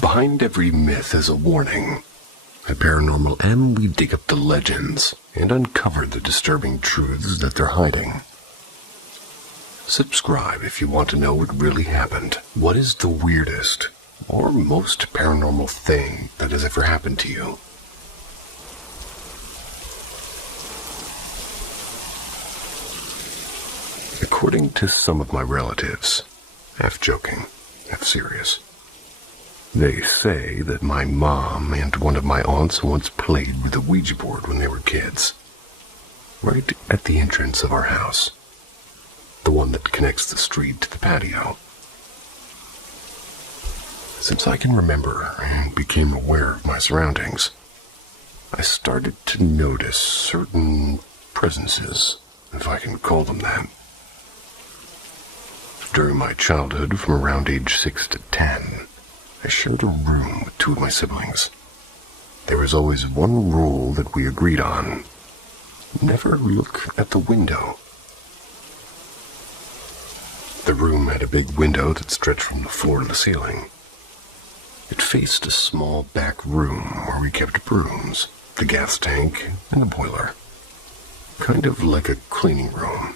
Behind every myth is a warning. At Paranormal M, we dig up the legends and uncover the disturbing truths that they're hiding. Subscribe if you want to know what really happened. What is the weirdest or most paranormal thing that has ever happened to you? According to some of my relatives, half joking, half serious, they say that my mom and one of my aunts once played with a Ouija board when they were kids, right at the entrance of our house, the one that connects the street to the patio. Since I can remember and became aware of my surroundings, I started to notice certain presences, if I can call them that. During my childhood, from around age 6 to 10, I shared a room with two of my siblings. There was always one rule that we agreed on: never look at the window. The room had a big window that stretched from the floor to the ceiling. It faced a small back room where we kept brooms, the gas tank, and the boiler. Kind of like a cleaning room.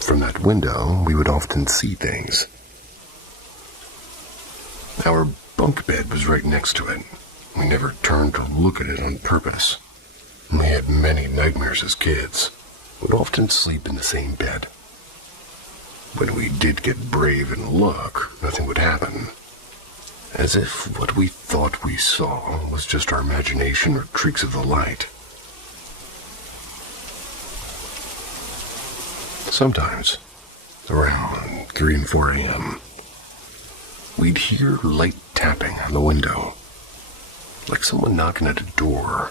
From that window, we would often see things. Our bunk bed was right next to it. We never turned to look at it on purpose. We had many nightmares as kids. Would often sleep in the same bed. When we did get brave and look, nothing would happen. As if what we thought we saw was just our imagination or tricks of the light. Sometimes, around 3 and 4 a.m., we'd hear light tapping on the window, like someone knocking at a door.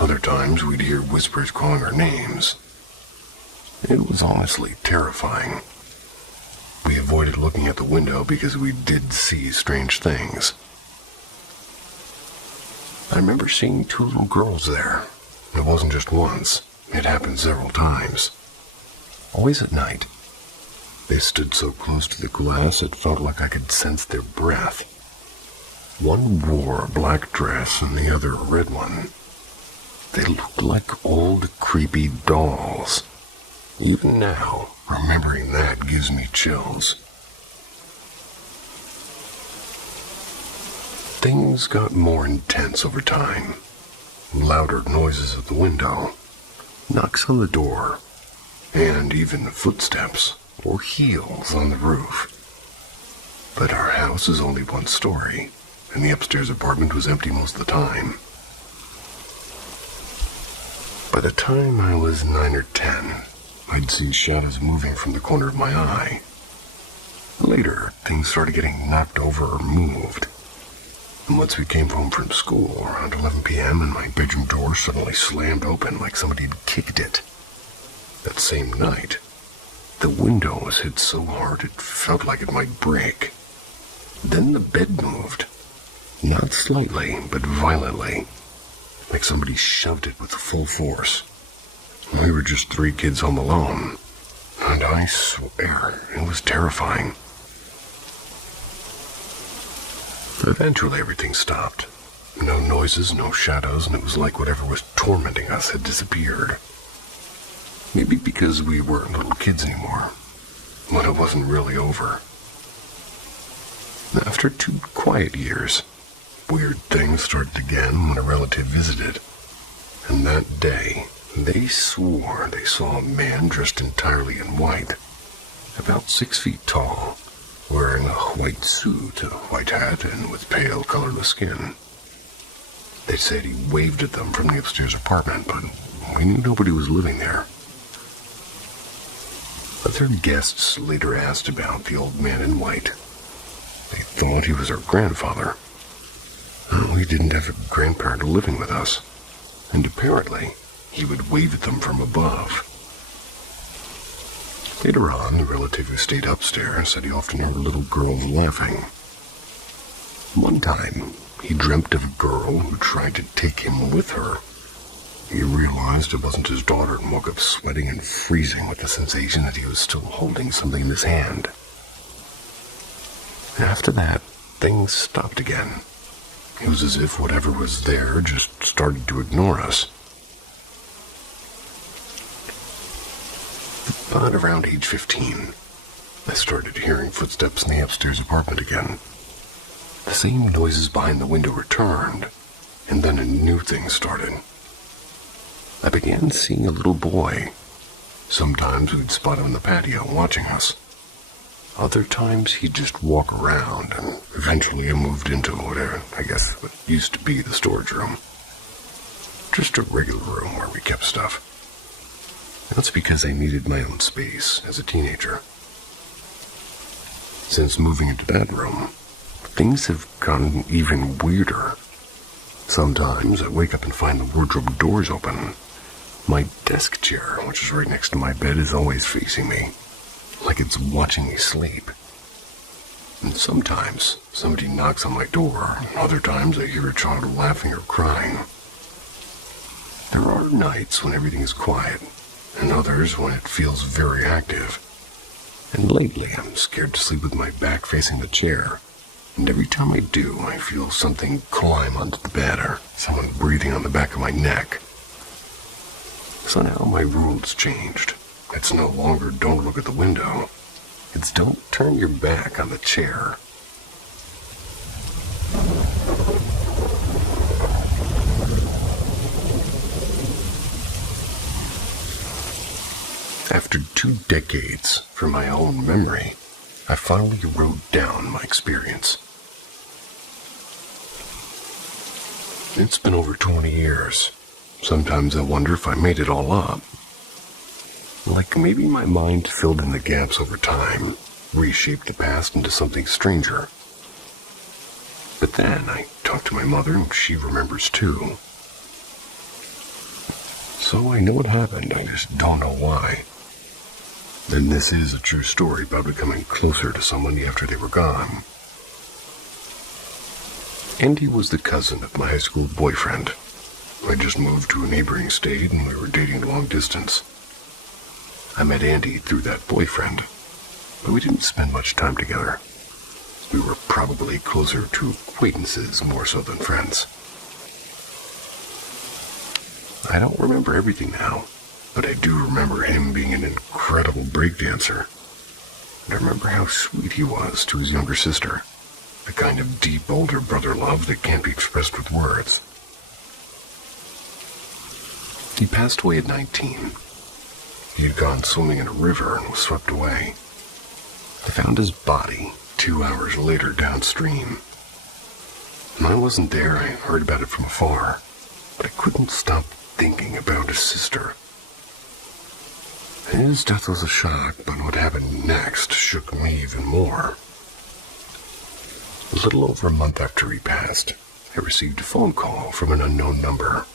Other times, we'd hear whispers calling our names. It was honestly terrifying. We avoided looking at the window because we did see strange things. I remember seeing two little girls there. It wasn't just once. It happened several times. Always at night. They stood so close to the glass it felt like I could sense their breath. One wore a black dress and the other a red one. They looked like old, creepy dolls. Even now, remembering that gives me chills. Things got more intense over time. Louder noises at the window, knocks on the door, and even footsteps or heels on the roof. But our house is only one story, and the upstairs apartment was empty most of the time. By the time I was 9 or 10, I'd see shadows moving from the corner of my eye. Later, things started getting knocked over or moved. And once we came home from school, around 11 p.m., and my bedroom door suddenly slammed open like somebody had kicked it. That same night, the window was hit so hard it felt like it might break. Then the bed moved. Not slightly, but violently. Like somebody shoved it with full force. We were just 3 kids home alone. And I swear, it was terrifying. Eventually everything stopped. No noises, no shadows, and it was like whatever was tormenting us had disappeared. Maybe because we weren't little kids anymore, but it wasn't really over. After 2 quiet years, weird things started again when a relative visited. And that day, they swore they saw a man dressed entirely in white, about 6 feet tall, wearing a white suit, a white hat, and with pale, colorless skin. They said he waved at them from the upstairs apartment, but we knew nobody was living there. Other guests later asked about the old man in white. They thought he was our grandfather. We didn't have a grandparent living with us, and apparently he would wave at them from above. Later on, the relative who stayed upstairs said he often heard little girls laughing. One time, he dreamt of a girl who tried to take him with her. He realized it wasn't his daughter and woke up sweating and freezing with the sensation that he was still holding something in his hand. After that, things stopped again. It was as if whatever was there just started to ignore us. But around age 15, I started hearing footsteps in the upstairs apartment again. The same noises behind the window returned, and then a new thing started. I began seeing a little boy. Sometimes we'd spot him in the patio watching us. Other times he'd just walk around, and eventually I moved into whatever, I guess, what used to be the storage room. Just a regular room where we kept stuff. That's because I needed my own space as a teenager. Since moving into that room, things have gotten even weirder. Sometimes I wake up and find the wardrobe doors open. My desk chair, which is right next to my bed, is always facing me, like it's watching me sleep. And sometimes somebody knocks on my door, and other times I hear a child laughing or crying. There are nights when everything is quiet, and others when it feels very active. And lately I'm scared to sleep with my back facing the chair, and every time I do, I feel something climb onto the bed or someone breathing on the back of my neck. So now my rule's changed. It's no longer don't look at the window. It's don't turn your back on the chair. After 2 decades from my own memory, I finally wrote down my experience. It's been over 20 years. Sometimes I wonder if I made it all up. Like maybe my mind filled in the gaps over time, reshaped the past into something stranger. But then I talked to my mother and she remembers too. So I know what happened, I just don't know why. Then this is a true story about becoming closer to somebody after they were gone. Andy was the cousin of my high school boyfriend. I just moved to a neighboring state and we were dating long distance. I met Andy through that boyfriend, but we didn't spend much time together. We were probably closer to acquaintances more so than friends. I don't remember everything now, but I do remember him being an incredible breakdancer. And I remember how sweet he was to his younger sister, the kind of deep older brother love that can't be expressed with words. He passed away at 19. He had gone swimming in a river and was swept away. I found his body 2 hours later downstream. When I wasn't there, I heard about it from afar, but I couldn't stop thinking about his sister. His death was a shock, but what happened next shook me even more. A little over a month after he passed, I received a phone call from an unknown number.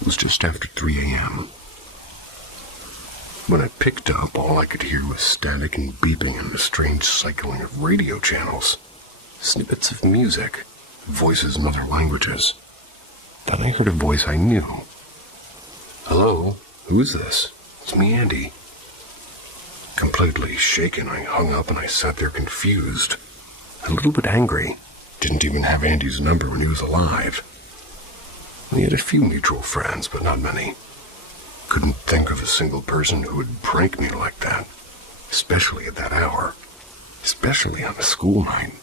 It was just after 3 a.m. When I picked up, all I could hear was static and beeping and a strange cycling of radio channels, snippets of music, voices in other languages. Then I heard a voice I knew. "Hello, who is this?" "It's me, Andy." Completely shaken, I hung up and I sat there confused, a little bit angry. Didn't even have Andy's number when he was alive. We had a few mutual friends, but not many. Couldn't think of a single person who would prank me like that, especially at that hour, especially on a school night.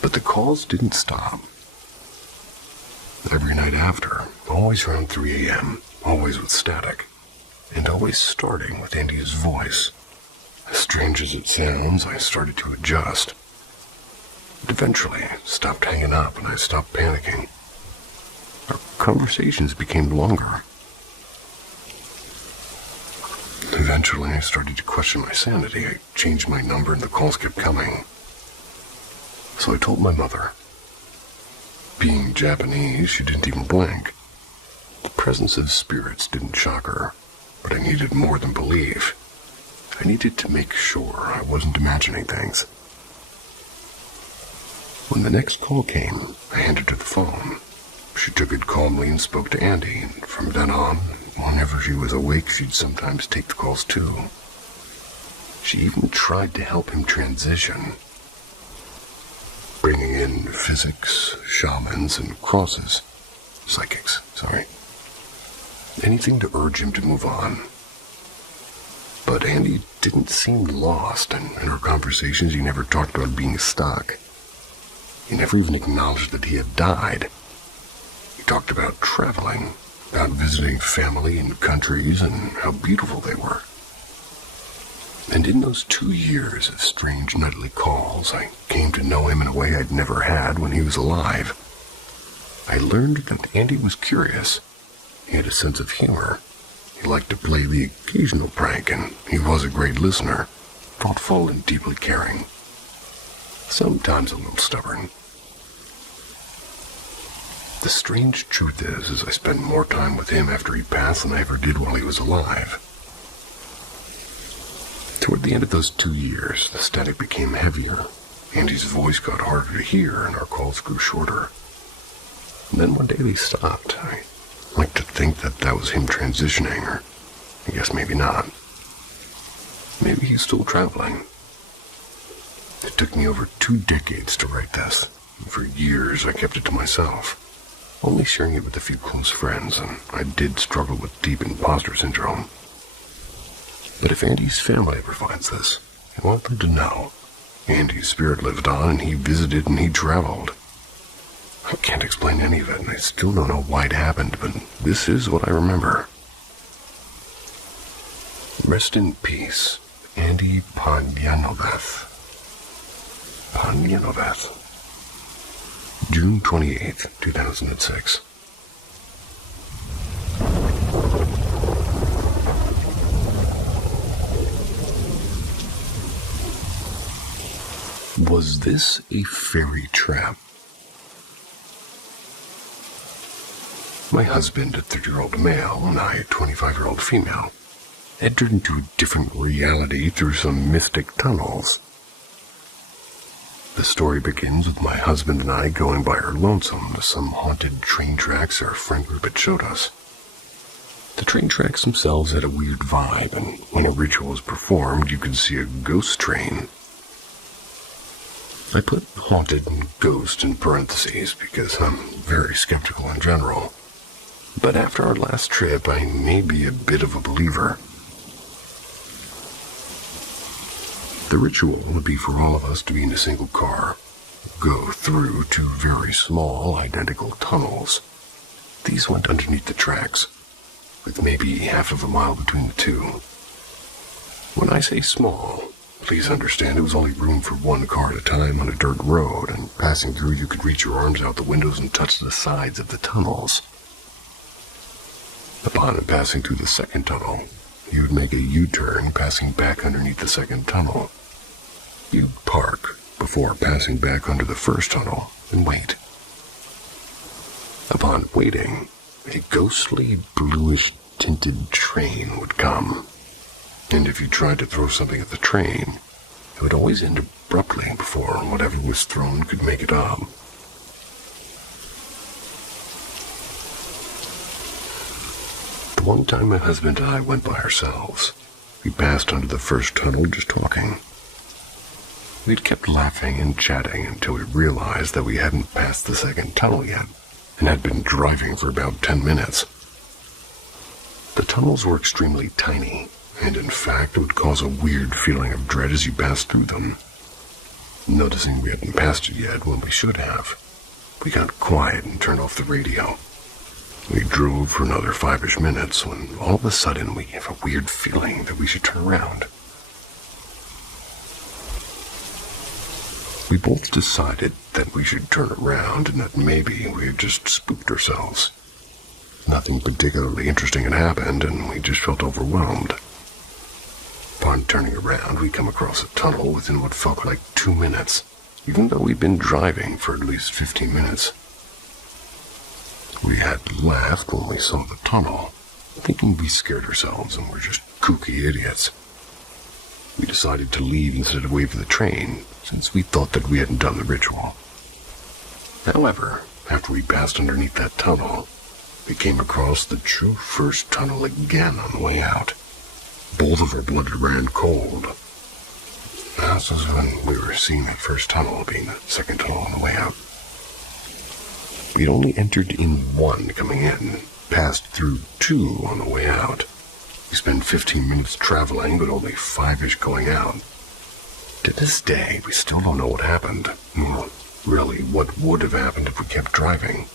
But the calls didn't stop. Every night after, always around 3 a.m., always with static, and always starting with Andy's voice. As strange as it sounds, I started to adjust. But eventually, I stopped hanging up and I stopped panicking. Our conversations became longer. Eventually, I started to question my sanity. I changed my number and the calls kept coming. So I told my mother. Being Japanese, she didn't even blink. The presence of spirits didn't shock her, but I needed more than belief. I needed to make sure I wasn't imagining things. When the next call came, I handed her the phone. She took it calmly and spoke to Andy, and from then on, whenever she was awake, she'd sometimes take the calls too. She even tried to help him transition, bringing in physics, shamans, and psychics. Anything to urge him to move on. But Andy didn't seem lost, and in our conversations he never talked about being stuck. He never even acknowledged that he had died. He talked about traveling, about visiting family in countries and how beautiful they were. And in those 2 years of strange nightly calls, I came to know him in a way I'd never had when he was alive. I learned that Andy was curious. He had a sense of humor. He liked to play the occasional prank, and he was a great listener, thoughtful and deeply caring. Sometimes a little stubborn. The strange truth is I spent more time with him after he passed than I ever did while he was alive. Toward the end of those 2 years, the static became heavier. Andy's voice got harder to hear, and our calls grew shorter. And then one day they stopped. I like to think that was him transitioning, or I guess maybe not. Maybe he's still traveling. It took me over 2 decades to write this, and for years I kept it to myself, only sharing it with a few close friends, and I did struggle with deep imposter syndrome. But if Andy's family ever finds this, I want them to know Andy's spirit lived on, and he visited and he traveled. I can't explain any of it, and I still don't know why it happened, but this is what I remember. Rest in peace, Andy Panyanoveth. June 28th, 2006. Was this a fairy trap? My husband, a 30-year-old male, and I, a 25-year-old female, entered into a different reality through some mystic tunnels. The story begins with my husband and I going by our lonesome to some haunted train tracks our friend group had showed us. The train tracks themselves had a weird vibe, and when a ritual was performed, you could see a ghost train. I put haunted and ghost in parentheses because I'm very skeptical in general. But after our last trip, I may be a bit of a believer. The ritual would be for all of us to be in a single car, go through 2 very small, identical tunnels. These went underneath the tracks, with maybe half of a mile between the 2. When I say small, please understand it was only room for 1 car at a time on a dirt road, and passing through you could reach your arms out the windows and touch the sides of the tunnels. Upon passing through the second tunnel, you would make a U-turn, passing back underneath the second tunnel. You'd park before passing back under the first tunnel and wait. Upon waiting, a ghostly bluish-tinted train would come, and if you tried to throw something at the train, it would always end abruptly before whatever was thrown could make it up. The one time my husband and I went by ourselves, we passed under the first tunnel just talking. We'd kept laughing and chatting until we realized that we hadn't passed the second tunnel yet, and had been driving for about 10 minutes. The tunnels were extremely tiny, and in fact would cause a weird feeling of dread as you passed through them. Noticing we hadn't passed it yet when we should have, we got quiet and turned off the radio. We drove for another 5-ish minutes when all of a sudden we have a weird feeling that we should turn around. We both decided that we should turn around and that maybe we had just spooked ourselves. Nothing particularly interesting had happened, and we just felt overwhelmed. Upon turning around, we come across a tunnel within what felt like 2 minutes, even though we'd been driving for at least 15 minutes. We had laughed when we saw the tunnel, thinking we scared ourselves and were just kooky idiots. We decided to leave instead of wait for the train, since we thought that we hadn't done the ritual. However, after we passed underneath that tunnel, we came across the true first tunnel again on the way out. Both of our blood ran cold. This was when we were seeing the first tunnel being the second tunnel on the way out. We'd only entered in one coming in, passed through two on the way out. We spent 15 minutes traveling, but only 5-ish going out. To this day, we still don't know what happened. Well, really, what would have happened if we kept driving.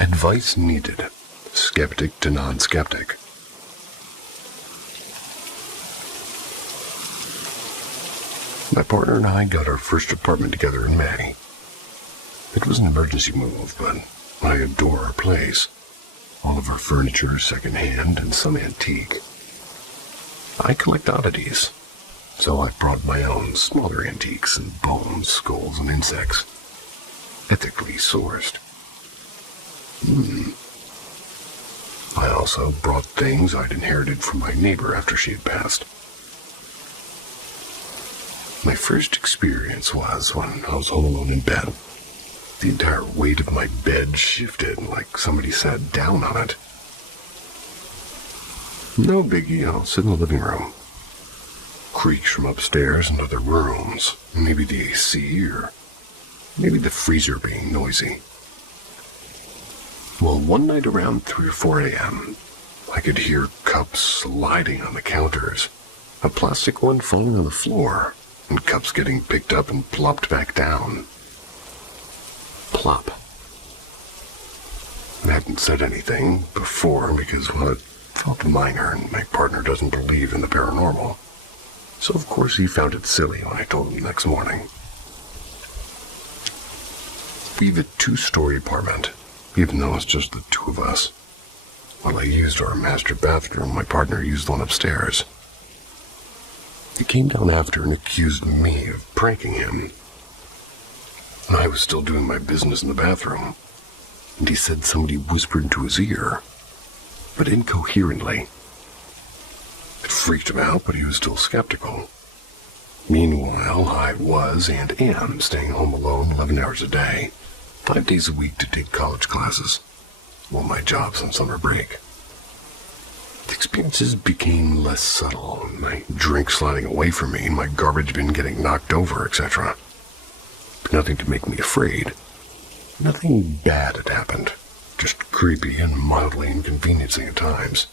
Advice needed. Skeptic to non-skeptic. My partner and I got our first apartment together in May. It was an emergency move, but I adore our place. All of our furniture is secondhand and some antique. I collect oddities, so I brought my own smaller antiques and bones, skulls, and insects. Ethically sourced. I also brought things I'd inherited from my neighbor after she had passed. My first experience was when I was home alone in bed. The entire weight of my bed shifted like somebody sat down on it. No biggie, I'll sit in the living room. Creaks from upstairs and other rooms. Maybe the AC or maybe the freezer being noisy. Well, one night around 3 or 4 a.m., I could hear cups sliding on the counters, a plastic one falling on the floor, and cups getting picked up and plopped back down. Plop. I hadn't said anything before because, well, it felt minor and my partner doesn't believe in the paranormal. So of course he found it silly when I told him the next morning. We have a 2-story apartment, even though it's just the two of us. While I used our master bathroom, my partner used the one upstairs. He came down after and accused me of pranking him. I was still doing my business in the bathroom, and he said somebody whispered into his ear, but incoherently. It freaked him out, but he was still skeptical. Meanwhile, I was and am staying home alone 11 hours a day, 5 days a week to take college classes, while my job's on summer break. The experiences became less subtle, my drink sliding away from me, my garbage bin getting knocked over, etc. But nothing to make me afraid. Nothing bad had happened, just creepy and mildly inconveniencing at times.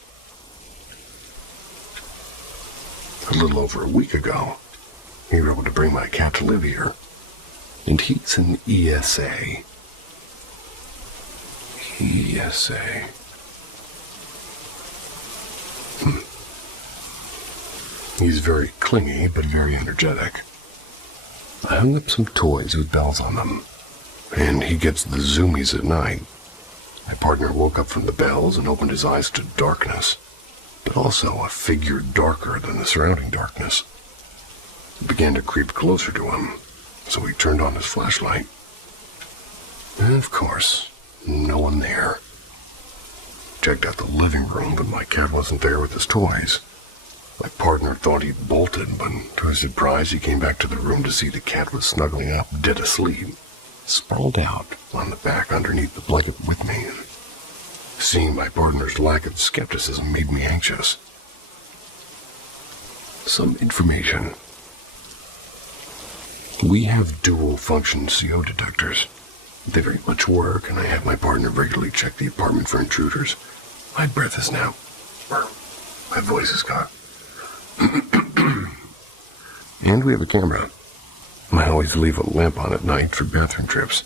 A little over a week ago, we were able to bring my cat to live here, and he's an ESA. ESA. He's very clingy, but very energetic. I hung up some toys with bells on them, and he gets the zoomies at night. My partner woke up from the bells and opened his eyes to darkness, but also a figure darker than the surrounding darkness. It began to creep closer to him, so he turned on his flashlight. And of course, no one there. Checked out the living room, but my cat wasn't there with his toys. My partner thought he'd bolted, but to his surprise, he came back to the room to see the cat was snuggling up, dead asleep, sprawled out on the back underneath the blanket with me. Seeing my partner's lack of skepticism made me anxious. Some information. We have dual-function CO detectors. They very much work, and I have my partner regularly check the apartment for intruders. My breath is now... my voice is gone. And we have a camera. I always leave a lamp on at night for bathroom trips.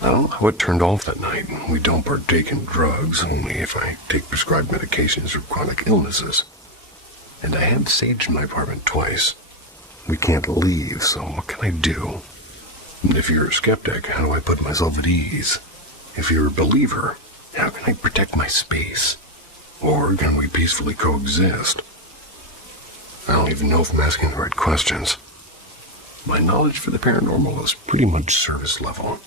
I don't know how it turned off that night. We don't partake in drugs, only if I take prescribed medications for chronic illnesses. And I have saged my apartment twice. We can't leave, so what can I do? And if you're a skeptic, how do I put myself at ease? If you're a believer, how can I protect my space? Or can we peacefully coexist? I don't even know if I'm asking the right questions. My knowledge for the paranormal is pretty much service level.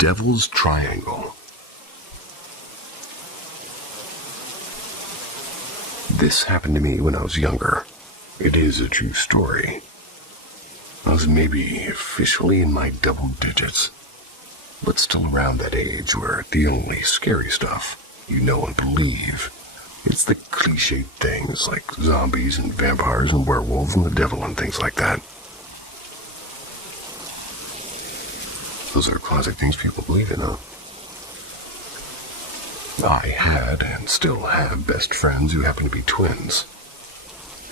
Devil's Triangle. This happened to me when I was younger. It is a true story. I was maybe officially in my double digits, but still around that age where the only scary stuff you know and believe is the cliched things like zombies and vampires and werewolves and the devil and things like that. Those are classic things people believe in, huh? I had and still have best friends who happen to be twins.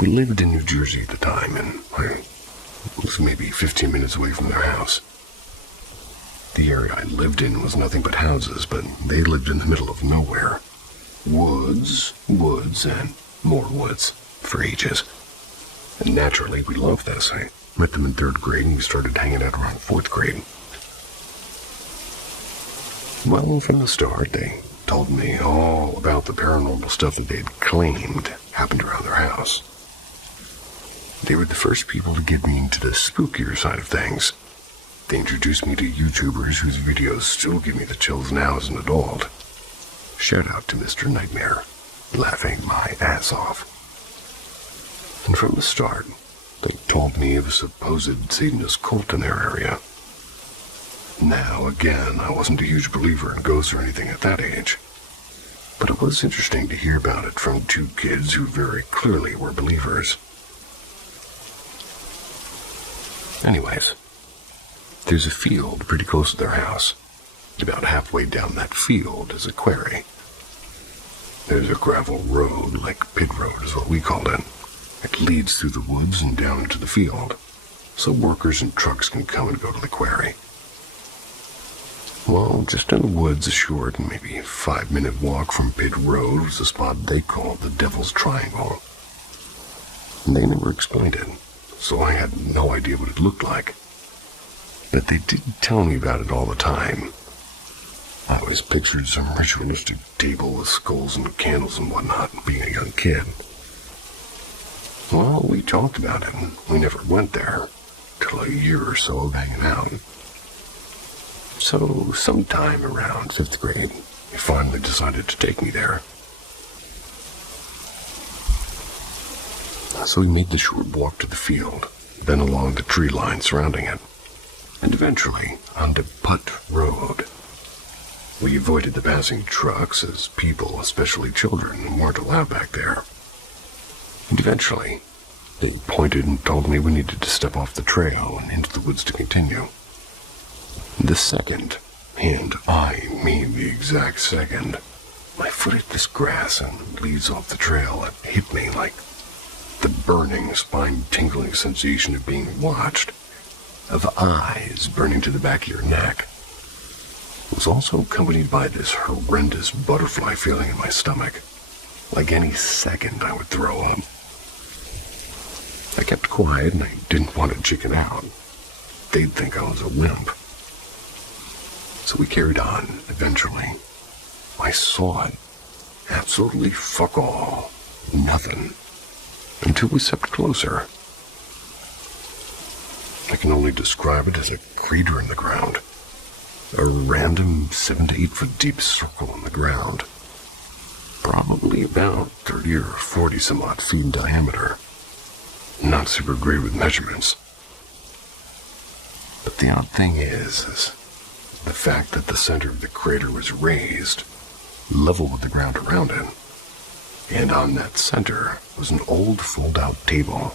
We lived in New Jersey at the time, and I was maybe 15 minutes away from their house. The area I lived in was nothing but houses, but they lived in the middle of nowhere. Woods, and more woods for ages. And naturally, we loved this. I met them in 3rd grade, and we started hanging out around 4th grade. Well, from the start, they told me all about the paranormal stuff that they'd claimed happened around their house. They were the first people to get me into the spookier side of things. They introduced me to YouTubers whose videos still give me the chills now as an adult. Shout out to Mr. Nightmare, laughing my ass off. And from the start, they told me of a supposed Satanist cult in their area. Now, again, I wasn't a huge believer in ghosts or anything at that age, but it was interesting to hear about it from 2 kids who very clearly were believers. Anyways, there's a field pretty close to their house. About halfway down that field is a quarry. There's a gravel road, like pit road is what we called it. It leads through the woods and down into the field, so workers and trucks can come and go to the quarry. Well, just in the woods, a short, maybe 5-minute walk from Pit Road was a spot they called the Devil's Triangle. And they never explained it, so I had no idea what it looked like. But they did tell me about it all the time. I always pictured some ritualistic table with skulls and candles and whatnot, being a young kid. Well, we talked about it, and we never went there, till a year or so of hanging out. So, sometime around 5th grade, he finally decided to take me there. So we made the short walk to the field, then along the tree line surrounding it, and eventually onto Putt Road. We avoided the passing trucks, as people, especially children, weren't allowed back there. And eventually, they pointed and told me we needed to step off the trail and into the woods to continue. The second, and I mean the exact second, my foot hit this grass and leaves off the trail, it hit me like the burning, spine-tingling sensation of being watched, of eyes burning to the back of your neck. It was also accompanied by this horrendous butterfly feeling in my stomach, like any second I would throw up. I kept quiet and I didn't want to chicken out. They'd think I was a wimp. So we carried on. Eventually, I saw it. Absolutely fuck all. Nothing. Until we stepped closer. I can only describe it as a crater in the ground. A random 7 to 8 foot deep circle in the ground. Probably about 30 or 40 some odd feet in diameter. Not super great with measurements. But the odd thing is the fact that the center of the crater was raised, level with the ground around it, and on that center was an old fold-out table.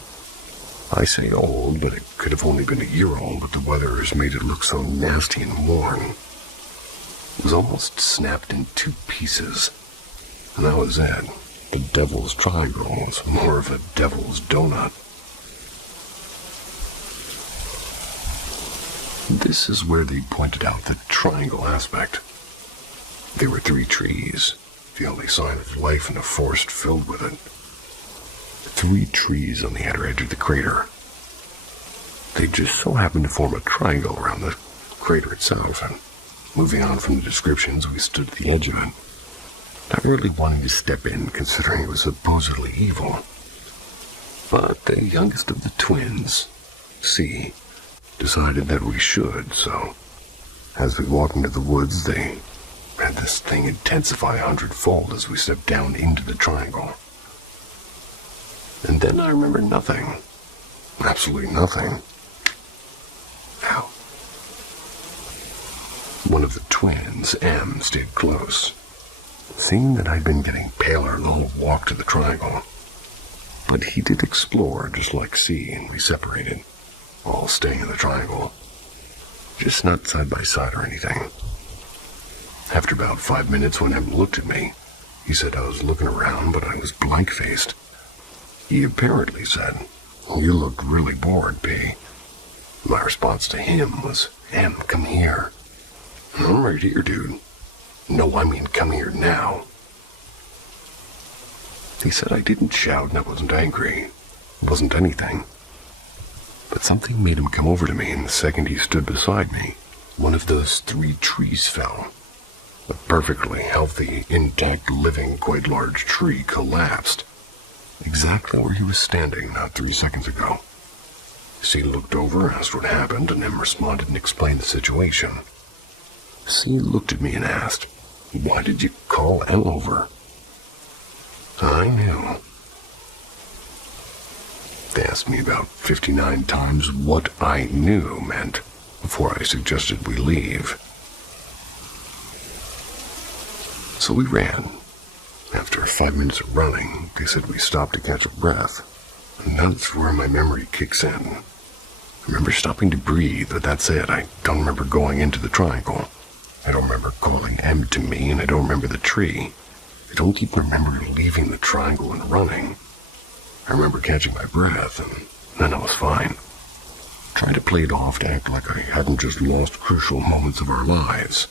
I say old, but it could have only been a year old, but the weather has made it look so nasty and worn. It was almost snapped in 2 pieces, and that was it. The Devil's Triangle was more of a devil's donut. This is where they pointed out the triangle aspect. There were 3 trees, the only sign of life in a forest filled with it. 3 trees on the outer edge of the crater. They just so happened to form a triangle around the crater itself, and moving on from the descriptions, we stood at the edge of it, not really wanting to step in considering it was supposedly evil. But the youngest of the twins, C, decided that we should, so As we walked into the woods, they had this thing intensify 100-fold as we stepped down into the triangle. And then I remember nothing. Absolutely nothing. Ow. One of the twins, M, stayed close, seeing that I'd been getting paler the whole walk to the triangle. But he did explore just like C, and we separated, all staying in the triangle. Just not side by side or anything. After about 5 minutes, when M looked at me, he said I was looking around, but I was blank-faced. He apparently said, "You look really bored, P." My response to him was, "M, come here." "I'm right here, dude." "No, I mean come here now." He said I didn't shout and I wasn't angry. It wasn't anything. But something made him come over to me, and the second he stood beside me, one of those 3 trees fell. A perfectly healthy, intact, living, quite large tree collapsed. Exactly where he was standing not 3 seconds ago. C looked over, asked what happened, and M responded and explained the situation. C looked at me and asked, "Why did you call M over?" I knew. They asked me about 59 times what I knew meant before I suggested we leave. So we ran. After 5 minutes of running, they said we stopped to catch a breath. And that's where my memory kicks in. I remember stopping to breathe, but that's it. I don't remember going into the triangle. I don't remember calling M to me, and I don't remember the tree. I don't even remember leaving the triangle and running. I remember catching my breath, and then I was fine. Trying to play it off to act like I hadn't just lost crucial moments of our lives.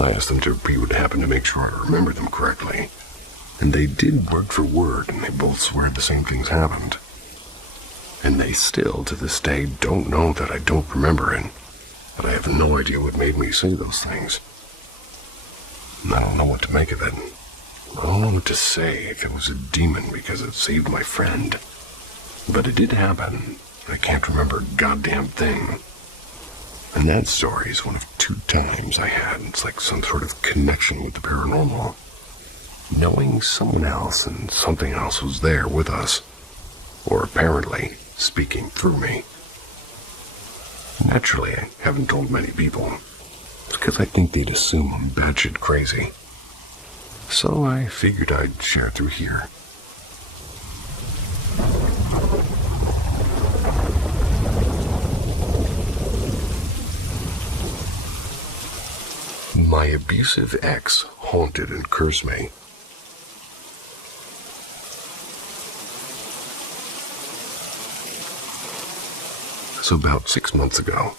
I asked them to repeat what happened to make sure I remembered them correctly. And they did word for word, and they both swear the same things happened. And they still, to this day, don't know that I don't remember it, but I have no idea what made me say those things. And I don't know what to make of it. I don't know what to say if it was a demon because it saved my friend. But it did happen. I can't remember a goddamn thing. And that story is one of 2 times I had. It's like some sort of connection with the paranormal. Knowing someone else and something else was there with us. Or apparently speaking through me. Naturally, I haven't told many people. It's because I think they'd assume I'm batshit crazy. So I figured I'd share through here. My abusive ex haunted and cursed me. So about 6 months ago,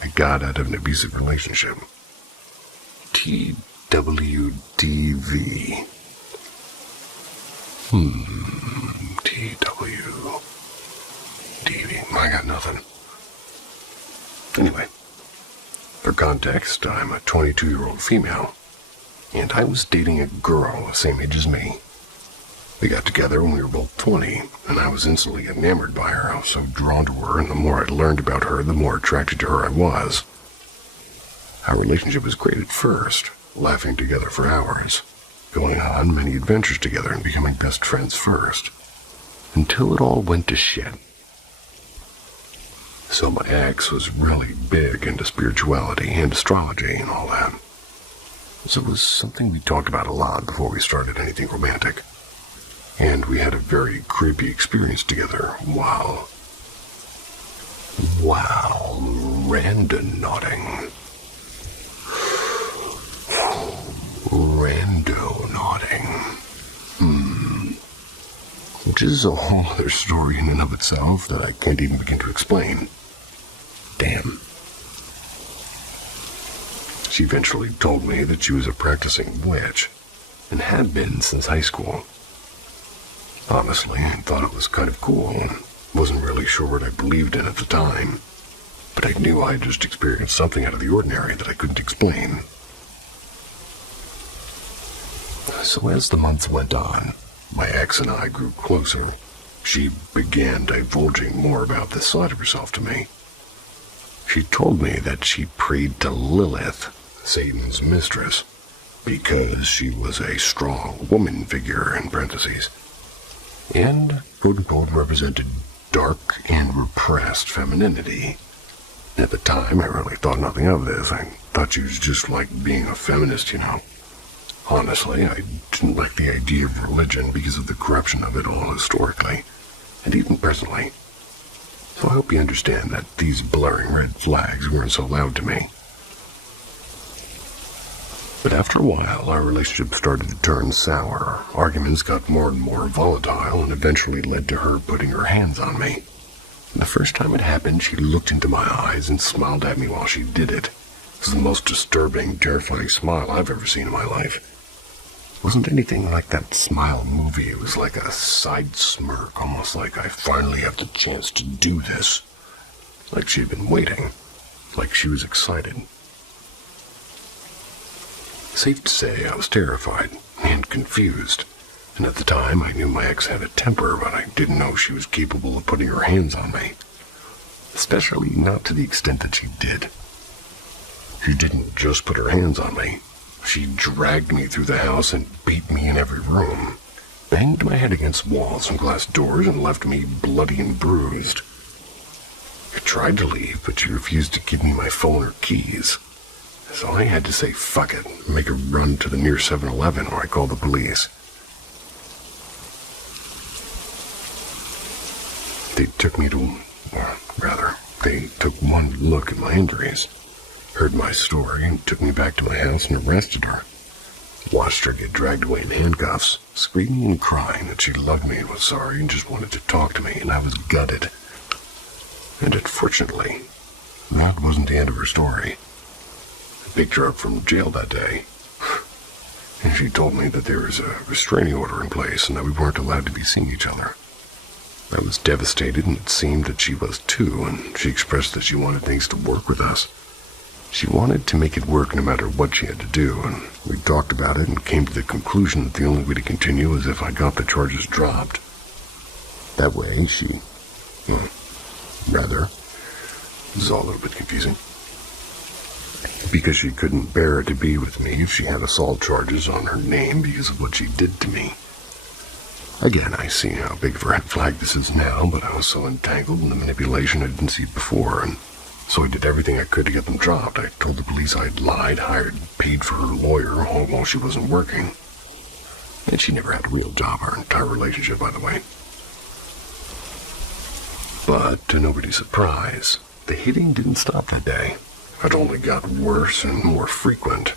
I got out of an abusive relationship. TWDV. TWDV. I got nothing. Anyway, for context, I'm a 22-year-old female, and I was dating a girl the same age as me. We got together when we were both 20, and I was instantly enamored by her. I was so drawn to her, and the more I learned about her, the more attracted to her I was. Our relationship was great at first, laughing together for hours, going on many adventures together and becoming best friends first, until it all went to shit. So my ex was really big into spirituality and astrology and all that. So it was something we talked about a lot before we started anything romantic. And we had a very creepy experience together while randonauting. Which is a whole other story in and of itself that I can't even begin to explain. Damn. She eventually told me that she was a practicing witch, and had been since high school. Honestly, I thought it was kind of cool, and wasn't really sure what I believed in at the time, but I knew I had just experienced something out of the ordinary that I couldn't explain. So as the months went on, my ex and I grew closer. She began divulging more about this side of herself to me. She told me that she prayed to Lilith, Satan's mistress, because she was a strong woman figure, in parentheses, and, quote-unquote, represented dark and repressed femininity. At the time, I really thought nothing of this. I thought she was just like being a feminist, you know. Honestly, I didn't like the idea of religion because of the corruption of it all historically, and even presently. So I hope you understand that these blaring red flags weren't so loud to me. But after a while, our relationship started to turn sour. Arguments got more and more volatile and eventually led to her putting her hands on me. The first time it happened, she looked into my eyes and smiled at me while she did it. It was the most disturbing, terrifying smile I've ever seen in my life. It wasn't anything like that Smile movie. It was like a side smirk, almost like I finally have the chance to do this. Like she'd been waiting. Like she was excited. Safe to say, I was terrified and confused. And at the time, I knew my ex had a temper, but I didn't know she was capable of putting her hands on me. Especially not to the extent that she did. She didn't just put her hands on me. She dragged me through the house and beat me in every room. Banged my head against walls and glass doors and left me bloody and bruised. I tried to leave, but she refused to give me my phone or keys. So I had to say fuck it and make a run to the near 7-Eleven where I called the police. They took one look at my injuries, heard my story, and took me back to my house and arrested her. Watched her get dragged away in handcuffs, screaming and crying that she loved me and was sorry and just wanted to talk to me, and I was gutted. And unfortunately, that wasn't the end of her story. I picked her up from jail that day, and she told me that there was a restraining order in place and that we weren't allowed to be seeing each other. I was devastated, and it seemed that she was too, and she expressed that she wanted things to work with us. She wanted to make it work no matter what she had to do, and we talked about it and came to the conclusion that the only way to continue was if I got the charges dropped. That way, this is all a little bit confusing. Because she couldn't bear to be with me if she had assault charges on her name because of what she did to me. Again, I see how big of a red flag this is now, but I was so entangled in the manipulation I didn't see before, and so I did everything I could to get them dropped. I told the police I'd lied, hired, paid for her lawyer, all while she wasn't working. And she never had a real job our entire relationship, by the way. But, to nobody's surprise, the hitting didn't stop that day. It only got worse and more frequent.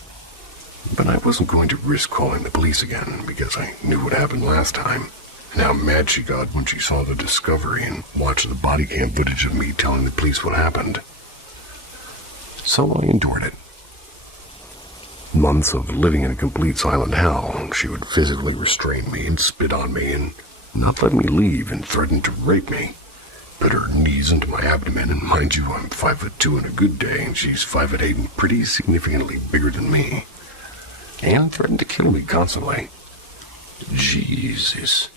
But I wasn't going to risk calling the police again, because I knew what happened last time, and how mad she got when she saw the discovery and watched the body cam footage of me telling the police what happened. So I endured it. Months of living in a complete silent hell. She would physically restrain me and spit on me and not let me leave and threaten to rape me. Put her knees into my abdomen, and mind you, I'm 5'2" on a good day, and she's 5'8" and pretty significantly bigger than me. And threatened to kill me constantly. Jesus.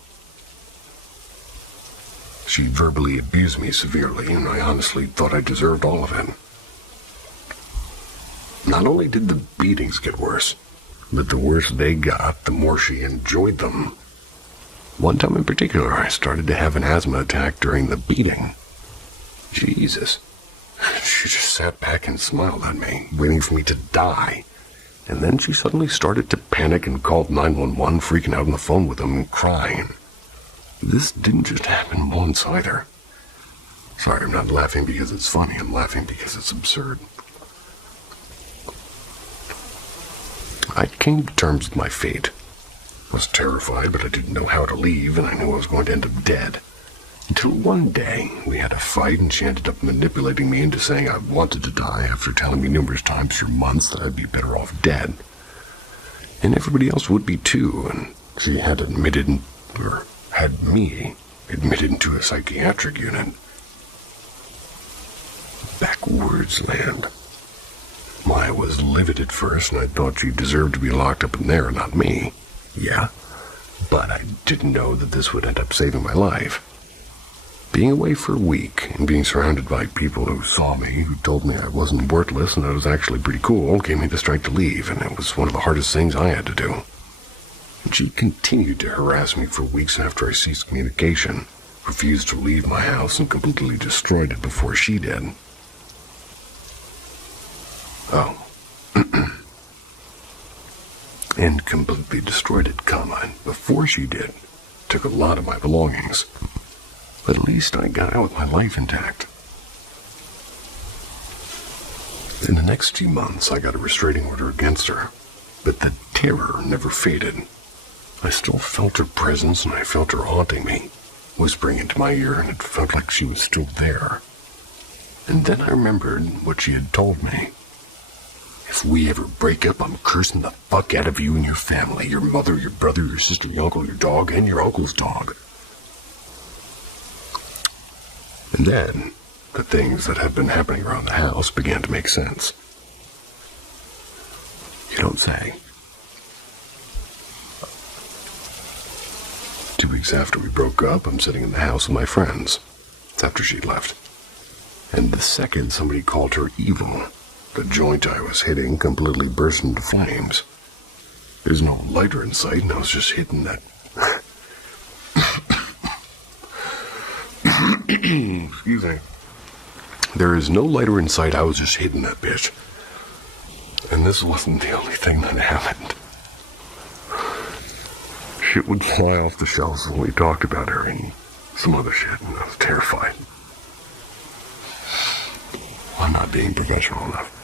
She verbally abused me severely, and I honestly thought I deserved all of it. Not only did the beatings get worse, but the worse they got, the more she enjoyed them. One time in particular, I started to have an asthma attack during the beating. Jesus. She just sat back and smiled at me, waiting for me to die. And then she suddenly started to panic and called 911, freaking out on the phone with them and crying. This didn't just happen once either. Sorry, I'm not laughing because it's funny. I'm laughing because it's absurd. I came to terms with my fate. I was terrified, but I didn't know how to leave, and I knew I was going to end up dead. Until one day, we had a fight, and she ended up manipulating me into saying I wanted to die after telling me numerous times for months that I'd be better off dead. And everybody else would be too, and she had had me admitted into a psychiatric unit. Backwards land. I was livid at first, and I thought she deserved to be locked up in there, not me. Yeah, but I didn't know that this would end up saving my life. Being away for a week and being surrounded by people who saw me, who told me I wasn't worthless and I was actually pretty cool, gave me the strength to leave, and it was one of the hardest things I had to do. And she continued to harass me for weeks after I ceased communication, refused to leave my house, and completely destroyed it before she did. Oh. And completely destroyed it, before she did. Took a lot of my belongings. But at least I got out with my life intact. In the next few months, I got a restraining order against her, but the terror never faded. I still felt her presence, and I felt her haunting me, whispering into my ear, and it felt like she was still there. And then I remembered what she had told me. If we ever break up, I'm cursing the fuck out of you and your family, your mother, your brother, your sister, your uncle, your dog, and your uncle's dog. And then, the things that had been happening around the house began to make sense. You don't say. 2 weeks after we broke up, I'm sitting in the house with my friends. It's after she'd left. And the second somebody called her evil, the joint I was hitting completely burst into flames. There's no lighter in sight, and I was just hitting that... Excuse me. There is no lighter in sight, I was just hitting that bitch. And this wasn't the only thing that happened. Shit would fly off the shelves when we talked about her and some other shit, and I was terrified. I'm not being professional enough.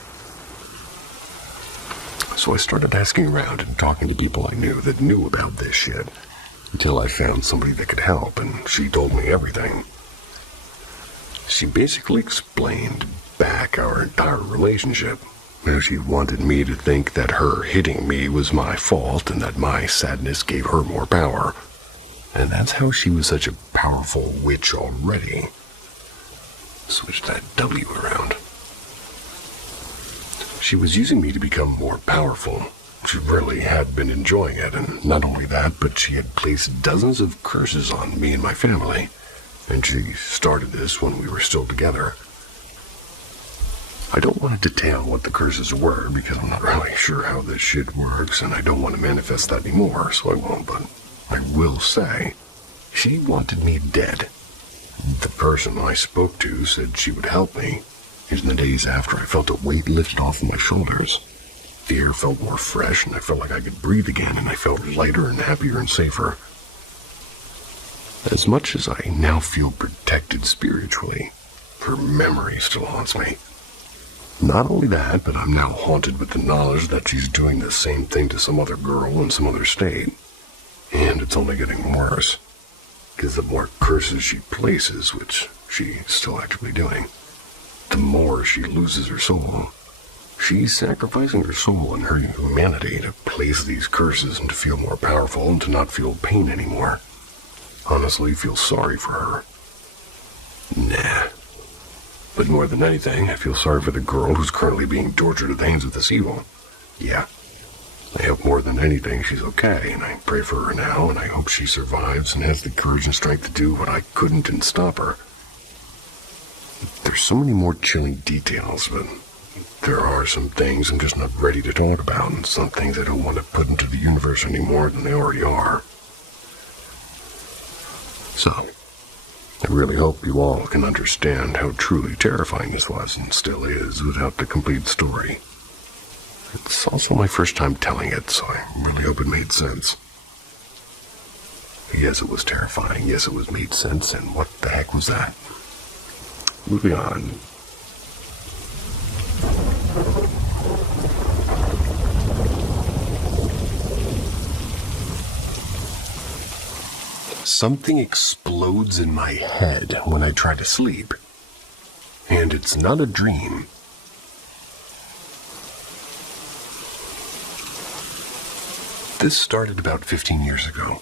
So I started asking around and talking to people I knew that knew about this shit, until I found somebody that could help, and she told me everything. She basically explained back our entire relationship. She wanted me to think that her hitting me was my fault and that my sadness gave her more power. And that's how she was such a powerful witch already. Switch that W around. She was using me to become more powerful. She really had been enjoying it, and not only that, but she had placed dozens of curses on me and my family. And she started this when we were still together. I don't want to detail what the curses were, because I'm not really sure how this shit works, and I don't want to manifest that anymore, so I won't, but I will say, she wanted me dead. The person I spoke to said she would help me. In the days after, I felt a weight lifted off of my shoulders. The air felt more fresh, and I felt like I could breathe again, and I felt lighter and happier and safer. As much as I now feel protected spiritually, her memory still haunts me. Not only that, but I'm now haunted with the knowledge that she's doing the same thing to some other girl in some other state. And it's only getting worse, because the more curses she places, which she's still actively doing, the more she loses her soul. She's sacrificing her soul and her humanity to place these curses and to feel more powerful and to not feel pain anymore. Honestly, feel sorry for her. Nah. But more than anything, I feel sorry for the girl who's currently being tortured at the hands of this evil. Yeah. I hope more than anything she's okay, and I pray for her now, and I hope she survives and has the courage and strength to do what I couldn't and stop her. There's so many more chilling details, but there are some things I'm just not ready to talk about, and some things I don't want to put into the universe any more than they already are. So, I really hope you all can understand how truly terrifying this was and still is without the complete story. It's also my first time telling it, so I really hope it made sense. Yes, it was terrifying. Yes, it was made sense, and what the heck was that? Moving on. Something explodes in my head when I try to sleep. And it's not a dream. This started about 15 years ago.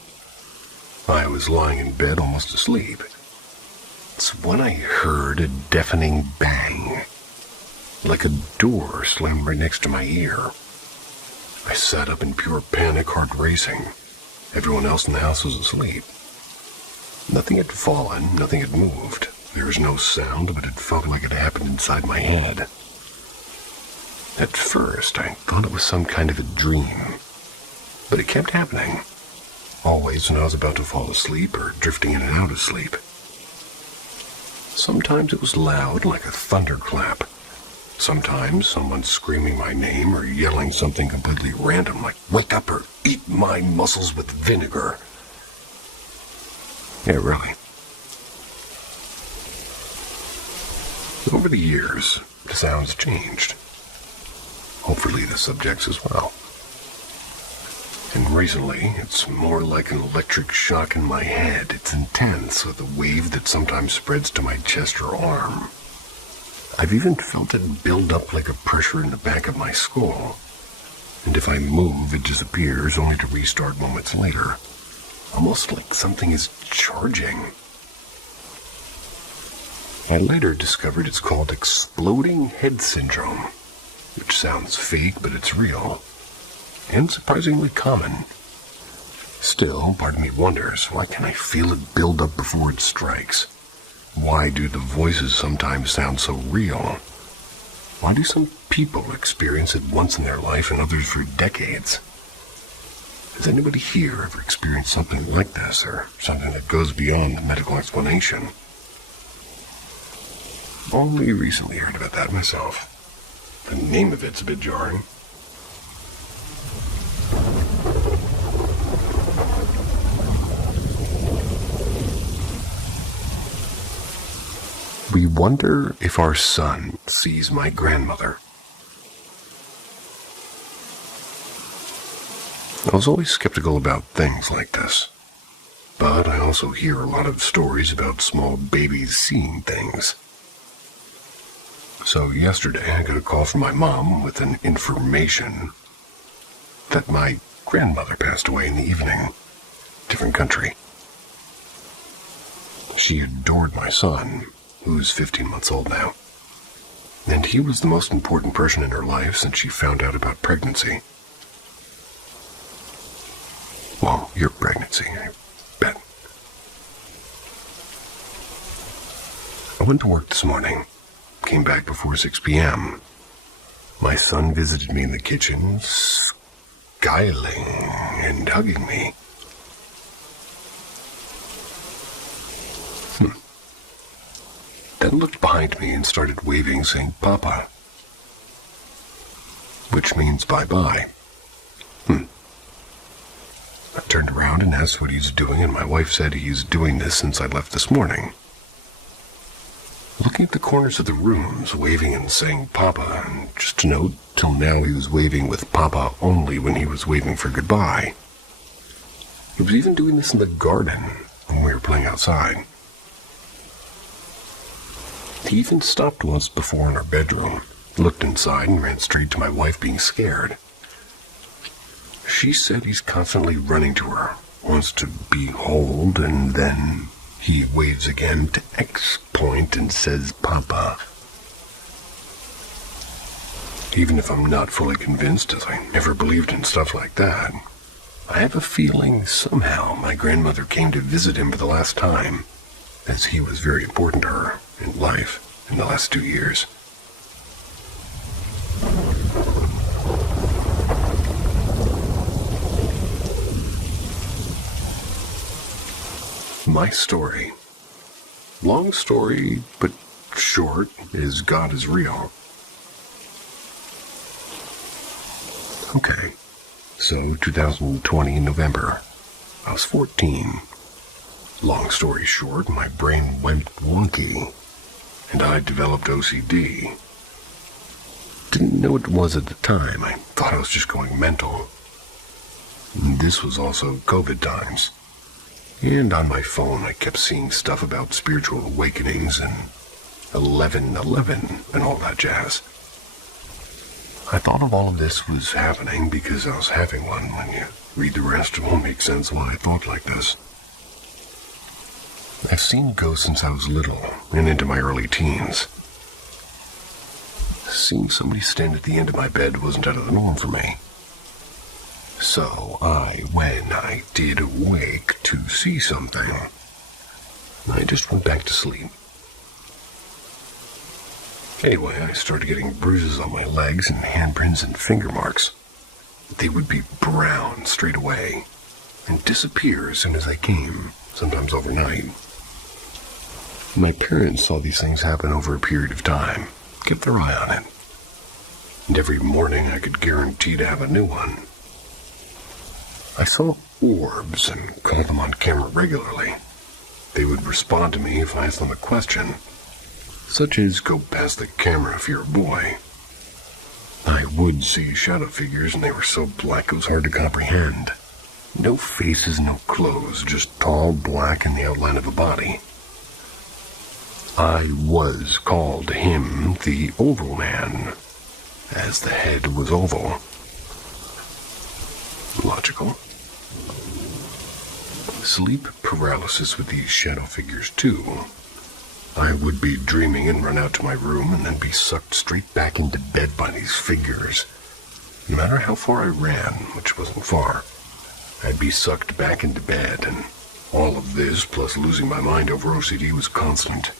I was lying in bed almost asleep. It's when I heard a deafening bang, like a door slammed right next to my ear. I sat up in pure panic, heart racing. Everyone else in the house was asleep. Nothing had fallen, nothing had moved. There was no sound, but it felt like it happened inside my head. At first, I thought it was some kind of a dream, but it kept happening. Always when I was about to fall asleep or drifting in and out of sleep. Sometimes it was loud, like a thunderclap. Sometimes someone screaming my name or yelling something completely random, like, "Wake up or eat my muscles with vinegar." Yeah, really. Over the years, the sounds changed. Hopefully the subjects as well. And recently, it's more like an electric shock in my head. It's intense, with a wave that sometimes spreads to my chest or arm. I've even felt it build up like a pressure in the back of my skull. And if I move, it disappears, only to restart moments later. Almost like something is charging. I later discovered it's called exploding head syndrome, which sounds fake, but it's real. And surprisingly common. Still, part of me wonders, why can't I feel it build up before it strikes? Why do the voices sometimes sound so real? Why do some people experience it once in their life and others for decades? Has anybody here ever experienced something like this, or something that goes beyond the medical explanation? Only recently heard about that myself. The name of it's a bit jarring. We wonder if our son sees my grandmother. I was always skeptical about things like this, but I also hear a lot of stories about small babies seeing things. So yesterday I got a call from my mom with an information that my grandmother passed away in the evening. Different country. She adored my son, who's 15 months old now. And he was the most important person in her life since she found out about pregnancy. Well, your pregnancy, I bet. I went to work this morning. Came back before 6 p.m. My son visited me in the kitchen, skyling and hugging me. Then looked behind me and started waving, saying, "Papa," which means bye-bye. I turned around and asked what he's doing, and my wife said he's doing this since I left this morning. Looking at the corners of the rooms, waving and saying "Papa," and just to note, till now he was waving with "Papa" only when he was waving for goodbye. He was even doing this in the garden when we were playing outside. He even stopped once before in our bedroom, looked inside, and ran straight to my wife being scared. She said he's constantly running to her, wants to be hold, and then he waves again to X point and says "Papa." Even if I'm not fully convinced, as I never believed in stuff like that, I have a feeling somehow my grandmother came to visit him for the last time, as he was very important to her in life in the last 2 years. My story. Long story, but short, is God is real. Okay, so 2020 November. I was 14. Long story short, my brain went wonky, and I developed OCD. Didn't know what it was at the time. I thought I was just going mental. This was also COVID times. And on my phone, I kept seeing stuff about spiritual awakenings and 11/11 and all that jazz. I thought of all of this was happening because I was having one. When you read the rest, it won't make sense why I thought like this. I've seen ghosts since I was little and into my early teens. Seeing somebody stand at the end of my bed wasn't out of the norm for me. So when I did awake to see something, I just went back to sleep. Anyway, I started getting bruises on my legs and handprints and finger marks. They would be brown straight away and disappear as soon as they came, sometimes overnight. My parents saw these things happen over a period of time, kept their eye on it. And every morning I could guarantee to have a new one. I saw orbs and caught them on camera regularly. They would respond to me if I asked them a question, such as, "Go past the camera if you're a boy." I would see shadow figures, and they were so black it was hard to comprehend. No faces, no clothes, just tall, black, and the outline of a body. I was called him the Oval Man, as the head was oval. Logical. Sleep paralysis with these shadow figures, too. I would be dreaming and run out to my room and then be sucked straight back into bed by these figures. No matter how far I ran, which wasn't far, I'd be sucked back into bed, and all of this, plus losing my mind over OCD, was constant.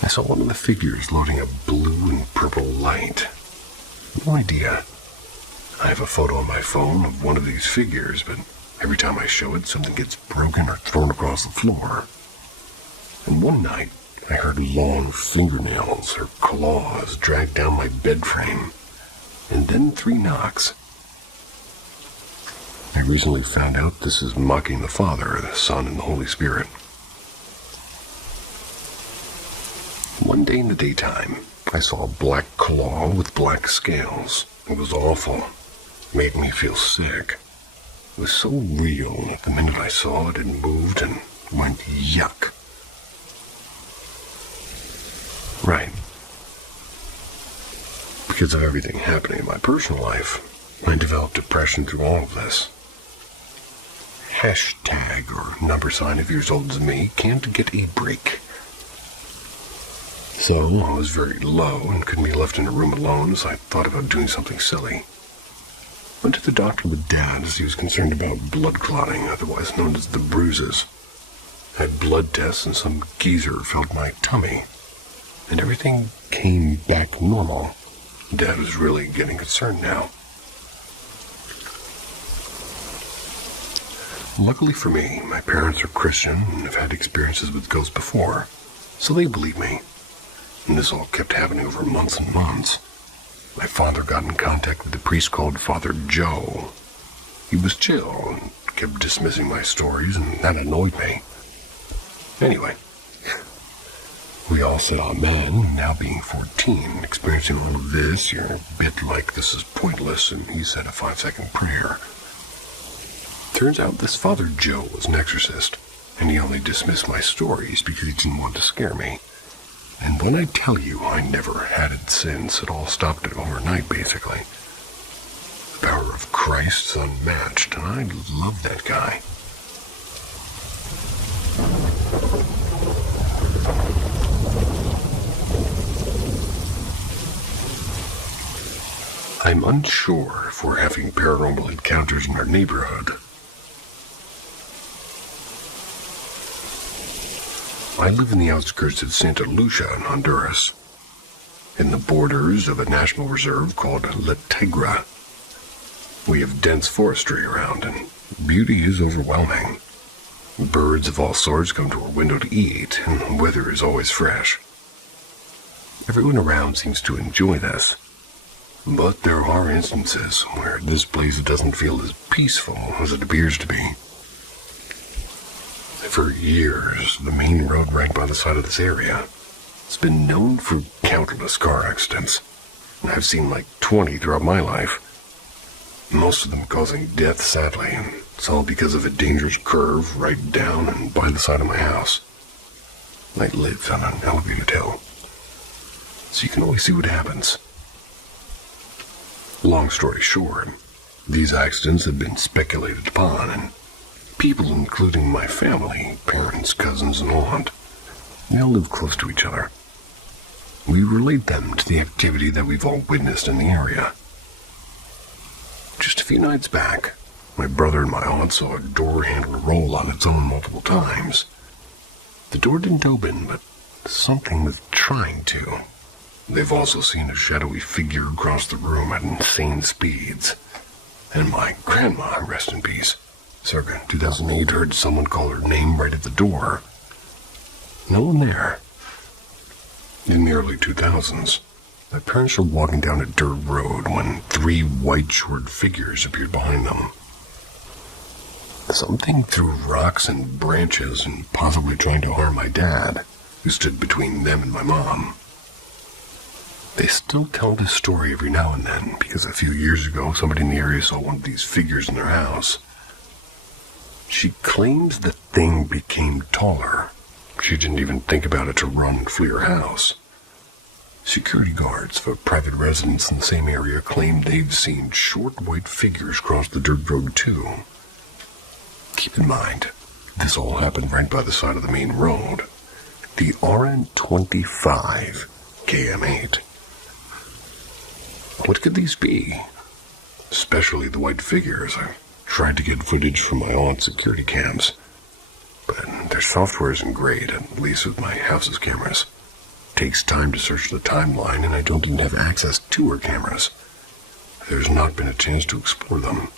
I saw one of the figures loading a blue and purple light. No idea. I have a photo on my phone of one of these figures, but every time I show it, something gets broken or thrown across the floor. And one night, I heard long fingernails or claws drag down my bed frame, and then 3 knocks. I recently found out this is mocking the Father, the Son, and the Holy Spirit. One day in the daytime, I saw a black claw with black scales. It was awful. It made me feel sick. It was so real that the minute I saw it, it moved and went yuck. Right. Because of everything happening in my personal life, I developed depression through all of this. Hashtag or number sign of years older than me can't get a break. So I was very low and couldn't be left in a room alone, so I thought about doing something silly. Went to the doctor with Dad as he was concerned about blood clotting, otherwise known as the bruises. Had blood tests and some geezer felt my tummy, and everything came back normal. Dad was really getting concerned now. Luckily for me, my parents are Christian and have had experiences with ghosts before, so they believe me. And this all kept happening over months and months. My father got in contact with a priest called Father Joe. He was chill and kept dismissing my stories, and that annoyed me. Anyway, we all said amen. Now being 14, experiencing all of this, you're a bit like this is pointless, and he said a 5-second prayer. Turns out this Father Joe was an exorcist, and he only dismissed my stories because he didn't want to scare me. And when I tell you I never had it since, it all stopped it overnight, basically. The power of Christ's unmatched, and I love that guy. I'm unsure if we're having paranormal encounters in our neighborhood. I live in the outskirts of Santa Lucia in Honduras, in the borders of a national reserve called La Tigra. We have dense forestry around, and beauty is overwhelming. Birds of all sorts come to our window to eat, and the weather is always fresh. Everyone around seems to enjoy this, but there are instances where this place doesn't feel as peaceful as it appears to be. For years, the main road right by the side of this area has been known for countless car accidents. I've seen like 20 throughout my life. Most of them causing death, sadly, and it's all because of a dangerous curve right down and by the side of my house. I live on an elevated hill, so you can always see what happens. Long story short, these accidents have been speculated upon, and people, including my family, parents, cousins, and aunt, they all live close to each other. We relate them to the activity that we've all witnessed in the area. Just a few nights back, my brother and my aunt saw a door handle roll on its own multiple times. The door didn't open, but something was trying to. They've also seen a shadowy figure across the room at insane speeds. And my grandma, rest in peace, circa 2008, heard someone call her name right at the door. No one there. In the early 2000s, my parents were walking down a dirt road when 3 white short figures appeared behind them. Something threw rocks and branches and possibly trying to harm my dad, who stood between them and my mom. They still tell this story every now and then because a few years ago somebody in the area saw one of these figures in their house. She claims the thing became taller. She didn't even think about it to run and flee her house. Security guards of a private residence in the same area claim they've seen short white figures cross the dirt road too. Keep in mind, this all happened right by the side of the main road. The RN25 KM8. What could these be? Especially the white figures. I tried to get footage from my aunt's security cams, but their software isn't great, at least with my house's cameras. It takes time to search the timeline, and I don't even have access to her cameras. There's not been a chance to explore them.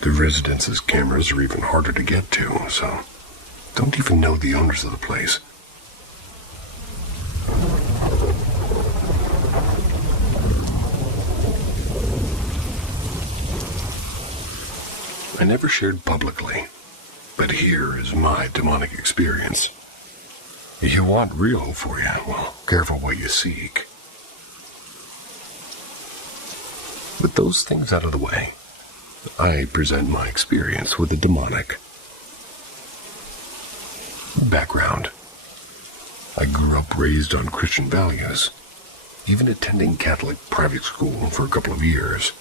The residence's cameras are even harder to get to, so don't even know the owners of the place. I never shared publicly, but here is my demonic experience. If you want real for you, well, careful what you seek. With those things out of the way, I present my experience with the demonic. Background. I grew up raised on Christian values, even attending Catholic private school for a couple of years.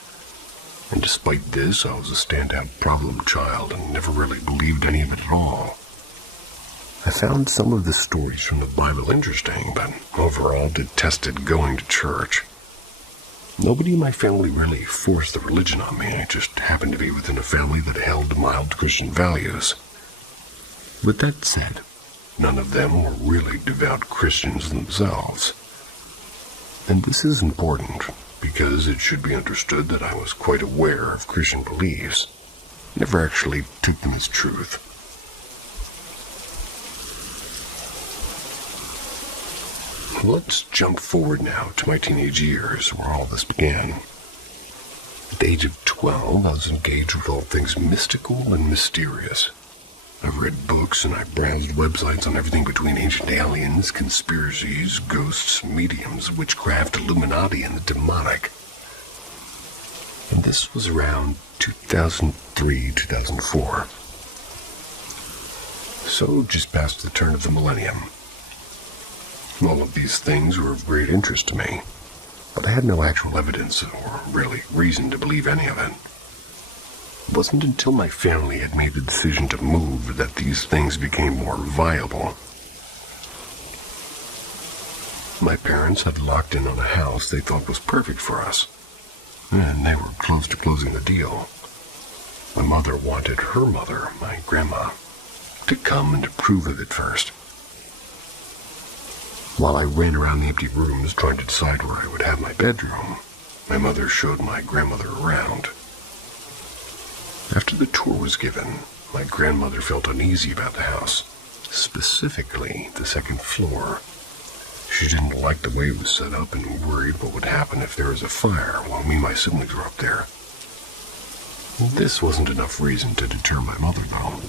And despite this, I was a standout problem child and never really believed any of it at all. I found some of the stories from the Bible interesting, but overall detested going to church. Nobody in my family really forced the religion on me. I just happened to be within a family that held mild Christian values. With that said, none of them were really devout Christians themselves. And this is important, because it should be understood that I was quite aware of Christian beliefs. Never actually took them as truth. Let's jump forward now to my teenage years, where all this began. At the age of 12, I was engaged with all things mystical and mysterious. I've read books and I browsed websites on everything between ancient aliens, conspiracies, ghosts, mediums, witchcraft, Illuminati, and the demonic. And this was around 2003, 2004. So just past the turn of the millennium. All of these things were of great interest to me, but I had no actual evidence or really reason to believe any of it. It wasn't until my family had made the decision to move that these things became more viable. My parents had locked in on a house they thought was perfect for us, and they were close to closing the deal. My mother wanted her mother, my grandma, to come and approve of it first. While I ran around the empty rooms trying to decide where I would have my bedroom, my mother showed my grandmother around. After the tour was given, my grandmother felt uneasy about the house, specifically the second floor. She didn't like the way it was set up and worried what would happen if there was a fire while me and my siblings were up there. This wasn't enough reason to deter my mother, though.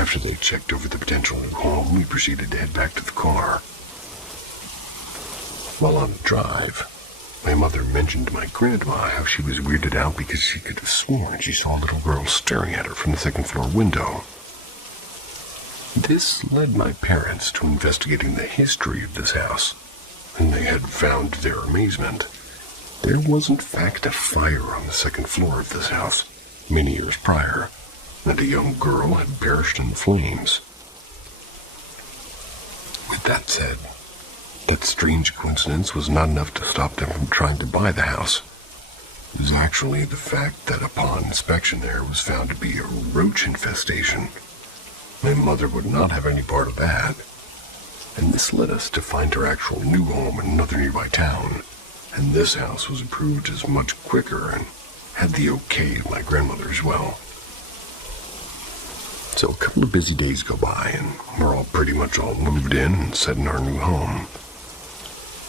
After they checked over the potential new home, we proceeded to head back to the car. While on the drive, my mother mentioned to my grandma how she was weirded out because she could have sworn she saw a little girl staring at her from the second floor window. This led my parents to investigating the history of this house, and they had found to their amazement there was in fact a fire on the second floor of this house many years prior, and a young girl had perished in the flames. With that said, that strange coincidence was not enough to stop them from trying to buy the house. It was actually the fact that upon inspection there was found to be a roach infestation. My mother would not have any part of that, and this led us to find her actual new home in another nearby town, and this house was approved as much quicker and had the okay of my grandmother as well. So a couple of busy days go by, and we're all pretty much all moved in and set in our new home.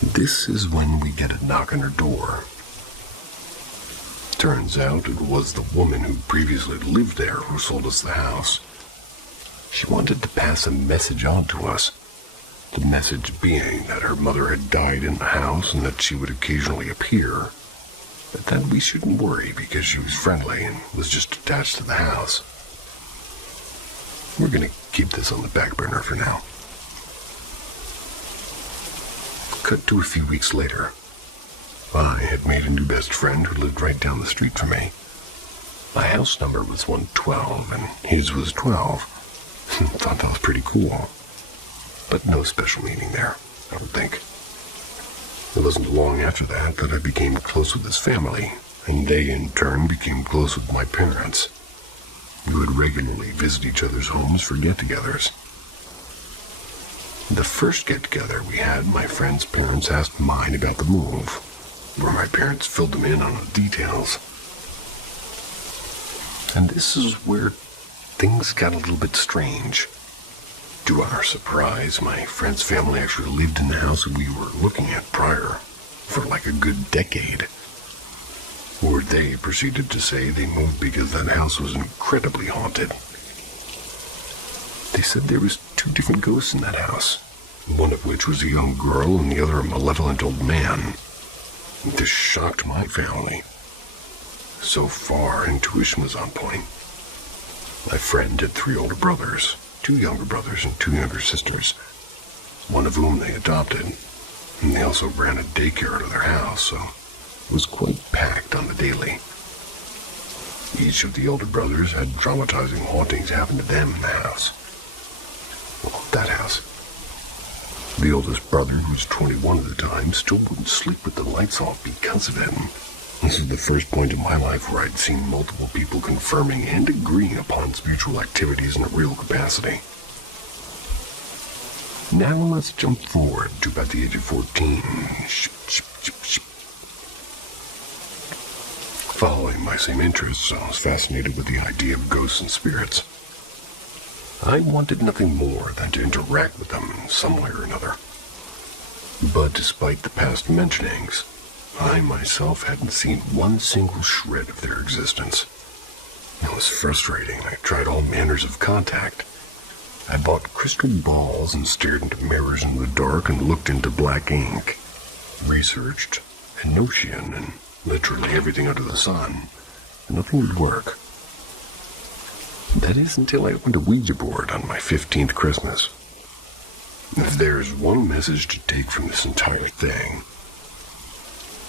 This is when we get a knock on her door. Turns out it was the woman who previously lived there who sold us the house. She wanted to pass a message on to us. The message being that her mother had died in the house and that she would occasionally appear, but that we shouldn't worry because she was friendly and was just attached to the house. We're going to keep this on the back burner for now. Cut to a few weeks later. I had made a new best friend who lived right down the street from me. My house number was 112 and his was 12. Thought that was pretty cool. But no special meaning there, I would think. It wasn't long after that I became close with his family, and they in turn became close with my parents. We would regularly visit each other's homes for get-togethers. The first get-together we had, my friend's parents asked mine about the move, where my parents filled them in on the details. And this is where things got a little bit strange. To our surprise, my friend's family actually lived in the house that we were looking at prior for like a good decade. Or they proceeded to say they moved because that house was incredibly haunted. They said there was 2 different ghosts in that house, one of which was a young girl and the other a malevolent old man. This shocked my family. So far, intuition was on point. My friend had 3 older brothers, 2 younger brothers and 2 younger sisters, one of whom they adopted, and they also ran a daycare out of their house, so it was quite packed on the daily. Each of the older brothers had traumatizing hauntings happen to them in the house. Well, that house. The oldest brother, who was 21 at the time, still wouldn't sleep with the lights off because of him. This was the first point in my life where I'd seen multiple people confirming and agreeing upon spiritual activities in a real capacity. Now let's jump forward to about the age of 14. Following my same interests, I was fascinated with the idea of ghosts and spirits. I wanted nothing more than to interact with them in some way or another. But despite the past mentionings, I myself hadn't seen one single shred of their existence. It was frustrating. I tried all manners of contact. I bought crystal balls and stared into mirrors in the dark and looked into black ink. Researched Enochian and literally everything under the sun. Nothing would work. That is until I opened a Ouija board on my 15th Christmas. If there's one message to take from this entire thing,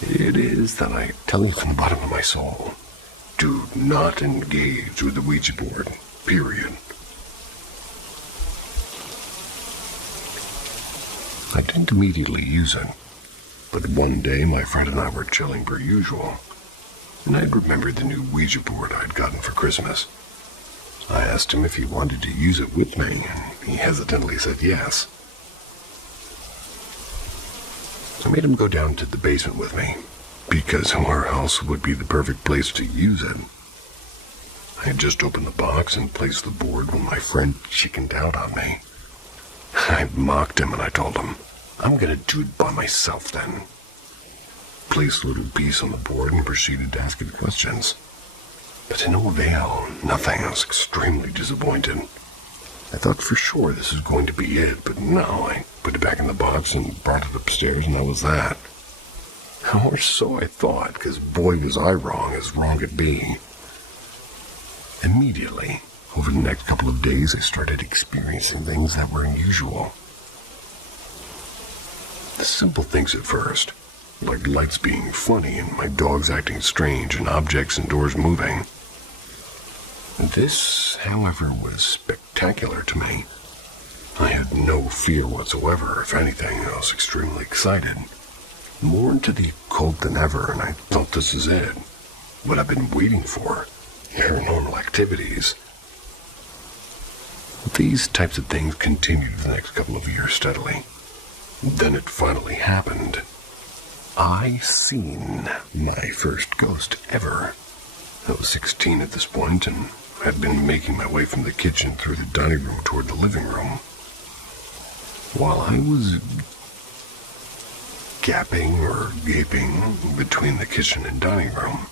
it is that I tell you from the bottom of my soul, do not engage with the Ouija board, period. I didn't immediately use it, but one day my friend and I were chilling per usual, and I'd remembered the new Ouija board I'd gotten for Christmas. I asked him if he wanted to use it with me, and he hesitantly said yes. I made him go down to the basement with me, because where else would be the perfect place to use it? I had just opened the box and placed the board when my friend chickened out on me. I mocked him and I told him, I'm gonna do it by myself then. Placed a little piece on the board and proceeded to ask it questions. But to no avail, nothing. I was extremely disappointed. I thought for sure this was going to be it, but no, I put it back in the box and brought it upstairs, and that was that. Or so I thought, because boy was I wrong as wrong could be. Immediately, over the next couple of days, I started experiencing things that were unusual. The simple things at first, like lights being funny and my dogs acting strange and objects indoors moving. This, however, was spectacular to me. I had no fear whatsoever. If anything, I was extremely excited. More into the occult than ever, and I thought this is it. What I've been waiting for. Paranormal activities. These types of things continued for the next couple of years steadily. Then it finally happened. I seen my first ghost ever. I was 16 at this point and had been making my way from the kitchen through the dining room toward the living room. While I was gapping or gaping between the kitchen and dining room,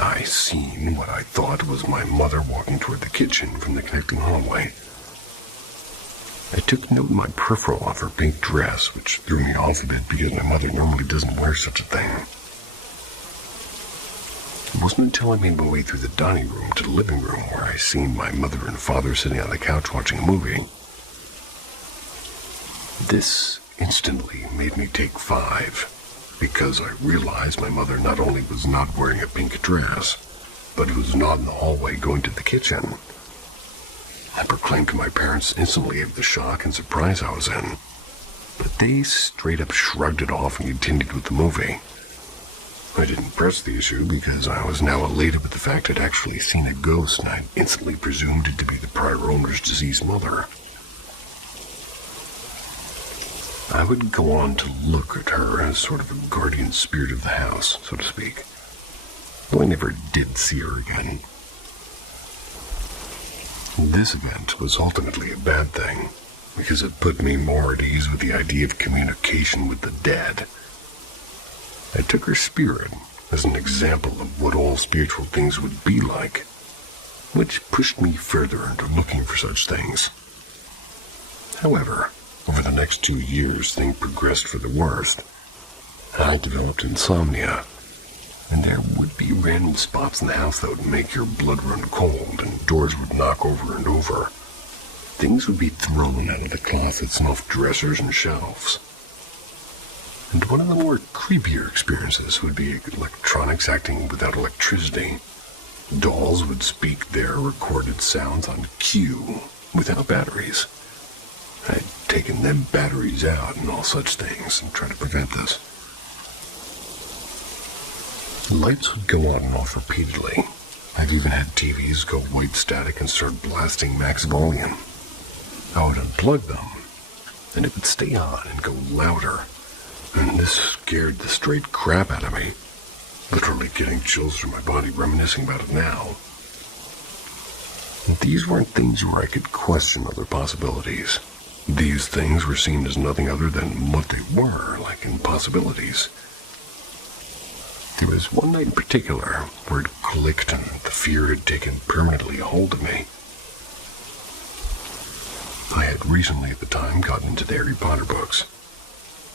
I seen what I thought was my mother walking toward the kitchen from the connecting hallway. I took note in my peripheral of her pink dress, which threw me off a bit because my mother normally doesn't wear such a thing. It wasn't until I made my way through the dining room to the living room where I seen my mother and father sitting on the couch watching a movie. This instantly made me take 5, because I realized my mother not only was not wearing a pink dress, but was not in the hallway going to the kitchen. I proclaimed to my parents instantly of the shock and surprise I was in, but they straight up shrugged it off and continued with the movie. I didn't press the issue because I was now elated with the fact I'd actually seen a ghost and I'd instantly presumed it to be the prior owner's deceased mother. I would go on to look at her as sort of a guardian spirit of the house, so to speak, though I never did see her again. This event was ultimately a bad thing, because it put me more at ease with the idea of communication with the dead. I took her spirit as an example of what all spiritual things would be like, which pushed me further into looking for such things. However, over the next 2 years, things progressed for the worst. I developed insomnia, and there would be random spots in the house that would make your blood run cold, and doors would knock over and over. Things would be thrown out of the closets and off dressers and shelves. And one of the more creepier experiences would be electronics acting without electricity. Dolls would speak their recorded sounds on cue, without batteries. I'd taken them batteries out and all such things and tried to prevent this. Lights would go on and off repeatedly. I've even had TVs go white static and start blasting max volume. I would unplug them, and it would stay on and go louder, and this scared the straight crap out of me, literally getting chills through my body reminiscing about it now. And these weren't things where I could question other possibilities. These things were seen as nothing other than what they were, like impossibilities. There was one night in particular where it clicked and the fear had taken permanently a hold of me. I had recently at the time gotten into the Harry Potter books.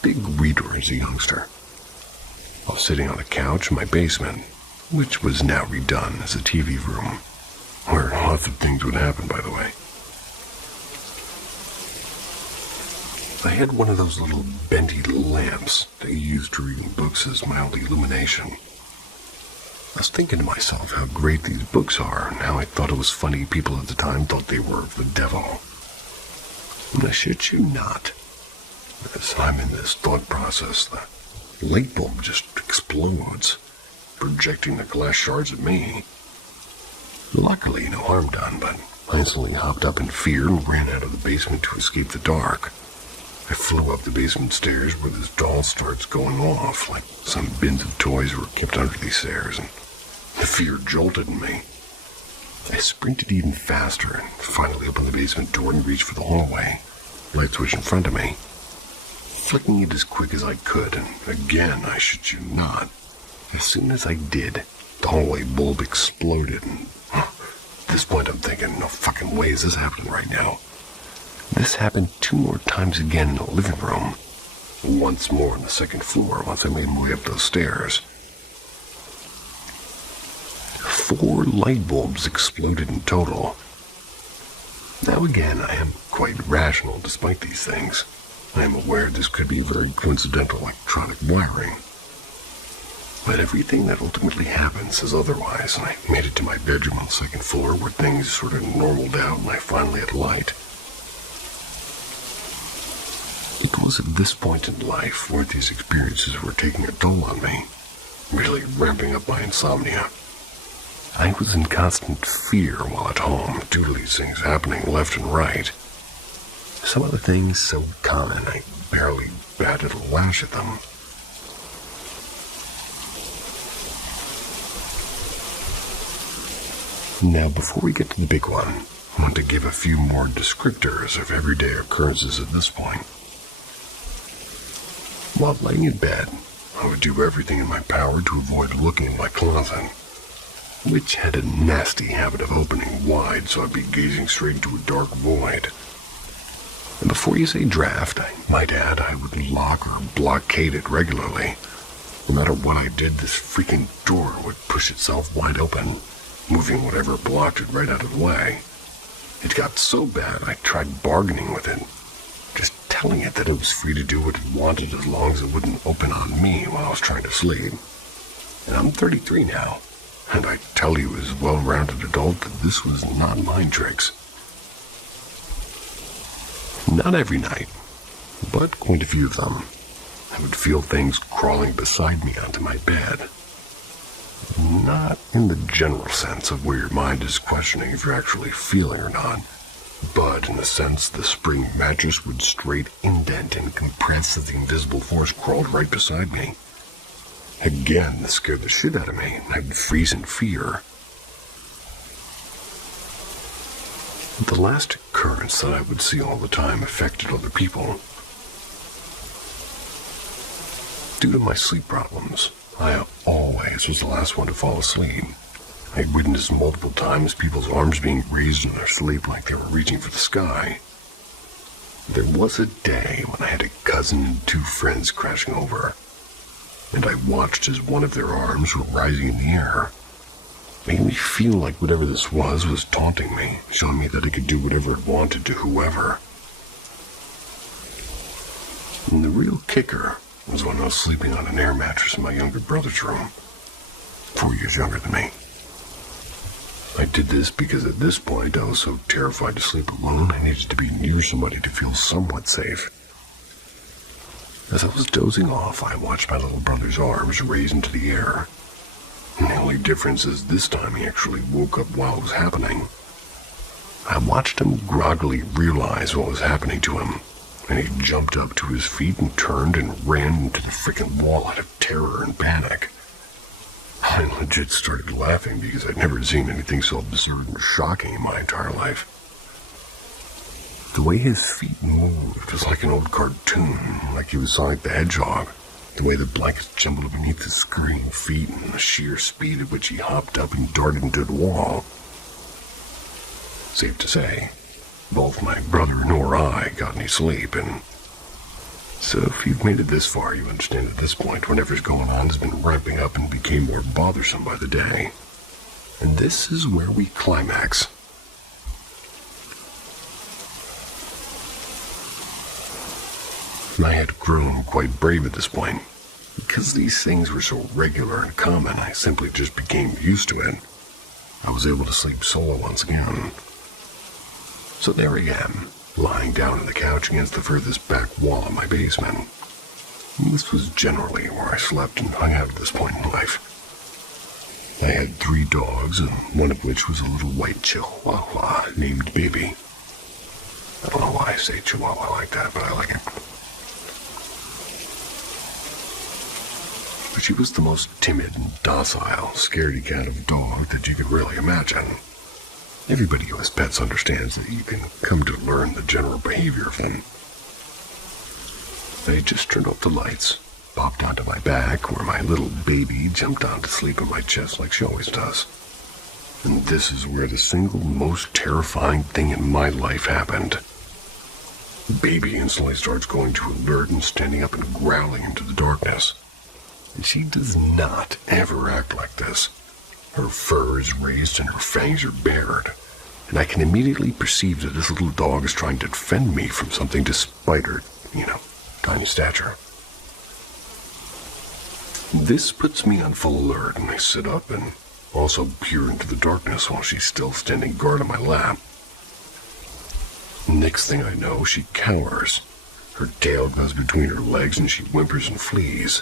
Big reader as a youngster. I was sitting on a couch in my basement, which was now redone as a TV room, where lots of things would happen, by the way. I had one of those little bendy lamps that you use to read books as mild illumination. I was thinking to myself how great these books are and how I thought it was funny people at the time thought they were of the devil. And I shit you not, as I'm in this thought process, the light bulb just explodes, projecting the glass shards at me. Luckily, no harm done, but I instantly hopped up in fear and ran out of the basement to escape the dark. I flew up the basement stairs where this doll starts going off, like some bins of toys were kept under these stairs, and the fear jolted in me. I sprinted even faster and finally opened the basement door and reached for the hallway, light switch in front of me, flicking it as quick as I could, and again, I shit you not, as soon as I did, the hallway bulb exploded, and at this point I'm thinking, no fucking way is this happening right now. This happened 2 more times again in the living room. Once more on the 2nd floor once I made my way up those stairs. 4 light bulbs exploded in total. Now again, I am quite rational despite these things. I am aware this could be very coincidental electronic wiring. But everything that ultimately happened says otherwise, and I made it to my bedroom on the 2nd floor where things sort of normaled out and I finally had light. It was at this point in life where these experiences were taking a toll on me, really ramping up my insomnia. I was in constant fear while at home due to these things happening left and right. Some of the things so common I barely batted a lash at them. Now, before we get to the big one, I want to give a few more descriptors of everyday occurrences at this point. While laying in bed, I would do everything in my power to avoid looking in my closet, which had a nasty habit of opening wide, so I'd be gazing straight into a dark void. And before you say draft, I might add I would lock or blockade it regularly. No matter what I did, this freaking door would push itself wide open, moving whatever blocked it right out of the way. It got so bad I tried bargaining with it, just telling it that it was free to do what it wanted as long as it wouldn't open on me while I was trying to sleep. And I'm 33 now, and I tell you as a well-rounded adult that this was not mind tricks. Not every night, but quite a few of them. I would feel things crawling beside me onto my bed. Not in the general sense of where your mind is questioning if you're actually feeling or not, but in the sense the spring mattress would straight indent and compress as the invisible force crawled right beside me. Again, this scared the shit out of me, and I would freeze in fear. The last occurrence that I would see all the time affected other people. Due to my sleep problems, I always was the last one to fall asleep. I witnessed multiple times people's arms being raised in their sleep like they were reaching for the sky. There was a day when I had a cousin and two friends crashing over, and I watched as one of their arms were rising in the air. It made me feel like whatever this was taunting me, showing me that it could do whatever it wanted to whoever. And the real kicker was when I was sleeping on an air mattress in my younger brother's room, 4 years younger than me. I did this because at this point I was so terrified to sleep alone I needed to be near somebody to feel somewhat safe. As I was dozing off, I watched my little brother's arms raise into the air. And the only difference is this time he actually woke up while it was happening. I watched him groggily realize what was happening to him, and he jumped up to his feet and turned and ran into the frickin' wall out of terror and panic. I legit started laughing because I'd never seen anything so absurd and shocking in my entire life. The way his feet moved was like an old cartoon, like he was Sonic the Hedgehog. The way the blankets jumbled beneath his scurrying feet and the sheer speed at which he hopped up and darted into the wall. Safe to say, both my brother nor I got any sleep, and so if you've made it this far, you understand at this point whatever's going on has been ramping up and became more bothersome by the day. And this is where we climax. I had grown quite brave at this point. Because these things were so regular and common, I simply just became used to it. I was able to sleep solo once again. So there I am, lying down on the couch against the furthest back wall of my basement. This was generally where I slept and hung out at this point in life. I had 3 dogs, one of which was a little white chihuahua named Baby. I don't know why I say chihuahua like that, but I like it. But she was the most timid and docile, scaredy cat of dog that you could really imagine. Everybody who has pets understands that you can come to learn the general behavior of them. I just turned off the lights, popped onto my back where my little baby jumped on to sleep on my chest like she always does. And this is where the single most terrifying thing in my life happened. Baby instantly starts going to alert and standing up and growling into the darkness. And she does not ever act like this. Her fur is raised and her fangs are bared, and I can immediately perceive that this little dog is trying to defend me from something despite her, tiny stature. This puts me on full alert, and I sit up and also peer into the darkness while she's still standing guard on my lap. Next thing I know, she cowers. Her tail goes between her legs and she whimpers and flees.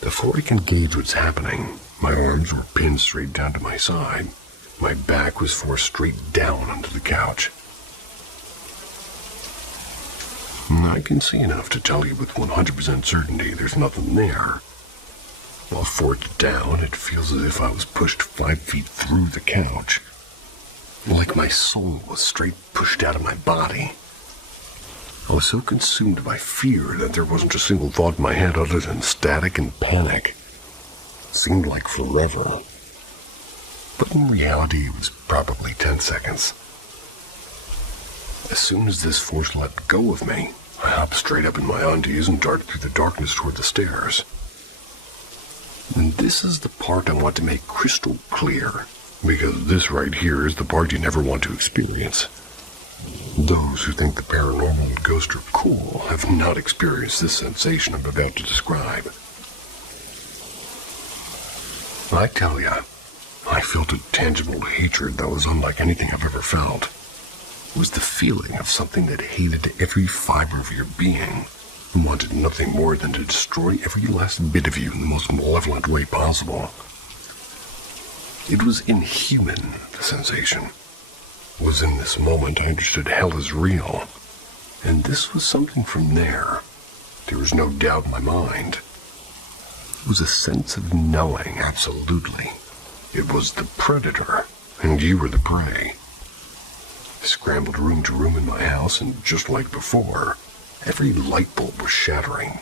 Before I can gauge what's happening, My arms were pinned straight down to my side. My back was forced straight down onto the couch. I can see enough to tell you with 100% certainty there's nothing there. While forced down, it feels as if I was pushed 5 feet through the couch. Like my soul was straight pushed out of my body. I was so consumed by fear that there wasn't a single thought in my head other than static and panic. It seemed like forever. But in reality, it was probably 10 seconds. As soon as this force let go of me, I hopped straight up in my undies and darted through the darkness toward the stairs. And this is the part I want to make crystal clear, because this right here is the part you never want to experience. Those who think the paranormal and ghosts are cool have not experienced this sensation I'm about to describe. I tell ya, I felt a tangible hatred that was unlike anything I've ever felt. It was the feeling of something that hated every fiber of your being, and wanted nothing more than to destroy every last bit of you in the most malevolent way possible. It was inhuman, the sensation. It was in this moment I understood hell is real, and this was something from there. There was no doubt in my mind. It was a sense of knowing, absolutely. It was the predator, and you were the prey. I scrambled room to room in my house, and just like before, every light bulb was shattering.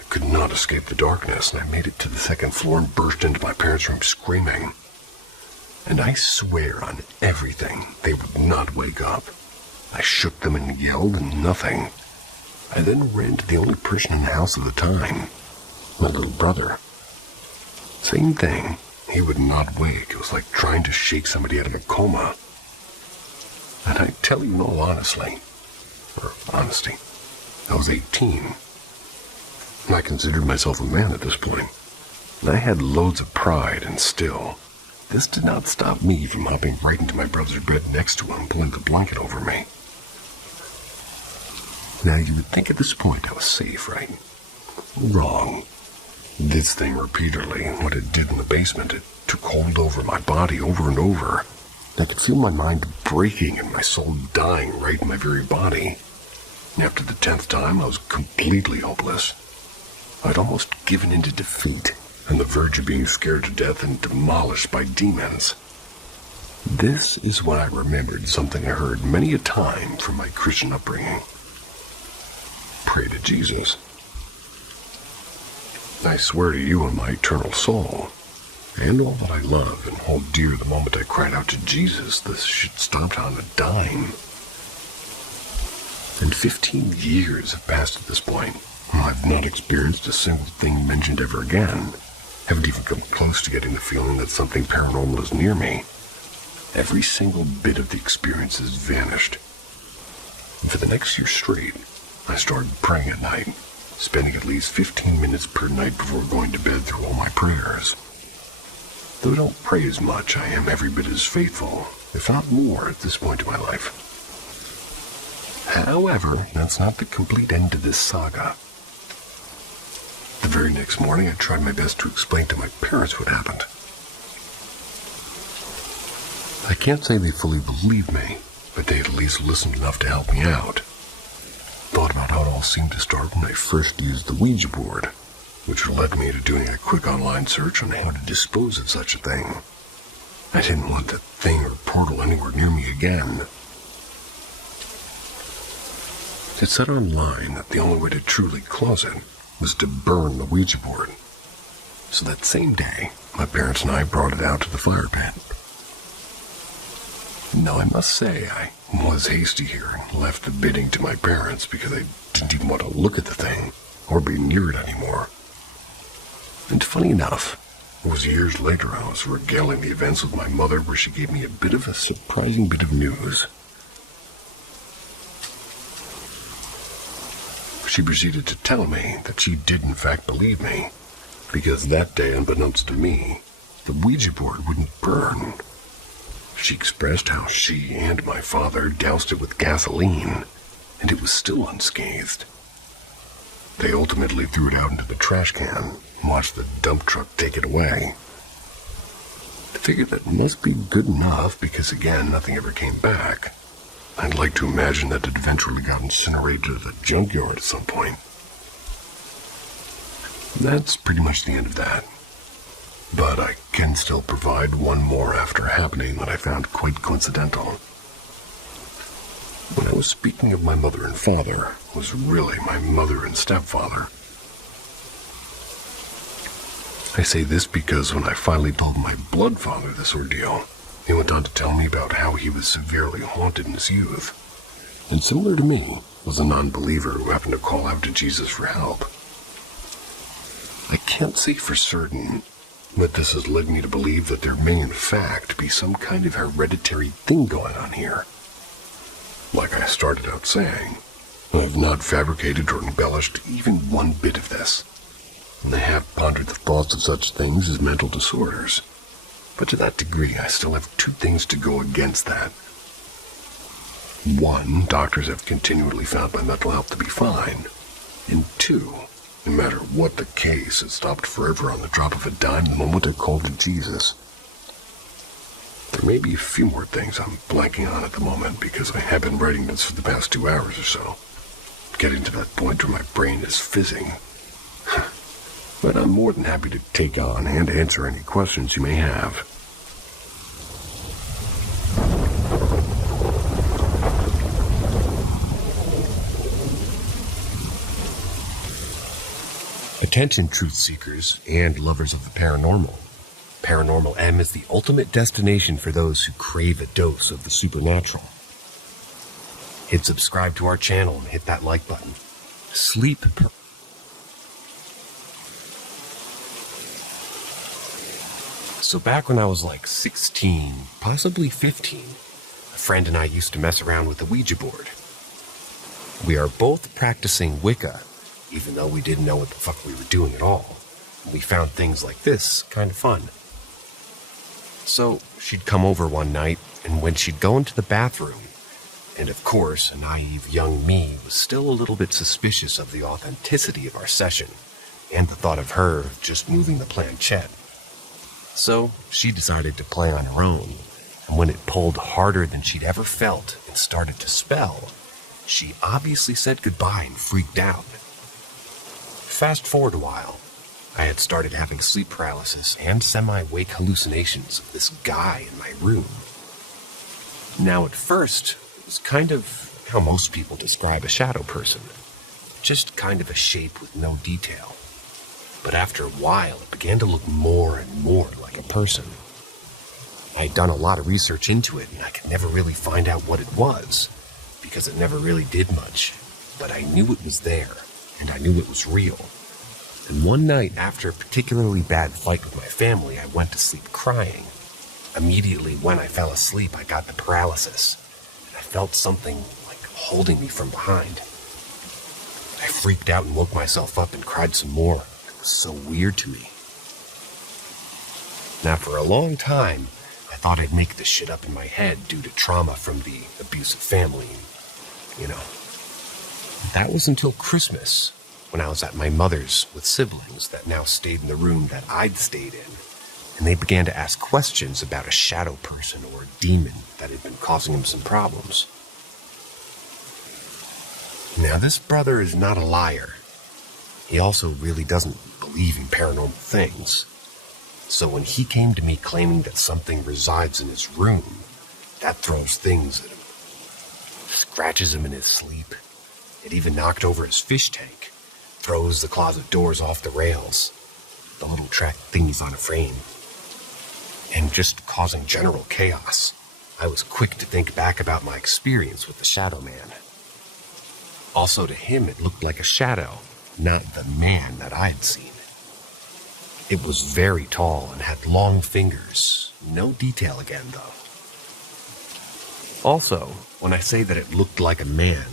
I could not escape the darkness, and I made it to the second floor and burst into my parents' room screaming. And I swear on everything, they would not wake up. I shook them and yelled, and nothing. I then ran to the only person in the house at the time, my little brother. Same thing. He would not wake. It was like trying to shake somebody out of a coma. And I tell you in all honesty, I was 18. And I considered myself a man at this point. And I had loads of pride, and still, this did not stop me from hopping right into my brother's bed next to him, pulling the blanket over me. Now, you would think at this point I was safe, right? Wrong. This thing repeatedly, what it did in the basement, it took hold over my body over and over. I could feel my mind breaking and my soul dying right in my very body. And after the 10th time, I was completely hopeless. I'd almost given in to defeat, on the verge of being scared to death and demolished by demons. This is when I remembered something I heard many a time from my Christian upbringing. Pray to Jesus. I swear to you on my eternal soul, and all that I love and hold dear the moment I cried out to Jesus, this shit stopped on a dime. And 15 years have passed at this point. I've not experienced a single thing mentioned ever again. Haven't even come close to getting the feeling that something paranormal is near me. Every single bit of the experience has vanished. And for the next year straight, I started praying at night, spending at least 15 minutes per night before going to bed through all my prayers. Though I don't pray as much, I am every bit as faithful, if not more, at this point in my life. However, that's not the complete end to this saga. The very next morning, I tried my best to explain to my parents what happened. I can't say they fully believed me, but they at least listened enough to help me out. Thought about how it all seemed to start when I first used the Ouija board, which led me to doing a quick online search on how to dispose of such a thing. I didn't want that thing or portal anywhere near me again. It said online that the only way to truly close it was to burn the Ouija board. So that same day, my parents and I brought it out to the fire pit. Now, I must say, I was hasty here and left the bidding to my parents because I didn't even want to look at the thing or be near it anymore. And funny enough, it was years later I was regaling the events with my mother where she gave me a bit of a surprising bit of news. She proceeded to tell me that she did in fact believe me, because that day, unbeknownst to me, the Ouija board wouldn't burn. She expressed how she and my father doused it with gasoline, and it was still unscathed. They ultimately threw it out into the trash can and watched the dump truck take it away. I figured that must be good enough because, again, nothing ever came back. I'd like to imagine that it eventually got incinerated at a junkyard at some point. That's pretty much the end of that. But I can still provide one more after happening that I found quite coincidental. When I was speaking of my mother and father, it was really my mother and stepfather. I say this because when I finally told my blood father this ordeal, he went on to tell me about how he was severely haunted in his youth, and similar to me, was a non-believer who happened to call out to Jesus for help. I can't say for certain, but this has led me to believe that there may in fact be some kind of hereditary thing going on here. Like I started out saying, I've not fabricated or embellished even one bit of this. And I have pondered the thoughts of such things as mental disorders. But to that degree, I still have two things to go against that. One, doctors have continually found my mental health to be fine. And two, no matter what the case, it stopped forever on the drop of a dime the moment I called to Jesus. There may be a few more things I'm blanking on at the moment because I have been writing this for the past 2 hours or so. Getting to that point where my brain is fizzing. But I'm more than happy to take on and answer any questions you may have. Attention, truth seekers and lovers of the paranormal. Paranormal M is the ultimate destination for those who crave a dose of the supernatural. Hit subscribe to our channel and hit that like button. So back when I was like 16, possibly 15, a friend and I used to mess around with the Ouija board. We are both practicing Wicca, even though we didn't know what the fuck we were doing at all. We found things like this kind of fun. So she'd come over one night, and when she'd go into the bathroom, and of course a naive young me was still a little bit suspicious of the authenticity of our session, and the thought of her just moving the planchette. So she decided to play on her own, and when it pulled harder than she'd ever felt and started to spell, she obviously said goodbye and freaked out. Fast forward a while, I had started having sleep paralysis and semi-wake hallucinations of this guy in my room. Now at first, it was kind of how most people describe a shadow person, just kind of a shape with no detail. But after a while, it began to look more and more like a person. I'd done a lot of research into it, and I could never really find out what it was, because it never really did much. But I knew it was there, and I knew it was real. And one night, after a particularly bad fight with my family, I went to sleep crying. Immediately when I fell asleep, I got the paralysis, and I felt something like holding me from behind. I freaked out and woke myself up and cried some more. It was so weird to me. Now, for a long time, I thought I'd make this shit up in my head due to trauma from the abusive family. You know. That was until Christmas, when I was at my mother's with siblings that now stayed in the room that I'd stayed in, and they began to ask questions about a shadow person or a demon that had been causing him some problems. Now, this brother is not a liar. He also really doesn't believe in paranormal things. So when he came to me claiming that something resides in his room, that throws things at him. Scratches him in his sleep. It even knocked over his fish tank. Throws the closet doors off the rails. The little track thingies on a frame. And just causing general chaos. I was quick to think back about my experience with the Shadow Man. Also, to him, it looked like a shadow, not the man that I'd seen. It was very tall and had long fingers. No detail again, though. Also, when I say that it looked like a man,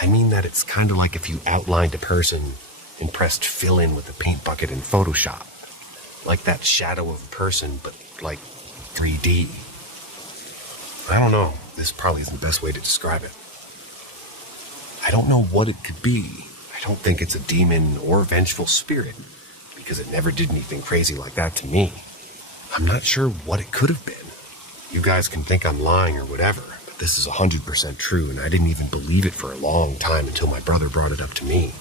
I mean that it's kind of like if you outlined a person and pressed fill in with a paint bucket in Photoshop. Like that shadow of a person, but like 3D. I don't know. This probably isn't the best way to describe it. I don't know what it could be. I don't think it's a demon or vengeful spirit, because it never did anything crazy like that to me. I'm not sure what it could have been. You guys can think I'm lying or whatever, but this is 100% true, and I didn't even believe it for a long time until my brother brought it up to me.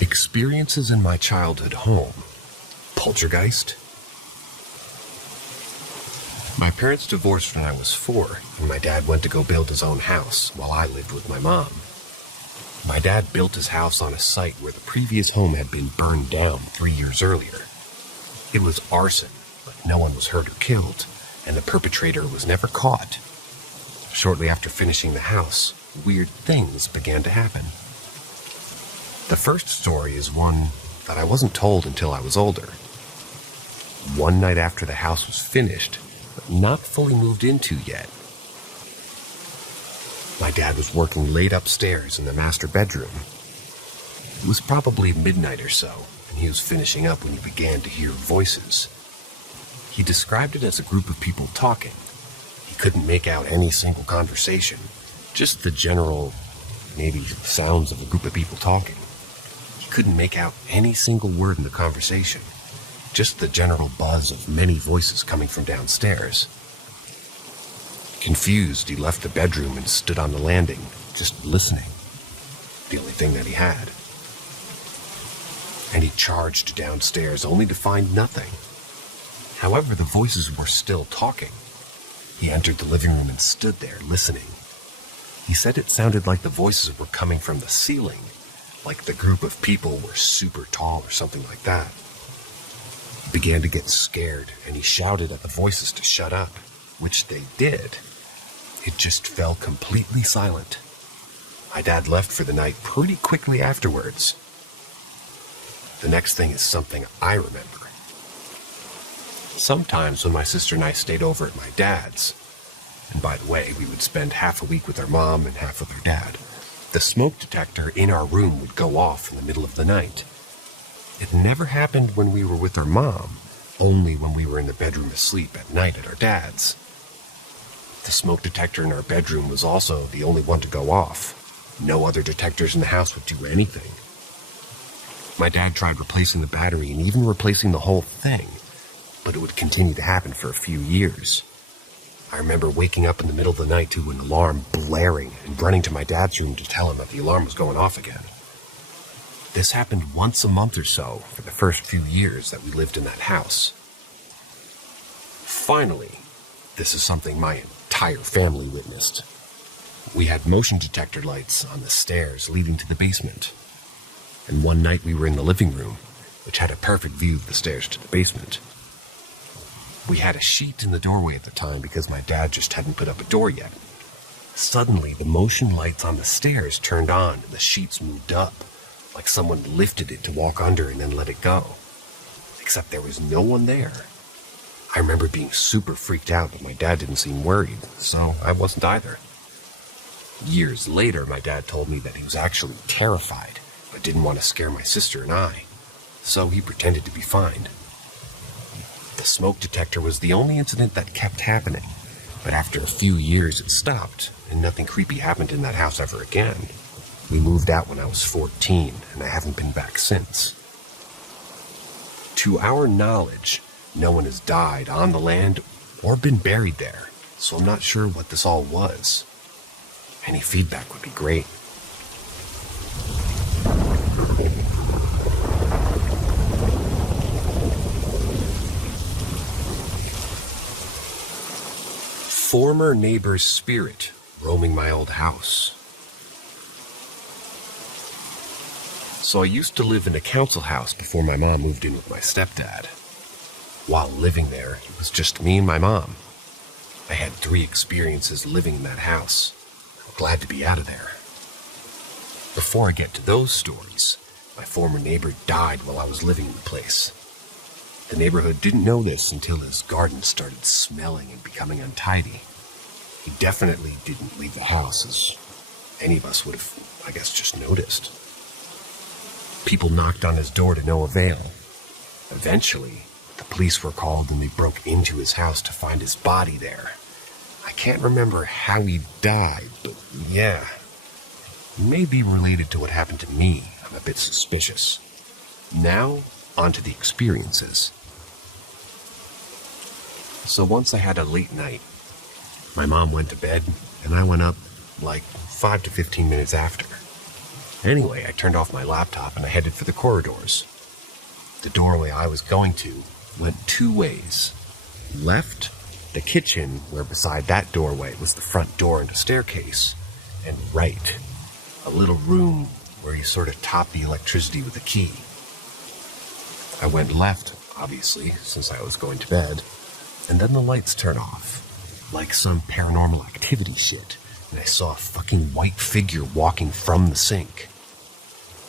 Experiences in my childhood home. Poltergeist? My parents divorced when I was 4, and my dad went to go build his own house while I lived with my mom. My dad built his house on a site where the previous home had been burned down 3 years earlier. It was arson, but no one was hurt or killed, and the perpetrator was never caught. Shortly after finishing the house, weird things began to happen. The first story is one that I wasn't told until I was older. One night after the house was finished, but not fully moved into yet, my dad was working late upstairs in the master bedroom. It was probably midnight or so, and he was finishing up when he began to hear voices. He described it as a group of people talking. He couldn't make out any single conversation, just the general, maybe sounds of a group of people talking. He couldn't make out any single word in the conversation, just the general buzz of many voices coming from downstairs. Confused, he left the bedroom and stood on the landing, just listening. The only thing that he had. And he charged downstairs only to find nothing. However, the voices were still talking. He entered the living room and stood there, listening. He said it sounded like the voices were coming from the ceiling, like the group of people were super tall or something like that. He began to get scared, and he shouted at the voices to shut up, which they did. It just fell completely silent. My dad left for the night pretty quickly afterwards. The next thing is something I remember. Sometimes when my sister and I stayed over at my dad's, and by the way, we would spend half a week with our mom and half with our dad, the smoke detector in our room would go off in the middle of the night. It never happened when we were with our mom, only when we were in the bedroom asleep at night at our dad's. The smoke detector in our bedroom was also the only one to go off. No other detectors in the house would do anything. My dad tried replacing the battery and even replacing the whole thing, but it would continue to happen for a few years. I remember waking up in the middle of the night to an alarm blaring and running to my dad's room to tell him that the alarm was going off again. This happened once a month or so for the first few years that we lived in that house. Finally, this is something my entire family witnessed. We had motion detector lights on the stairs leading to the basement. And one night we were in the living room, which had a perfect view of the stairs to the basement. We had a sheet in the doorway at the time because my dad just hadn't put up a door yet. Suddenly, the motion lights on the stairs turned on and the sheets moved up, like someone lifted it to walk under and then let it go. Except there was no one there. I remember being super freaked out, but my dad didn't seem worried, so I wasn't either. Years later, my dad told me that he was actually terrified, but didn't want to scare my sister and I, so he pretended to be fine. The smoke detector was the only incident that kept happening, but after a few years it stopped, and nothing creepy happened in that house ever again. We moved out when I was 14, and I haven't been back since. To our knowledge, no one has died on the land or been buried there, so I'm not sure what this all was. Any feedback would be great. Former neighbor's spirit roaming my old house. So I used to live in a council house before my mom moved in with my stepdad. While living there, it was just me and my mom. I had 3 experiences living in that house. I'm glad to be out of there. Before I get to those stories, my former neighbor died while I was living in the place. The neighborhood didn't know this until his garden started smelling and becoming untidy. He definitely didn't leave the house, as any of us would have, I guess, just noticed. People knocked on his door to no avail. Eventually, the police were called and they broke into his house to find his body there. I can't remember how he died, but yeah. It may be related to what happened to me. I'm a bit suspicious. Now, on to the experiences. So once I had a late night, my mom went to bed, and I went up like 5 to 15 minutes after. Anyway, I turned off my laptop and I headed for the corridors. The doorway I was going to went 2 ways. Left, the kitchen, where beside that doorway was the front door and a staircase. And right, a little room where you sort of top the electricity with a key. I went left, obviously, since I was going to bed, and then the lights turned off, like some paranormal activity shit, and I saw a fucking white figure walking from the sink.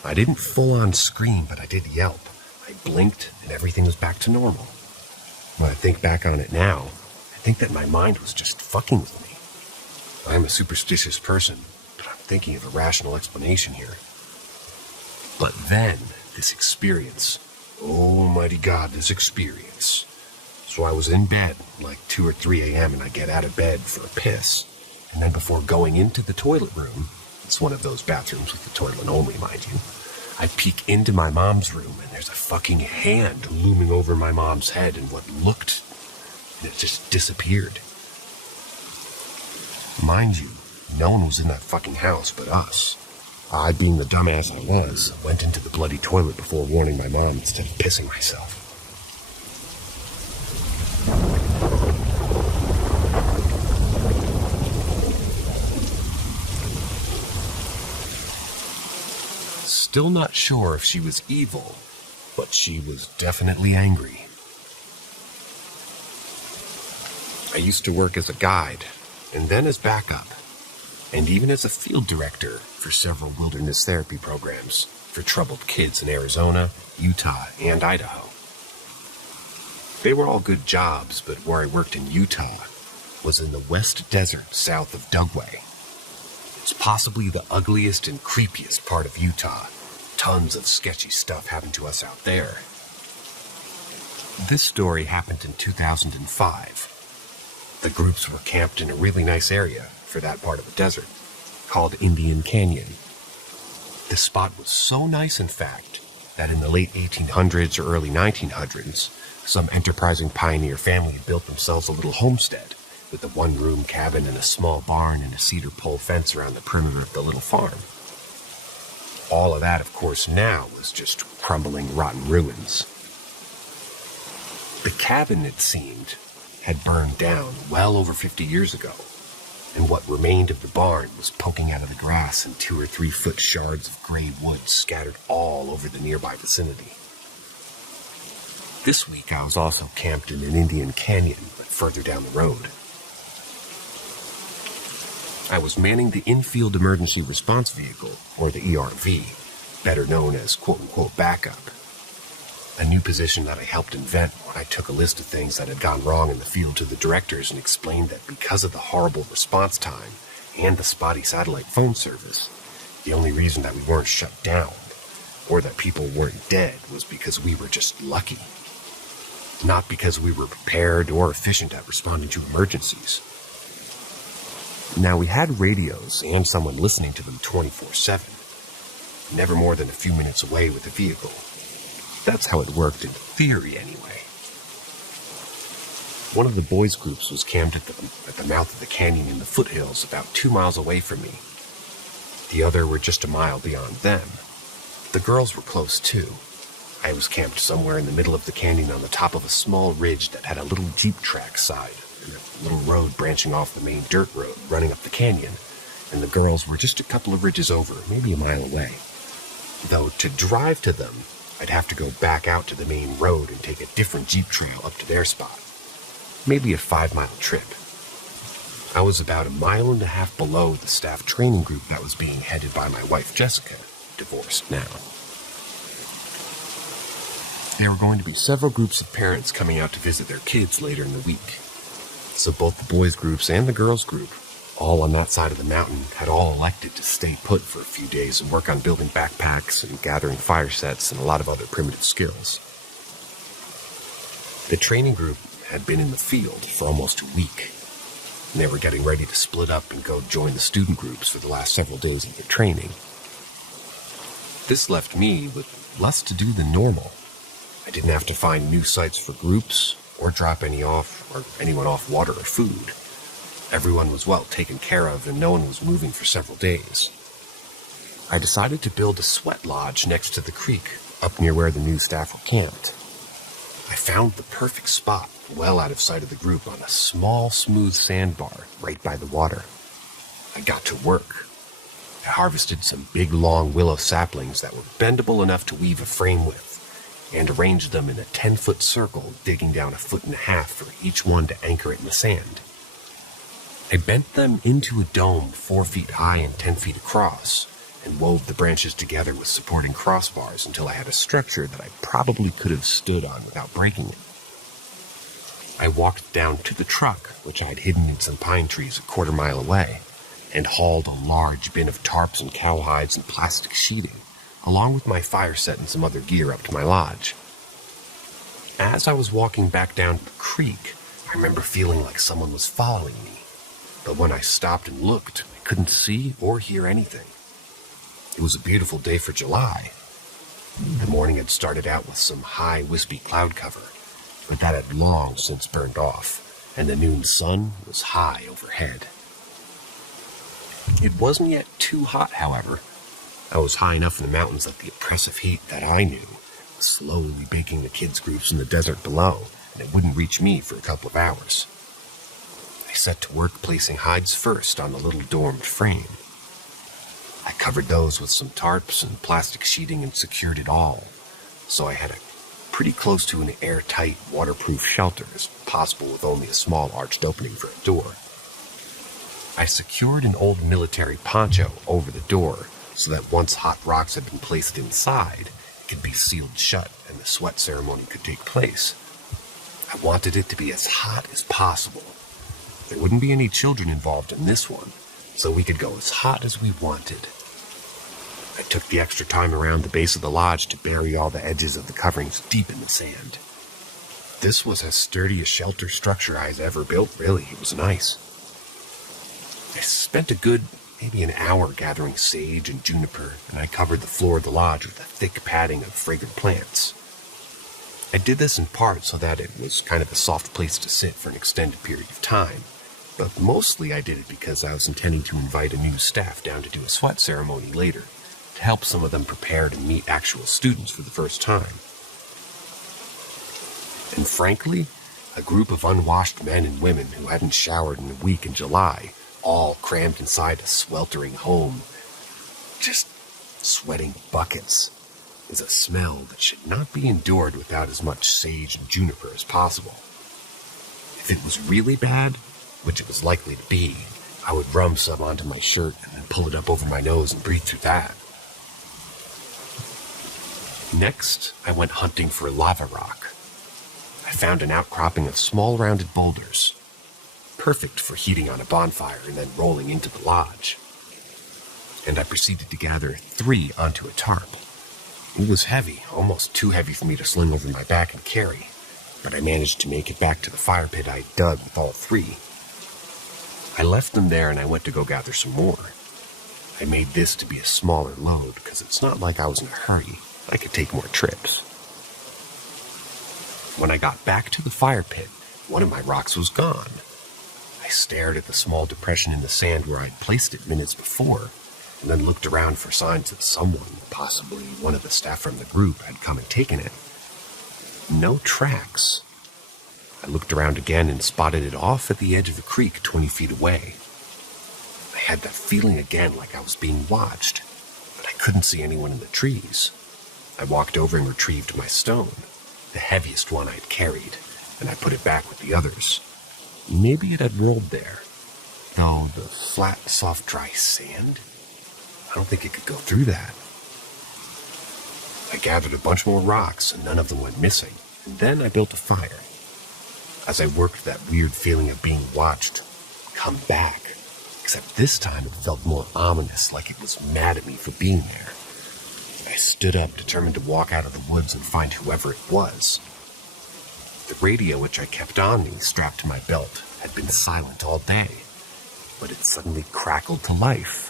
I didn't full-on scream, but I did yelp. I blinked, and everything was back to normal. When I think back on it now, I think that my mind was just fucking with me. I'm a superstitious person, but I'm thinking of a rational explanation here. But then, this experience. Oh, mighty God, this experience. So I was in bed, like 2 or 3 a.m., and I get out of bed for a piss. And then before going into the toilet room, it's one of those bathrooms with the toilet only, mind you, I peek into my mom's room, and there's a fucking hand looming over my mom's head, and what looked, and it just disappeared. Mind you, no one was in that fucking house but us. I, being the dumbass I was, went into the bloody toilet before warning my mom instead of pissing myself. Still not sure if she was evil, but she was definitely angry. I used to work as a guide, and then as backup, and even as a field director for several wilderness therapy programs for troubled kids in Arizona, Utah, and Idaho. They were all good jobs, but where I worked in Utah was in the West Desert south of Dugway. It's possibly the ugliest and creepiest part of Utah. Tons of sketchy stuff happened to us out there. This story happened in 2005. The groups were camped in a really nice area for that part of the desert, called Indian Canyon. The spot was so nice, in fact, that in the late 1800s or early 1900s, some enterprising pioneer family had built themselves a little homestead with a one-room cabin and a small barn and a cedar pole fence around the perimeter of the little farm. All of that, of course, now was just crumbling, rotten ruins. The cabin, it seemed, had burned down well over 50 years ago, and what remained of the barn was poking out of the grass in 2 or 3 foot shards of gray wood scattered all over the nearby vicinity. This week I was also camped in an Indian Canyon, but further down the road. I was manning the Infield Emergency Response Vehicle, or the ERV, better known as quote-unquote backup. A new position that I helped invent when I took a list of things that had gone wrong in the field to the directors and explained that because of the horrible response time and the spotty satellite phone service, the only reason that we weren't shut down, or that people weren't dead, was because we were just lucky. Not because we were prepared or efficient at responding to emergencies. Now, we had radios and someone listening to them 24/7, never more than a few minutes away with the vehicle. That's how it worked in theory, anyway. One of the boys' groups was camped at the mouth of the canyon in the foothills about 2 miles away from me. The other were just a mile beyond them. The girls were close, too. I was camped somewhere in the middle of the canyon on the top of a small ridge that had a little jeep track side, and a little road branching off the main dirt road running up the canyon, and the girls were just a couple of ridges over, maybe a mile away. Though to drive to them, I'd have to go back out to the main road and take a different jeep trail up to their spot. Maybe a 5-mile trip. I was about 1.5 miles below the staff training group that was being headed by my wife Jessica, divorced now. There were going to be several groups of parents coming out to visit their kids later in the week. So both the boys' groups and the girls' group, all on that side of the mountain, had all elected to stay put for a few days and work on building backpacks and gathering fire sets and a lot of other primitive skills. The training group had been in the field for almost a week. and they were getting ready to split up and go join the student groups for the last several days of their training. This left me with less to do than normal. I didn't have to find new sites for groups or drop anyone off water or food. Everyone was well taken care of and no one was moving for several days. I decided to build a sweat lodge next to the creek up near where the new staff were camped. I found the perfect spot, well out of sight of the group on a small, smooth sandbar right by the water. I got to work. I harvested some big, long willow saplings that were bendable enough to weave a frame with, and arranged them in a 10-foot circle, digging down 1.5 feet for each one to anchor it in the sand. I bent them into a dome 4 feet high and 10 feet across, and wove the branches together with supporting crossbars until I had a structure that I probably could have stood on without breaking it. I walked down to the truck, which I'd hidden in some pine trees 1/4 mile away, and hauled a large bin of tarps and cowhides and plastic sheeting, along with my fire set and some other gear up to my lodge. As I was walking back down the creek, I remember feeling like someone was following me, but when I stopped and looked, I couldn't see or hear anything. It was a beautiful day for July. The morning had started out with some high, wispy cloud cover, but that had long since burned off, and the noon sun was high overhead. It wasn't yet too hot, however. I was high enough in the mountains that the oppressive heat that I knew was slowly baking the kids' groups in the desert below, and it wouldn't reach me for a couple of hours. I set to work placing hides first on the little domed frame. I covered those with some tarps and plastic sheeting and secured it all, so I had a pretty close to an airtight, waterproof shelter as possible with only a small arched opening for a door. I secured an old military poncho over the door so that once hot rocks had been placed inside, it could be sealed shut and the sweat ceremony could take place. I wanted it to be as hot as possible. There wouldn't be any children involved in this one, so we could go as hot as we wanted. I took the extra time around the base of the lodge to bury all the edges of the coverings deep in the sand. This was as sturdy a shelter structure I've ever built, really. It was nice. I spent a good maybe an hour gathering sage and juniper, and I covered the floor of the lodge with a thick padding of fragrant plants. I did this in part so that it was kind of a soft place to sit for an extended period of time, but mostly I did it because I was intending to invite a new staff down to do a sweat ceremony later, to help some of them prepare to meet actual students for the first time. And frankly, a group of unwashed men and women who hadn't showered in a week in July, all crammed inside a sweltering home, just sweating buckets, is a smell that should not be endured without as much sage and juniper as possible. If it was really bad, which it was likely to be, I would rum some onto my shirt and then pull it up over my nose and breathe through that. Next, I went hunting for lava rock. I found an outcropping of small rounded boulders, perfect for heating on a bonfire and then rolling into the lodge. And I proceeded to gather 3 onto a tarp. It was heavy, almost too heavy for me to sling over my back and carry, but I managed to make it back to the fire pit I dug with all 3. I left them there and I went to go gather some more. I made this to be a smaller load because it's not like I was in a hurry. I could take more trips. When I got back to the fire pit, one of my rocks was gone. I stared at the small depression in the sand where I'd placed it minutes before, and then looked around for signs that someone, possibly one of the staff from the group, had come and taken it. No tracks. I looked around again and spotted it off at the edge of the creek 20 feet away. I had that feeling again like I was being watched, but I couldn't see anyone in the trees. I walked over and retrieved my stone, the heaviest one I'd carried, and I put it back with the others. Maybe it had rolled there, though the flat, soft, dry sand, I don't think it could go through that. I gathered a bunch more rocks, and none of them went missing, and then I built a fire. As I worked, that weird feeling of being watched come back, except this time it felt more ominous, like it was mad at me for being there. I stood up, determined to walk out of the woods and find whoever it was. The radio, which I kept on me, strapped to my belt, had been silent all day, but it suddenly crackled to life.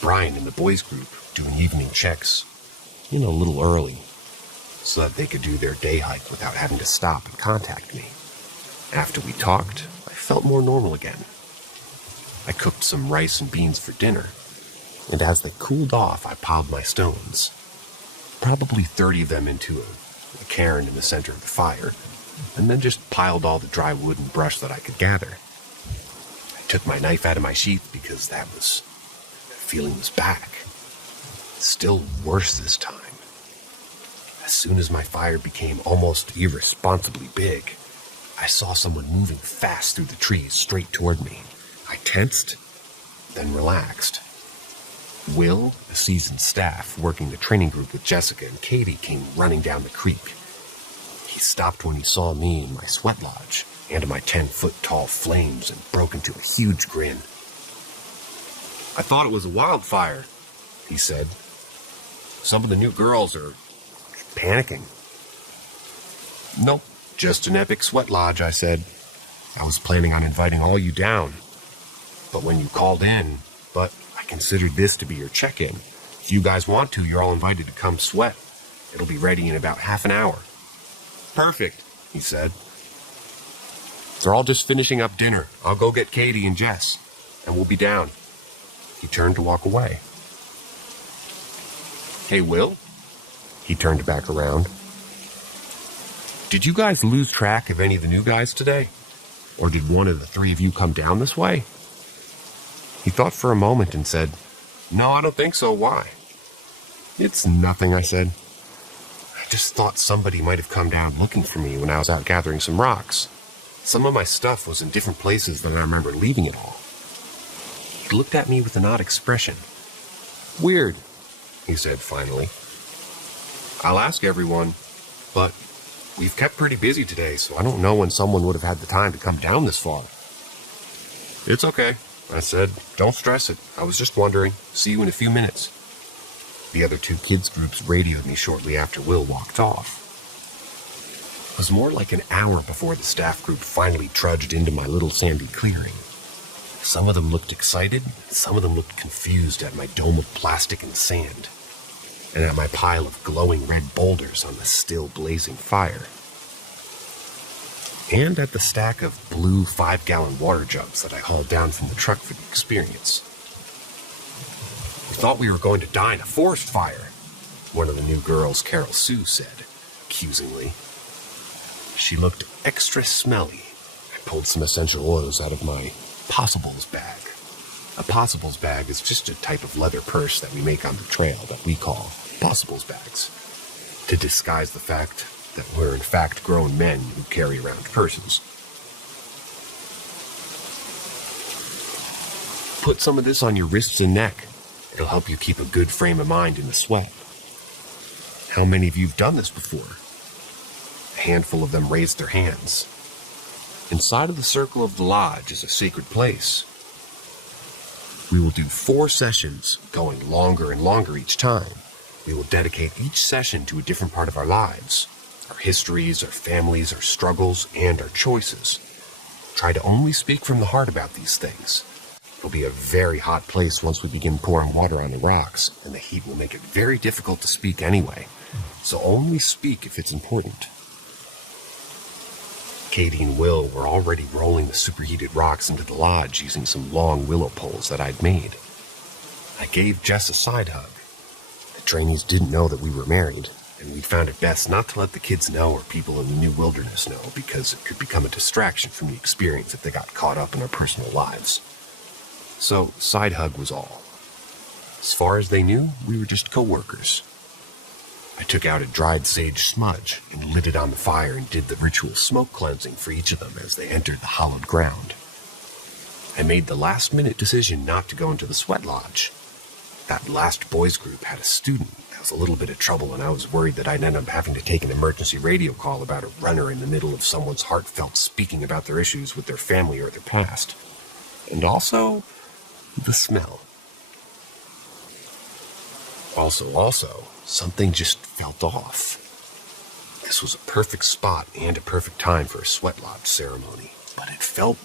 Brian and the boys' group doing evening checks, a little early, so that they could do their day hike without having to stop and contact me. After we talked, I felt more normal again. I cooked some rice and beans for dinner, and as they cooled off, I piled my stones, probably 30 of them into a cairn in the center of the fire, and then just piled all the dry wood and brush that I could gather. I took my knife out of my sheath because that feeling was back. Still worse this time. As soon as my fire became almost irresponsibly big, I saw someone moving fast through the trees straight toward me. I tensed, then relaxed. Will, a seasoned staff working the training group with Jessica and Katie, came running down the creek. He stopped when he saw me in my sweat lodge and my 10-foot-tall flames and broke into a huge grin. "I thought it was a wildfire," he said. "Some of the new girls are panicking." "Nope, just an epic sweat lodge," I said. "I was planning on inviting all you down. But when you called in, I considered this to be your check-in. If you guys want to, you're all invited to come sweat. It'll be ready in about half an hour." "Perfect," he said. "They're all just finishing up dinner. I'll go get Katie and Jess, and we'll be down." He turned to walk away. "Hey, Will?" He turned back around. "Did you guys lose track of any of the new guys today? Or did one of the three of you come down this way?" He thought for a moment and said, "No, I don't think so. Why?" "It's nothing," I said. "I just thought somebody might have come down looking for me when I was out gathering some rocks. Some of my stuff was in different places than I remember leaving it all." He looked at me with an odd expression. "Weird," he said finally. "I'll ask everyone, but we've kept pretty busy today, so I don't know when someone would have had the time to come down this far." "It's okay," I said. "Don't stress it. I was just wondering. See you in a few minutes." The other two kids' groups radioed me shortly after Will walked off. It was more like an hour before the staff group finally trudged into my little sandy clearing. Some of them looked excited, some of them looked confused at my dome of plastic and sand, and at my pile of glowing red boulders on the still blazing fire, and at the stack of blue 5-gallon water jugs that I hauled down from the truck for the experience. "We thought we were going to die in a forest fire," one of the new girls, Carol Sue, said, accusingly. She looked extra smelly. I pulled some essential oils out of my possibles bag. A possibles bag is just a type of leather purse that we make on the trail that we call possibles bags, to disguise the fact that we're in fact grown men who carry around purses. "Put some of this on your wrists and neck. It'll help you keep a good frame of mind in the sweat." "How many of you have done this before?" A handful of them raised their hands. "Inside of the circle of the lodge is a sacred place. We will do 4 sessions, going longer and longer each time. We will dedicate each session to a different part of our lives, our histories, our families, our struggles, and our choices. Try to only speak from the heart about these things. It'll be a very hot place once we begin pouring water on the rocks, and the heat will make it very difficult to speak anyway, so only speak if it's important." Katie and Will were already rolling the superheated rocks into the lodge using some long willow poles that I'd made. I gave Jess a side hug. The trainees didn't know that we were married, and we found it best not to let the kids know or people in the new wilderness know, because it could become a distraction from the experience if they got caught up in our personal lives. So, side hug was all. As far as they knew, we were just co-workers. I took out a dried sage smudge and lit it on the fire and did the ritual smoke cleansing for each of them as they entered the hallowed ground. I made the last-minute decision not to go into the sweat lodge. That last boys group had a student that was a little bit of trouble, and I was worried that I'd end up having to take an emergency radio call about a runner in the middle of someone's heartfelt speaking about their issues with their family or their past. And also, the smell. Also, something just felt off. This was a perfect spot and a perfect time for a sweat lodge ceremony. but it felt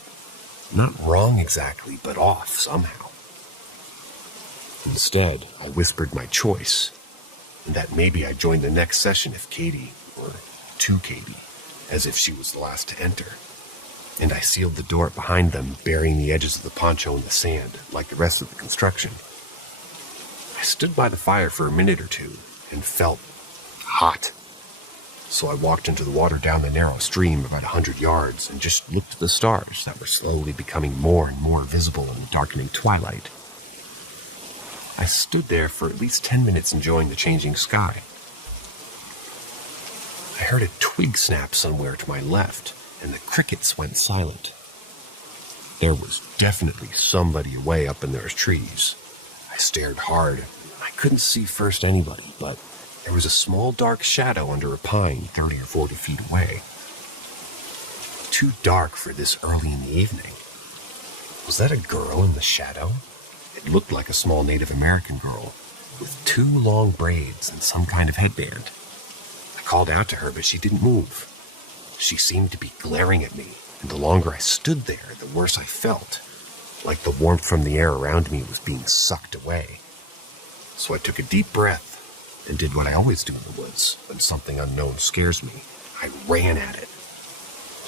not wrong exactly, but off somehow. Instead, I whispered my choice, and that maybe I'd join the next session if Katie, or to Katie, as if she was the last to enter. And I sealed the door behind them, burying the edges of the poncho in the sand, like the rest of the construction. I stood by the fire for a minute or two, and felt hot. So I walked into the water down the narrow stream about 100 yards and just looked at the stars that were slowly becoming more and more visible in the darkening twilight. I stood there for at least 10 minutes enjoying the changing sky. I heard a twig snap somewhere to my left, and the crickets went silent. There was definitely somebody way up in those trees. I stared hard. I couldn't see first anybody, but there was a small dark shadow under a pine 30 or 40 feet away. Too dark for this early in the evening. Was that a girl in the shadow? It looked like a small Native American girl, with 2 long braids and some kind of headband. I called out to her, but she didn't move. She seemed to be glaring at me, and the longer I stood there, the worse I felt, like the warmth from the air around me was being sucked away. So I took a deep breath and did what I always do in the woods when something unknown scares me. I ran at it.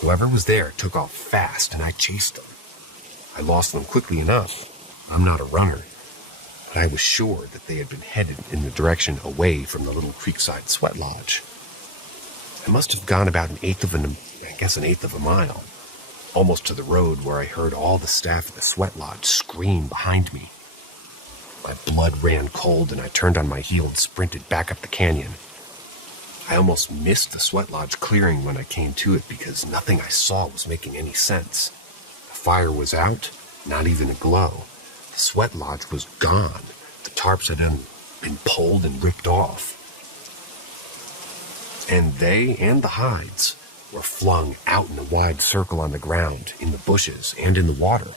Whoever was there took off fast, and I chased them. I lost them quickly enough. I'm not a runner, but I was sure that they had been headed in the direction away from the little creekside sweat lodge. I must have gone about an eighth of a mile, almost to the road where I heard all the staff at the sweat lodge scream behind me. My blood ran cold, and I turned on my heel and sprinted back up the canyon. I almost missed the sweat lodge clearing when I came to it because nothing I saw was making any sense. The fire was out, not even a glow. The sweat lodge was gone. The tarps had been pulled and ripped off. And they and the hides were flung out in a wide circle on the ground, in the bushes, and in the water.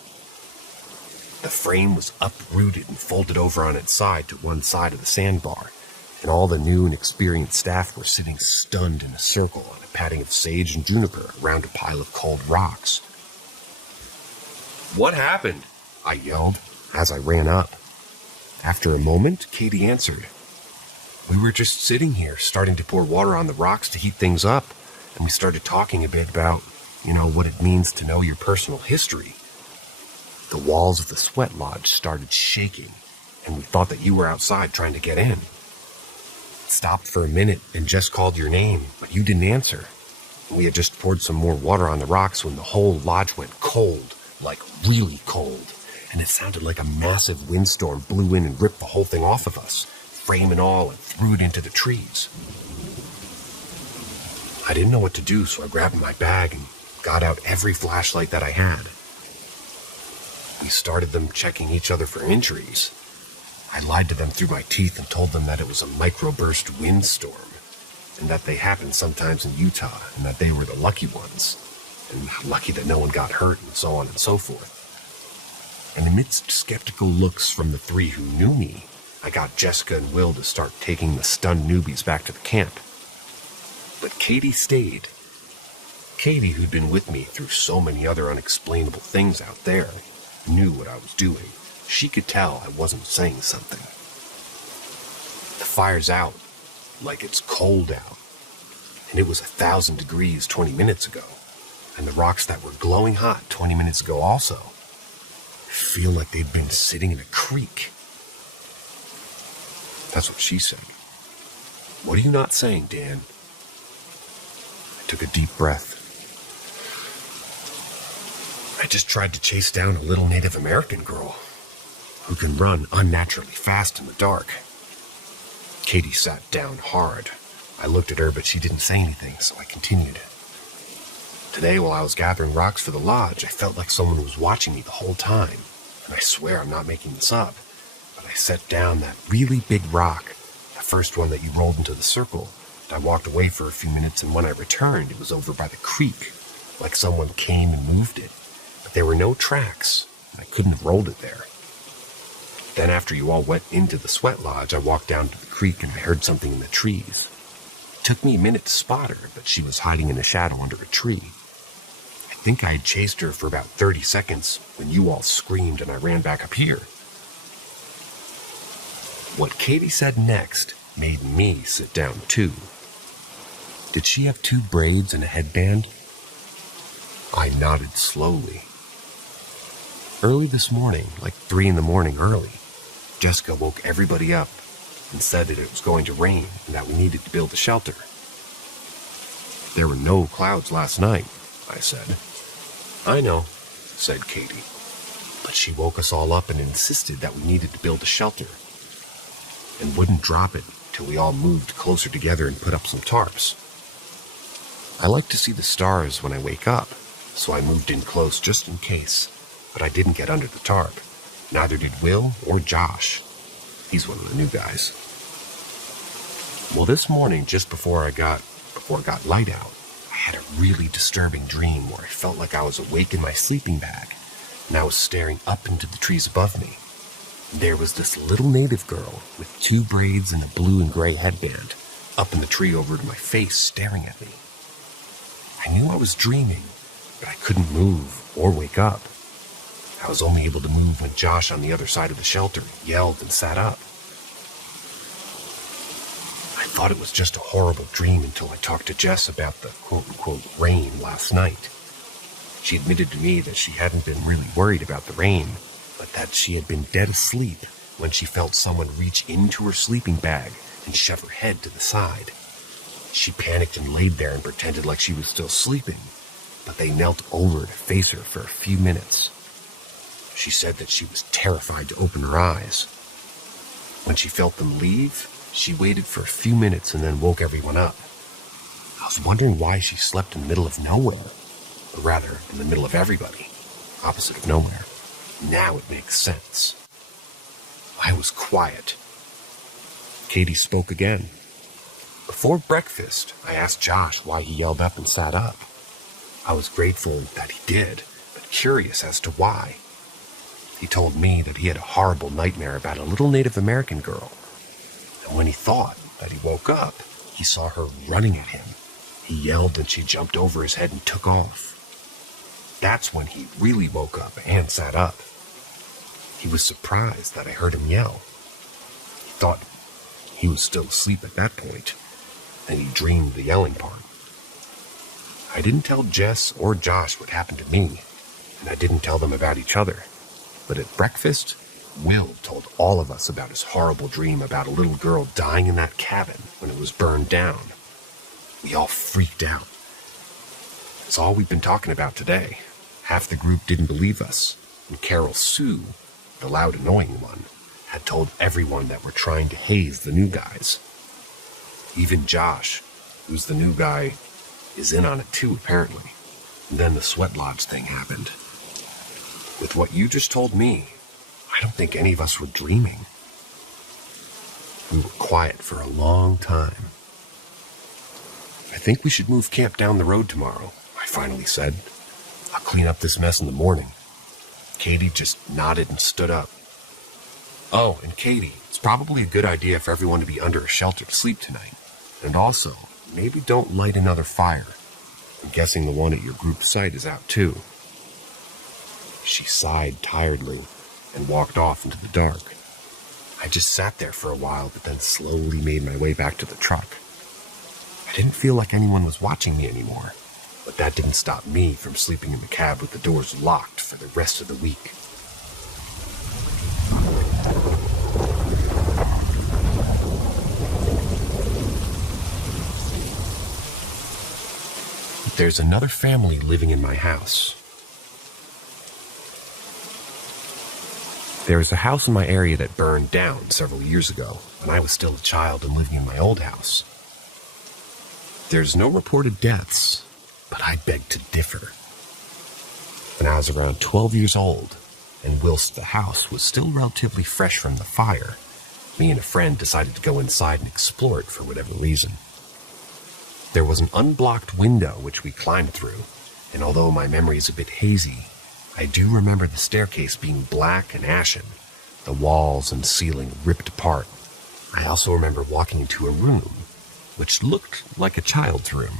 The frame was uprooted and folded over on its side to one side of the sandbar, and all the new and experienced staff were sitting stunned in a circle on a patting of sage and juniper around a pile of cold rocks. "What happened?" I yelled as I ran up. After a moment, Katie answered. "We were just sitting here, starting to pour water on the rocks to heat things up, and we started talking a bit about, what it means to know your personal history. The walls of the sweat lodge started shaking, and we thought that you were outside trying to get in. It stopped for a minute and just called your name, but you didn't answer. We had just poured some more water on the rocks when the whole lodge went cold, like really cold, and it sounded like a massive windstorm blew in and ripped the whole thing off of us, frame and all, and threw it into the trees. I didn't know what to do, so I grabbed my bag and got out every flashlight that I had. We started them checking each other for injuries. I lied to them through my teeth and told them that it was a microburst windstorm, and that they happened sometimes in Utah, and that they were the lucky ones, and lucky that no one got hurt, and so on and so forth. And amidst skeptical looks from the 3 who knew me, I got Jessica and Will to start taking the stunned newbies back to the camp. But Katie stayed. Katie, who'd been with me through so many other unexplainable things out there, knew what I was doing. She could tell I wasn't saying something. The fire's out, like it's cold out, and it was 1,000 degrees 20 minutes ago, and the rocks that were glowing hot 20 minutes ago also feel like they'd been sitting in a creek. That's what she said. What are you not saying, Dan? I took a deep breath. I just tried to chase down a little Native American girl who can run unnaturally fast in the dark. Katie sat down hard. I looked at her, but she didn't say anything, so I continued. Today, while I was gathering rocks for the lodge, I felt like someone was watching me the whole time. And I swear I'm not making this up, but I set down that really big rock, the first one that you rolled into the circle, and I walked away for a few minutes, and when I returned, it was over by the creek, like someone came and moved it. But there were no tracks. I couldn't have rolled it there. Then after you all went into the sweat lodge, I walked down to the creek and I heard something in the trees. It took me a minute to spot her, but she was hiding in the shadow under a tree. I think I had chased her for about 30 seconds when you all screamed and I ran back up here. What Katie said next made me sit down too. Did she have 2 braids and a headband? I nodded slowly. Early this morning, like 3 in the morning early, Jessica woke everybody up and said that it was going to rain and that we needed to build a shelter. There were no clouds last night, I said. I know, said Katie, but she woke us all up and insisted that we needed to build a shelter and wouldn't drop it till we all moved closer together and put up some tarps. I like to see the stars when I wake up, so I moved in close just in case, but I didn't get under the tarp. Neither did Will or Josh. He's one of the new guys. Well, this morning, just before it got light out, I had a really disturbing dream where I felt like I was awake in my sleeping bag, and I was staring up into the trees above me. There was this little native girl with 2 braids and a blue and gray headband up in the tree over to my face staring at me. I knew I was dreaming, but I couldn't move or wake up. I was only able to move when Josh on the other side of the shelter yelled and sat up. I thought it was just a horrible dream until I talked to Jess about the quote-unquote rain last night. She admitted to me that she hadn't been really worried about the rain, but that she had been dead asleep when she felt someone reach into her sleeping bag and shove her head to the side. She panicked and laid there and pretended like she was still sleeping, but they knelt over to face her for a few minutes. She said that she was terrified to open her eyes. When she felt them leave, she waited for a few minutes and then woke everyone up. I was wondering why she slept in the middle of nowhere, or rather, in the middle of everybody, opposite of nowhere. Now it makes sense. I was quiet. Katie spoke again. Before breakfast, I asked Josh why he yelled up and sat up. I was grateful that he did, but curious as to why. He told me that he had a horrible nightmare about a little Native American girl. And when he thought that he woke up, he saw her running at him. He yelled and she jumped over his head and took off. That's when he really woke up and sat up. He was surprised that I heard him yell. He thought he was still asleep at that point, and he dreamed the yelling part. I didn't tell Jess or Josh what happened to me, and I didn't tell them about each other. But at breakfast, Will told all of us about his horrible dream about a little girl dying in that cabin when it was burned down. We all freaked out. It's all we've been talking about today. Half the group didn't believe us, and Carol Sue, the loud, annoying one, had told everyone that we're trying to haze the new guys. Even Josh, who's the new guy, is in on it too, apparently. And then the sweat lodge thing happened. With what you just told me, I don't think any of us were dreaming. We were quiet for a long time. I think we should move camp down the road tomorrow, I finally said. I'll clean up this mess in the morning. Katie just nodded and stood up. Oh, and Katie, it's probably a good idea for everyone to be under a shelter to sleep tonight. And also, maybe don't light another fire. I'm guessing the one at your group site is out too. She sighed tiredly and walked off into the dark. I just sat there for a while, but then slowly made my way back to the truck. I didn't feel like anyone was watching me anymore, but that didn't stop me from sleeping in the cab with the doors locked for the rest of the week. There's another family living in my house. There was a house in my area that burned down several years ago when I was still a child and living in my old house. There's no reported deaths, but I beg to differ. When I was around 12 years old, and whilst the house was still relatively fresh from the fire, me and a friend decided to go inside and explore it for whatever reason. There was an unblocked window which we climbed through, and although my memory is a bit hazy, I do remember the staircase being black and ashen, the walls and ceiling ripped apart. I also remember walking into a room, which looked like a child's room.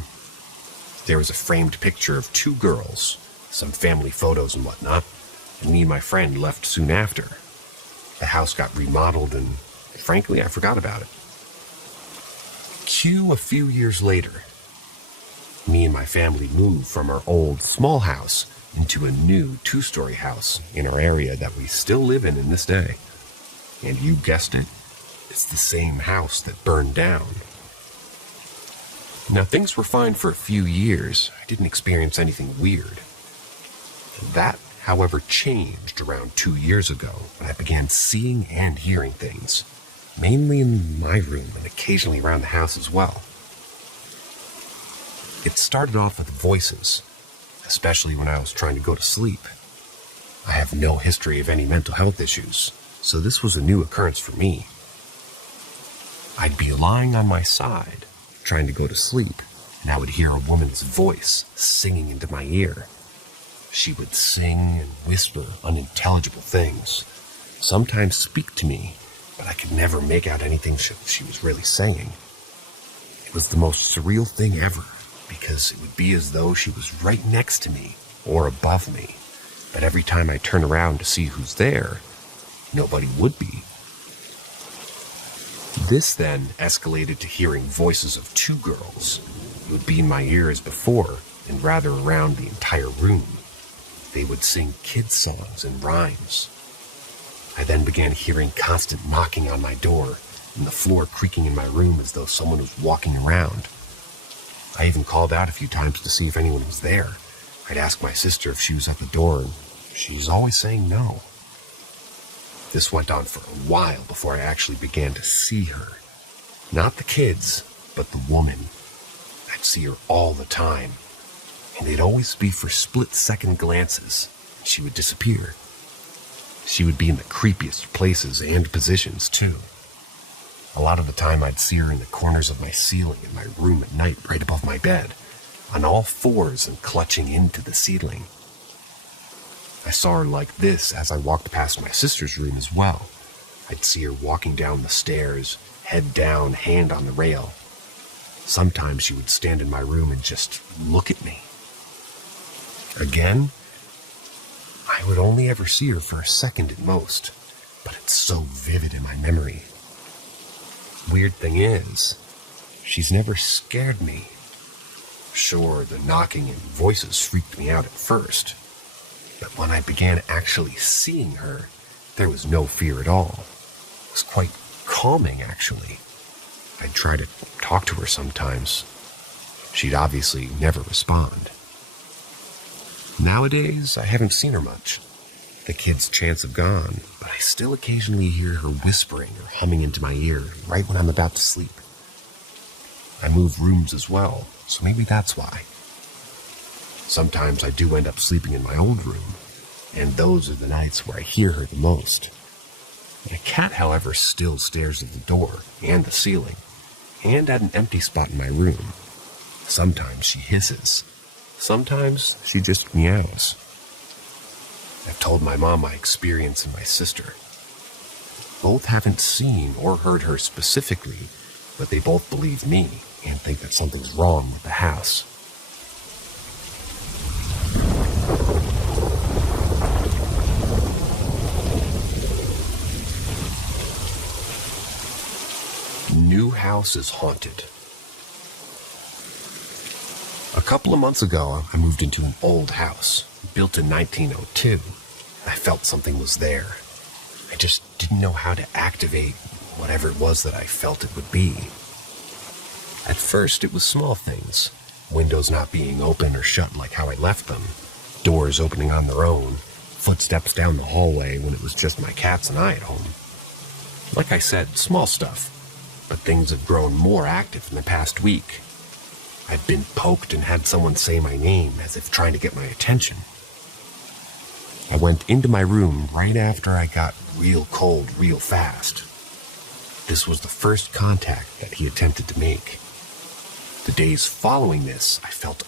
There was a framed picture of 2 girls, some family photos and whatnot, and me and my friend left soon after. The house got remodeled and, frankly, I forgot about it. Cue a few years later. Me and my family moved from our old small house into a new 2-story house in our area that we still live in this day. And you guessed it, it's the same house that burned down. Now, things were fine for a few years. I didn't experience anything weird. That, however, changed around 2 years ago when I began seeing and hearing things, mainly in my room and occasionally around the house as well. It started off with voices, especially when I was trying to go to sleep. I have no history of any mental health issues, so this was a new occurrence for me. I'd be lying on my side, trying to go to sleep, and I would hear a woman's voice singing into my ear. She would sing and whisper unintelligible things, sometimes speak to me, but I could never make out anything she was really saying. It was the most surreal thing ever, because it would be as though she was right next to me or above me, but every time I turn around to see who's there, nobody would be. This then escalated to hearing voices of 2 girls. It would be in my ear as before, and rather around the entire room. They would sing kids' songs and rhymes. I then began hearing constant knocking on my door, and the floor creaking in my room as though someone was walking around. I even called out a few times to see if anyone was there. I'd ask my sister if she was at the door, and she's always saying no. This went on for a while before I actually began to see her. Not the kids, but the woman. I'd see her all the time, and they'd always be for split-second glances. She would disappear. She would be in the creepiest places and positions, too. A lot of the time I'd see her in the corners of my ceiling in my room at night right above my bed, on all fours and clutching into the ceiling. I saw her like this as I walked past my sister's room as well. I'd see her walking down the stairs, head down, hand on the rail. Sometimes she would stand in my room and just look at me. Again, I would only ever see her for a second at most, but it's so vivid in my memory. Weird thing is, she's never scared me. Sure, the knocking and voices freaked me out at first, but when I began actually seeing her, there was no fear at all. It was quite calming, actually. I'd try to talk to her sometimes. She'd obviously never respond. Nowadays, I haven't seen her much. The kids' chants have gone, but I still occasionally hear her whispering or humming into my ear right when I'm about to sleep. I move rooms as well, so maybe that's why. Sometimes I do end up sleeping in my old room, and those are the nights where I hear her the most. My cat, however, still stares at the door and the ceiling, and at an empty spot in my room. Sometimes she hisses. Sometimes she just meows. I've told my mom my experience and my sister. Both haven't seen or heard her specifically, but they both believe me and think that something's wrong with the house. New house is haunted. A couple of months ago, I moved into an old house, built in 1902. I felt something was there. I just didn't know how to activate whatever it was that I felt it would be. At first, it was small things. Windows not being open or shut like how I left them. Doors opening on their own. Footsteps down the hallway when it was just my cats and I at home. Like I said, small stuff. But things have grown more active in the past week. I've been poked and had someone say my name as if trying to get my attention. I went into my room right after I got real cold real fast. This was the first contact that he attempted to make. The days following this, I felt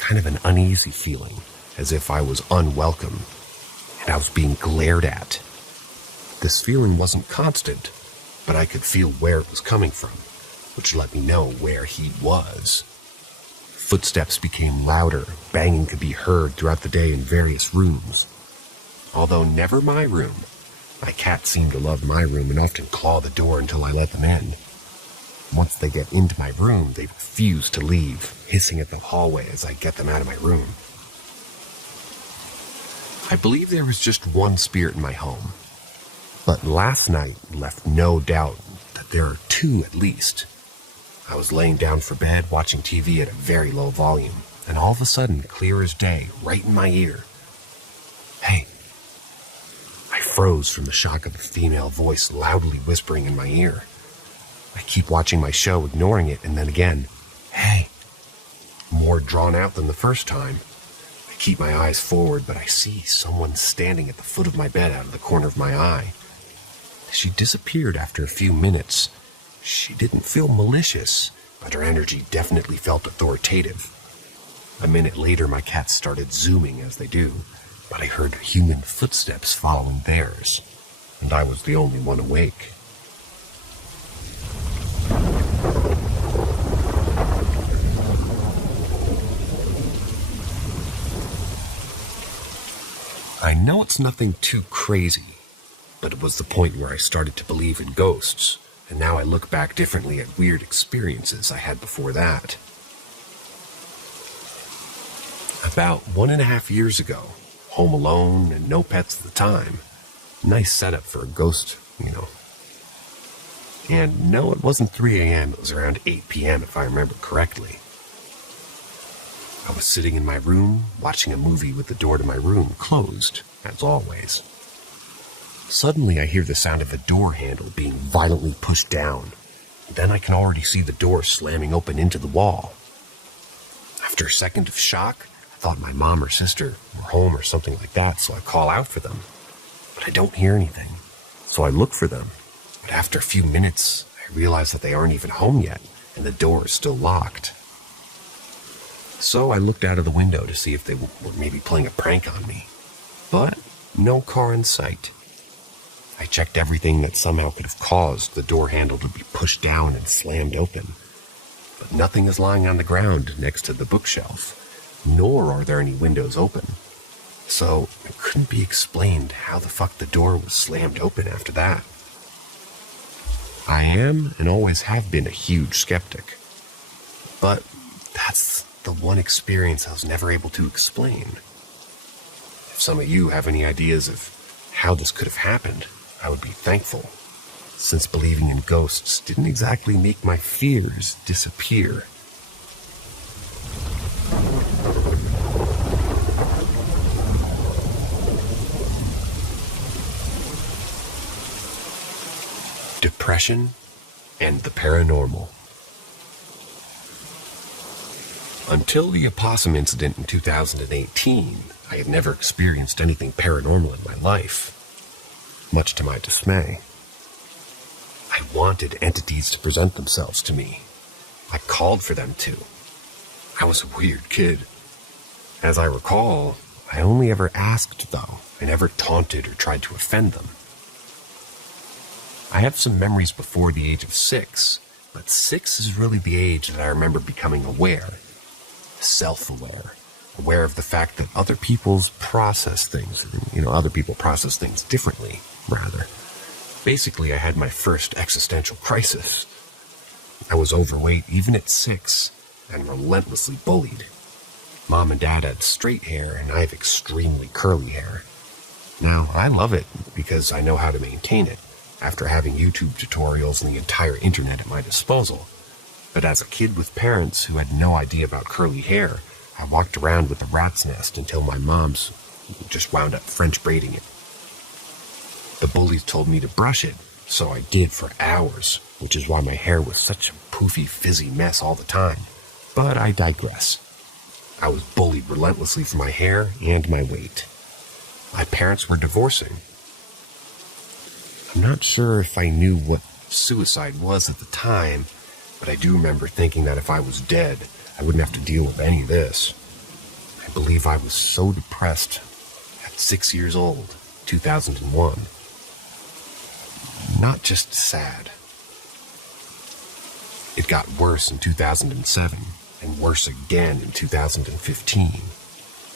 kind of an uneasy feeling, as if I was unwelcome, and I was being glared at. This feeling wasn't constant, but I could feel where it was coming from, which let me know where he was. Footsteps became louder, banging could be heard throughout the day in various rooms. Although never my room, my cats seem to love my room and often claw the door until I let them in. Once they get into my room, they refuse to leave, hissing at the hallway as I get them out of my room. I believe there was just one spirit in my home, but last night left no doubt that there are two at least. I was laying down for bed, watching TV at a very low volume, and all of a sudden, clear as day, right in my ear, "Hey." I froze from the shock of a female voice loudly whispering in my ear. I keep watching my show, ignoring it, and then again, "Hey." More drawn out than the first time. I keep my eyes forward, but I see someone standing at the foot of my bed out of the corner of my eye. She disappeared after a few minutes. She didn't feel malicious, but her energy definitely felt authoritative. A minute later, my cats started zooming as they do, but I heard human footsteps following theirs, and I was the only one awake. I know it's nothing too crazy, but it was the point where I started to believe in ghosts, and now I look back differently at weird experiences I had before that. About 1.5 years ago, home alone and no pets at the time. Nice setup for a ghost, you know. And no, it wasn't 3 a.m., it was around 8 p.m. if I remember correctly. I was sitting in my room, watching a movie with the door to my room closed, as always. Suddenly I hear the sound of a door handle being violently pushed down. Then I can already see the door slamming open into the wall. After a second of shock, I thought my mom or sister were home or something like that, so I call out for them. But I don't hear anything, so I look for them. But after a few minutes, I realize that they aren't even home yet, and the door is still locked. So I looked out of the window to see if they were maybe playing a prank on me. But no car in sight. I checked everything that somehow could have caused the door handle to be pushed down and slammed open. But nothing is lying on the ground next to the bookshelf, nor are there any windows open. So it couldn't be explained how the fuck the door was slammed open after that. I am and always have been a huge skeptic. But that's the one experience I was never able to explain. If some of you have any ideas of how this could have happened, I would be thankful, since believing in ghosts didn't exactly make my fears disappear. Depression and the paranormal. Until the opossum incident in 2018, I had never experienced anything paranormal in my life, much to my dismay. I wanted entities to present themselves to me. I called for them to. I was a weird kid. As I recall, I only ever asked, though. I never taunted or tried to offend them. I have some memories before the age of 6, but 6 is really the age that I remember becoming aware. Self-aware. Aware of the fact that other people process things differently, rather. Basically, I had my first existential crisis. I was overweight even at 6, and relentlessly bullied. Mom and Dad had straight hair, and I have extremely curly hair. Now, I love it because I know how to maintain it, after having YouTube tutorials and the entire internet at my disposal. But as a kid with parents who had no idea about curly hair, I walked around with a rat's nest until my mom's just wound up French braiding it. The bullies told me to brush it, so I did for hours, which is why my hair was such a poofy, fizzy mess all the time. But I digress. I was bullied relentlessly for my hair and my weight. My parents were divorcing. I'm not sure if I knew what suicide was at the time, but I do remember thinking that if I was dead, I wouldn't have to deal with any of this. I believe I was so depressed at 6 years old, 2001. Not just sad. It got worse in 2007, and worse again in 2015.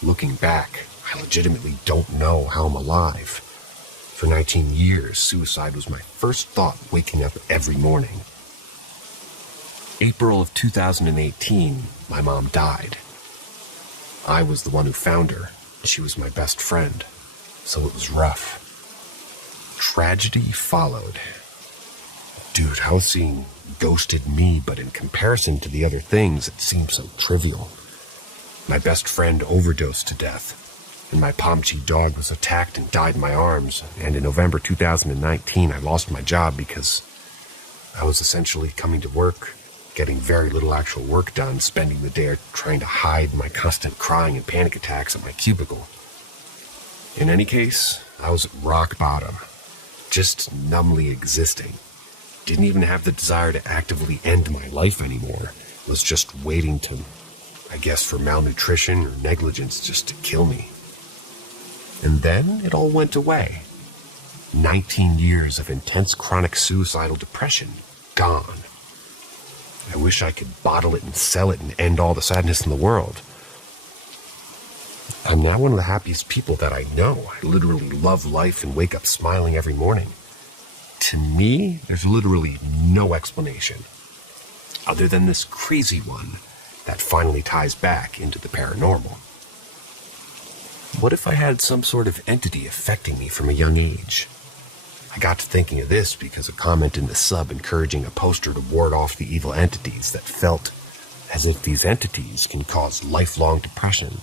Looking back, I legitimately don't know how I'm alive. For 19 years, suicide was my first thought waking up every morning. April of 2018, my mom died. I was the one who found her. She was my best friend, so it was rough. Tragedy followed. Dude, I was seeing ghosted me, but in comparison to the other things, it seemed so trivial. My best friend overdosed to death, and my Pomchi dog was attacked and died in my arms, and in November 2019, I lost my job because I was essentially coming to work, getting very little actual work done, spending the day trying to hide my constant crying and panic attacks at my cubicle. In any case, I was at rock bottom, just numbly existing. Didn't even have the desire to actively end my life anymore. Was just waiting to, I guess, for malnutrition or negligence just to kill me. And then it all went away. 19 years of intense chronic suicidal depression, gone. I wish I could bottle it and sell it and end all the sadness in the world. I'm now one of the happiest people that I know. I literally love life and wake up smiling every morning. To me, there's literally no explanation, other than this crazy one that finally ties back into the paranormal. What if I had some sort of entity affecting me from a young age? I got to thinking of this because a comment in the sub encouraging a poster to ward off the evil entities that felt as if these entities can cause lifelong depression.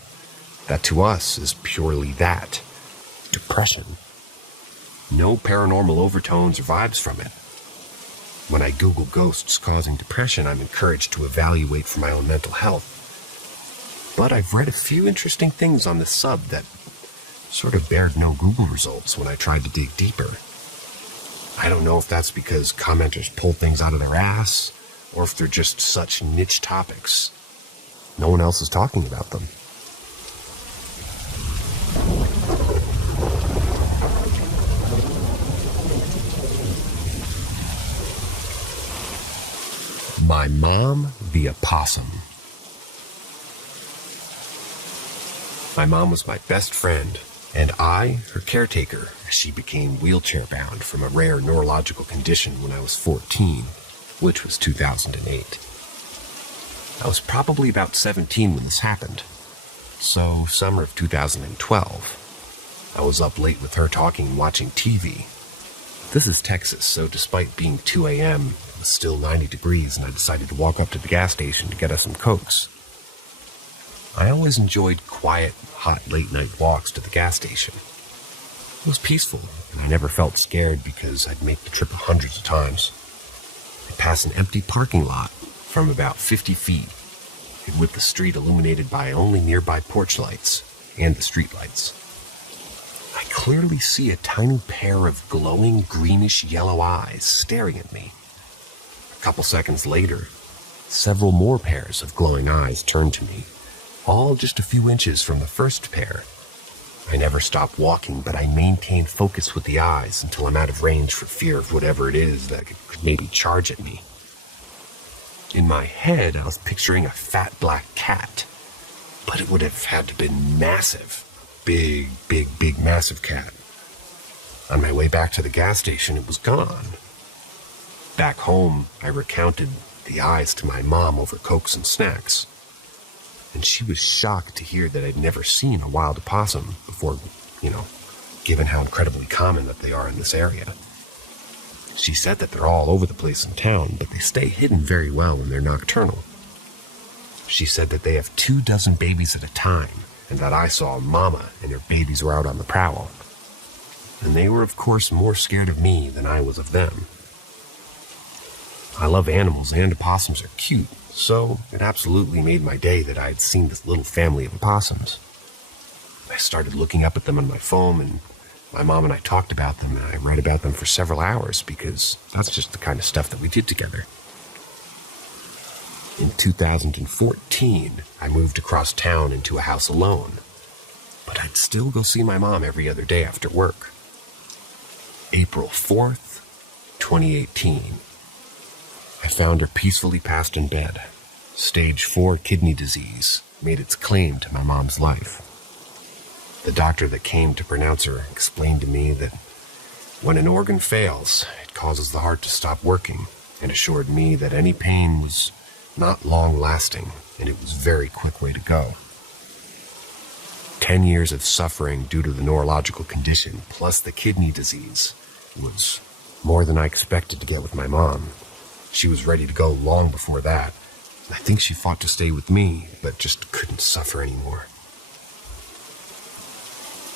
That to us is purely that, depression. No paranormal overtones or vibes from it. When I Google ghosts causing depression, I'm encouraged to evaluate for my own mental health. But I've read a few interesting things on this sub that sort of bared no Google results when I tried to dig deeper. I don't know if that's because commenters pull things out of their ass, or if they're just such niche topics. No one else is talking about them. My mom, the opossum. My mom was my best friend, and I, her caretaker, as she became wheelchair-bound from a rare neurological condition when I was 14, which was 2008. I was probably about 17 when this happened, so summer of 2012. I was up late with her talking and watching TV. This is Texas, so despite being 2 a.m., it was still 90 degrees, and I decided to walk up to the gas station to get us some Cokes. I always enjoyed quiet, hot, late-night walks to the gas station. It was peaceful, and I never felt scared because I'd make the trip hundreds of times. I'd pass an empty parking lot from about 50 feet, and with the street illuminated by only nearby porch lights and the street lights. I clearly see a tiny pair of glowing greenish-yellow eyes staring at me. A couple seconds later, several more pairs of glowing eyes turned to me, all just a few inches from the first pair. I never stopped walking, but I maintained focus with the eyes until I'm out of range for fear of whatever it is that could maybe charge at me. In my head, I was picturing a fat black cat, but it would have had to have been massive. Big, massive cat. On my way back to the gas station, it was gone. Back home, I recounted the eyes to my mom over Cokes and snacks, and she was shocked to hear that I'd never seen a wild opossum before, given how incredibly common that they are in this area. She said that they're all over the place in town, but they stay hidden very well when they're nocturnal. She said that they have 24 babies at a time, and that I saw Mama and her babies were out on the prowl. And they were, of course, more scared of me than I was of them. I love animals, and opossums are cute, so it absolutely made my day that I had seen this little family of opossums. I started looking up at them on my phone, and my mom and I talked about them, and I read about them for several hours, because that's just the kind of stuff that we did together. In 2014, I moved across town into a house alone, but I'd still go see my mom every other day after work. April 4th, 2018. I found her peacefully passed in bed. Stage 4 kidney disease made its claim to my mom's life. The doctor that came to pronounce her explained to me that when an organ fails, it causes the heart to stop working, and assured me that any pain was not long-lasting, and it was a very quick way to go. 10 years of suffering due to the neurological condition, plus the kidney disease, was more than I expected to get with my mom. She was ready to go long before that. I think she fought to stay with me, but just couldn't suffer anymore.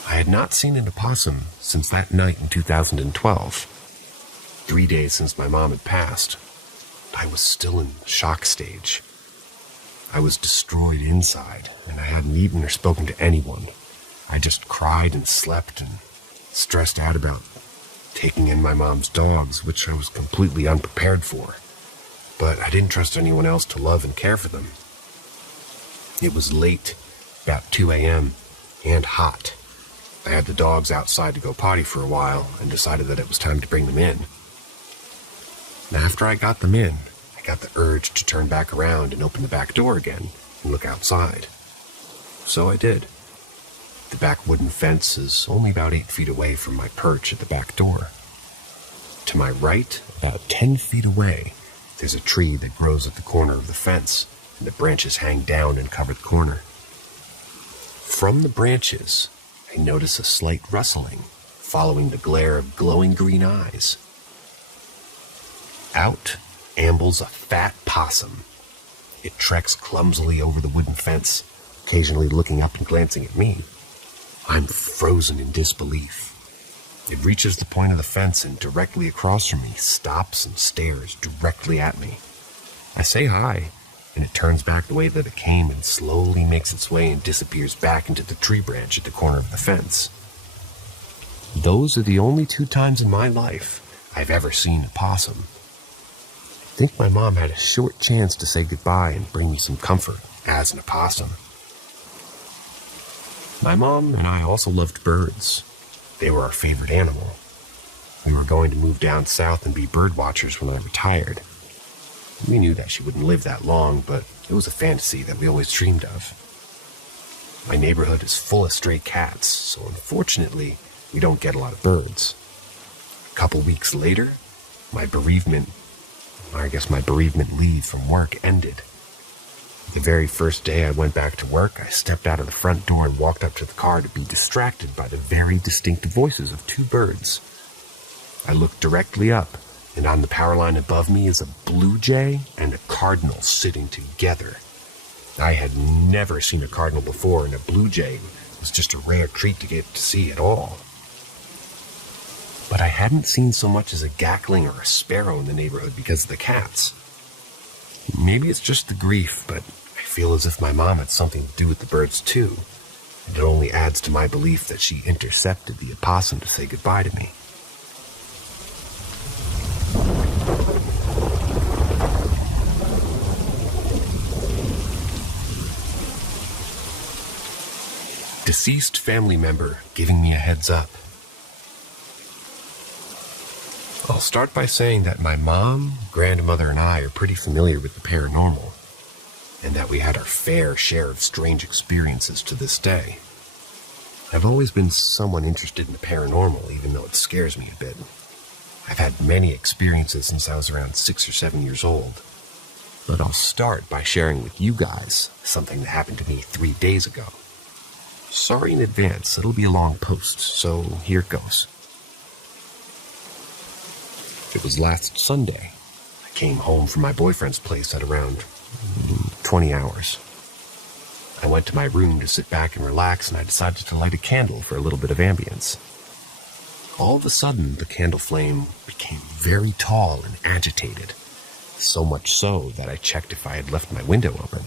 I had not seen an opossum since that night in 2012. 3 days since my mom had passed. I was still in shock stage. I was destroyed inside, and I hadn't eaten or spoken to anyone. I just cried and slept and stressed out about taking in my mom's dogs, which I was completely unprepared for. But I didn't trust anyone else to love and care for them. It was late, about 2 a.m., and hot. I had the dogs outside to go potty for a while and decided that it was time to bring them in. And after I got them in, I got the urge to turn back around and open the back door again and look outside. So I did. The back wooden fence is only about 8 feet away from my perch at the back door. To my right, about 10 feet away, there's a tree that grows at the corner of the fence, and the branches hang down and cover the corner. From the branches, I notice a slight rustling, following the glare of glowing green eyes. Out ambles a fat possum. It treks clumsily over the wooden fence, occasionally looking up and glancing at me. I'm frozen in disbelief. It reaches the point of the fence and directly across from me stops and stares directly at me. I say hi, and it turns back the way that it came and slowly makes its way and disappears back into the tree branch at the corner of the fence. Those are the only 2 times in my life I've ever seen a possum. I think my mom had a short chance to say goodbye and bring me some comfort as an opossum. My mom and I also loved birds. They were our favorite animal. We were going to move down south and be bird watchers when I retired. We knew that she wouldn't live that long, but it was a fantasy that we always dreamed of. My neighborhood is full of stray cats, so unfortunately, we don't get a lot of birds. A couple weeks later, my bereavement leave from work ended. The very first day I went back to work, I stepped out of the front door and walked up to the car to be distracted by the very distinct voices of 2 birds. I looked directly up, and on the power line above me is a blue jay and a cardinal sitting together. I had never seen a cardinal before, and a blue jay was just a rare treat to get to see at all. But I hadn't seen so much as a gackling or a sparrow in the neighborhood because of the cats. Maybe it's just the grief, but I feel as if my mom had something to do with the birds too, and it only adds to my belief that she intercepted the opossum to say goodbye to me. Deceased family member giving me a heads up. I'll start by saying that my mom, grandmother, and I are pretty familiar with the paranormal, and that we had our fair share of strange experiences to this day. I've always been somewhat interested in the paranormal, even though it scares me a bit. I've had many experiences since I was around 6 or 7 years old, but I'll start by sharing with you guys something that happened to me 3 days ago. Sorry in advance, it'll be a long post, so here it goes. It was last Sunday. I came home from my boyfriend's place at around 20 hours. I went to my room to sit back and relax, and I decided to light a candle for a little bit of ambience. All of a sudden, the candle flame became very tall and agitated, so much so that I checked if I had left my window open.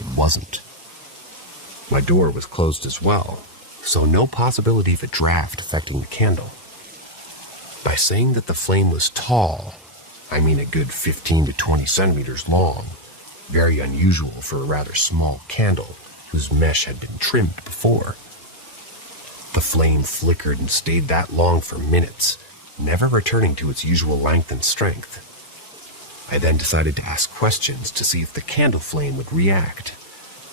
It wasn't. My door was closed as well, so no possibility of a draft affecting the candle. By saying that the flame was tall, I mean a good 15 to 20 centimeters long, very unusual for a rather small candle whose mesh had been trimmed before. The flame flickered and stayed that long for minutes, never returning to its usual length and strength. I then decided to ask questions to see if the candle flame would react,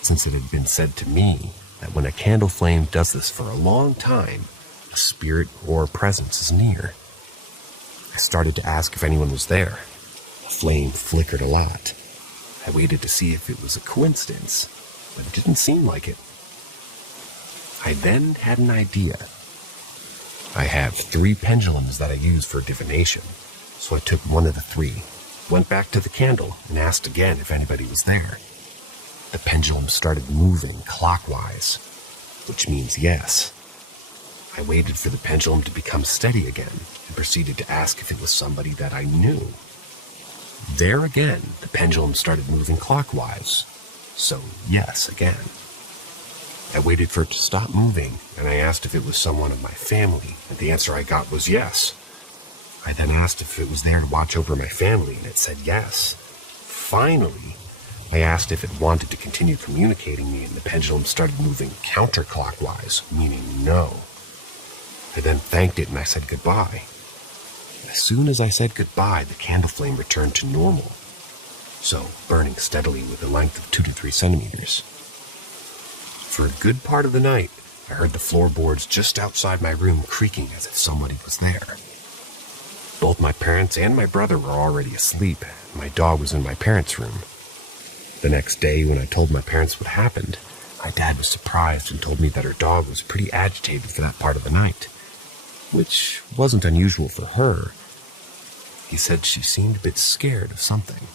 since it had been said to me that when a candle flame does this for a long time, a spirit or presence is near. I started to ask if anyone was there. The flame flickered a lot. I waited to see if it was a coincidence, but it didn't seem like it. I then had an idea. I have 3 pendulums that I use for divination, so I took one of the 3, went back to the candle, and asked again if anybody was there. The pendulum started moving clockwise, which means yes. I waited for the pendulum to become steady again and proceeded to ask if it was somebody that I knew. There again, the pendulum started moving clockwise, so yes again. I waited for it to stop moving, and I asked if it was someone of my family, and the answer I got was yes. I then asked if it was there to watch over my family, and it said yes. Finally, I asked if it wanted to continue communicating me, and the pendulum started moving counterclockwise, meaning no. I then thanked it and I said goodbye. As soon as I said goodbye, the candle flame returned to normal, so burning steadily with a length of 2 to 3 centimeters. For a good part of the night, I heard the floorboards just outside my room creaking as if somebody was there. Both my parents and my brother were already asleep, and my dog was in my parents' room. The next day, when I told my parents what happened, my dad was surprised and told me that her dog was pretty agitated for that part of the night, which wasn't unusual for her. He said she seemed a bit scared of something.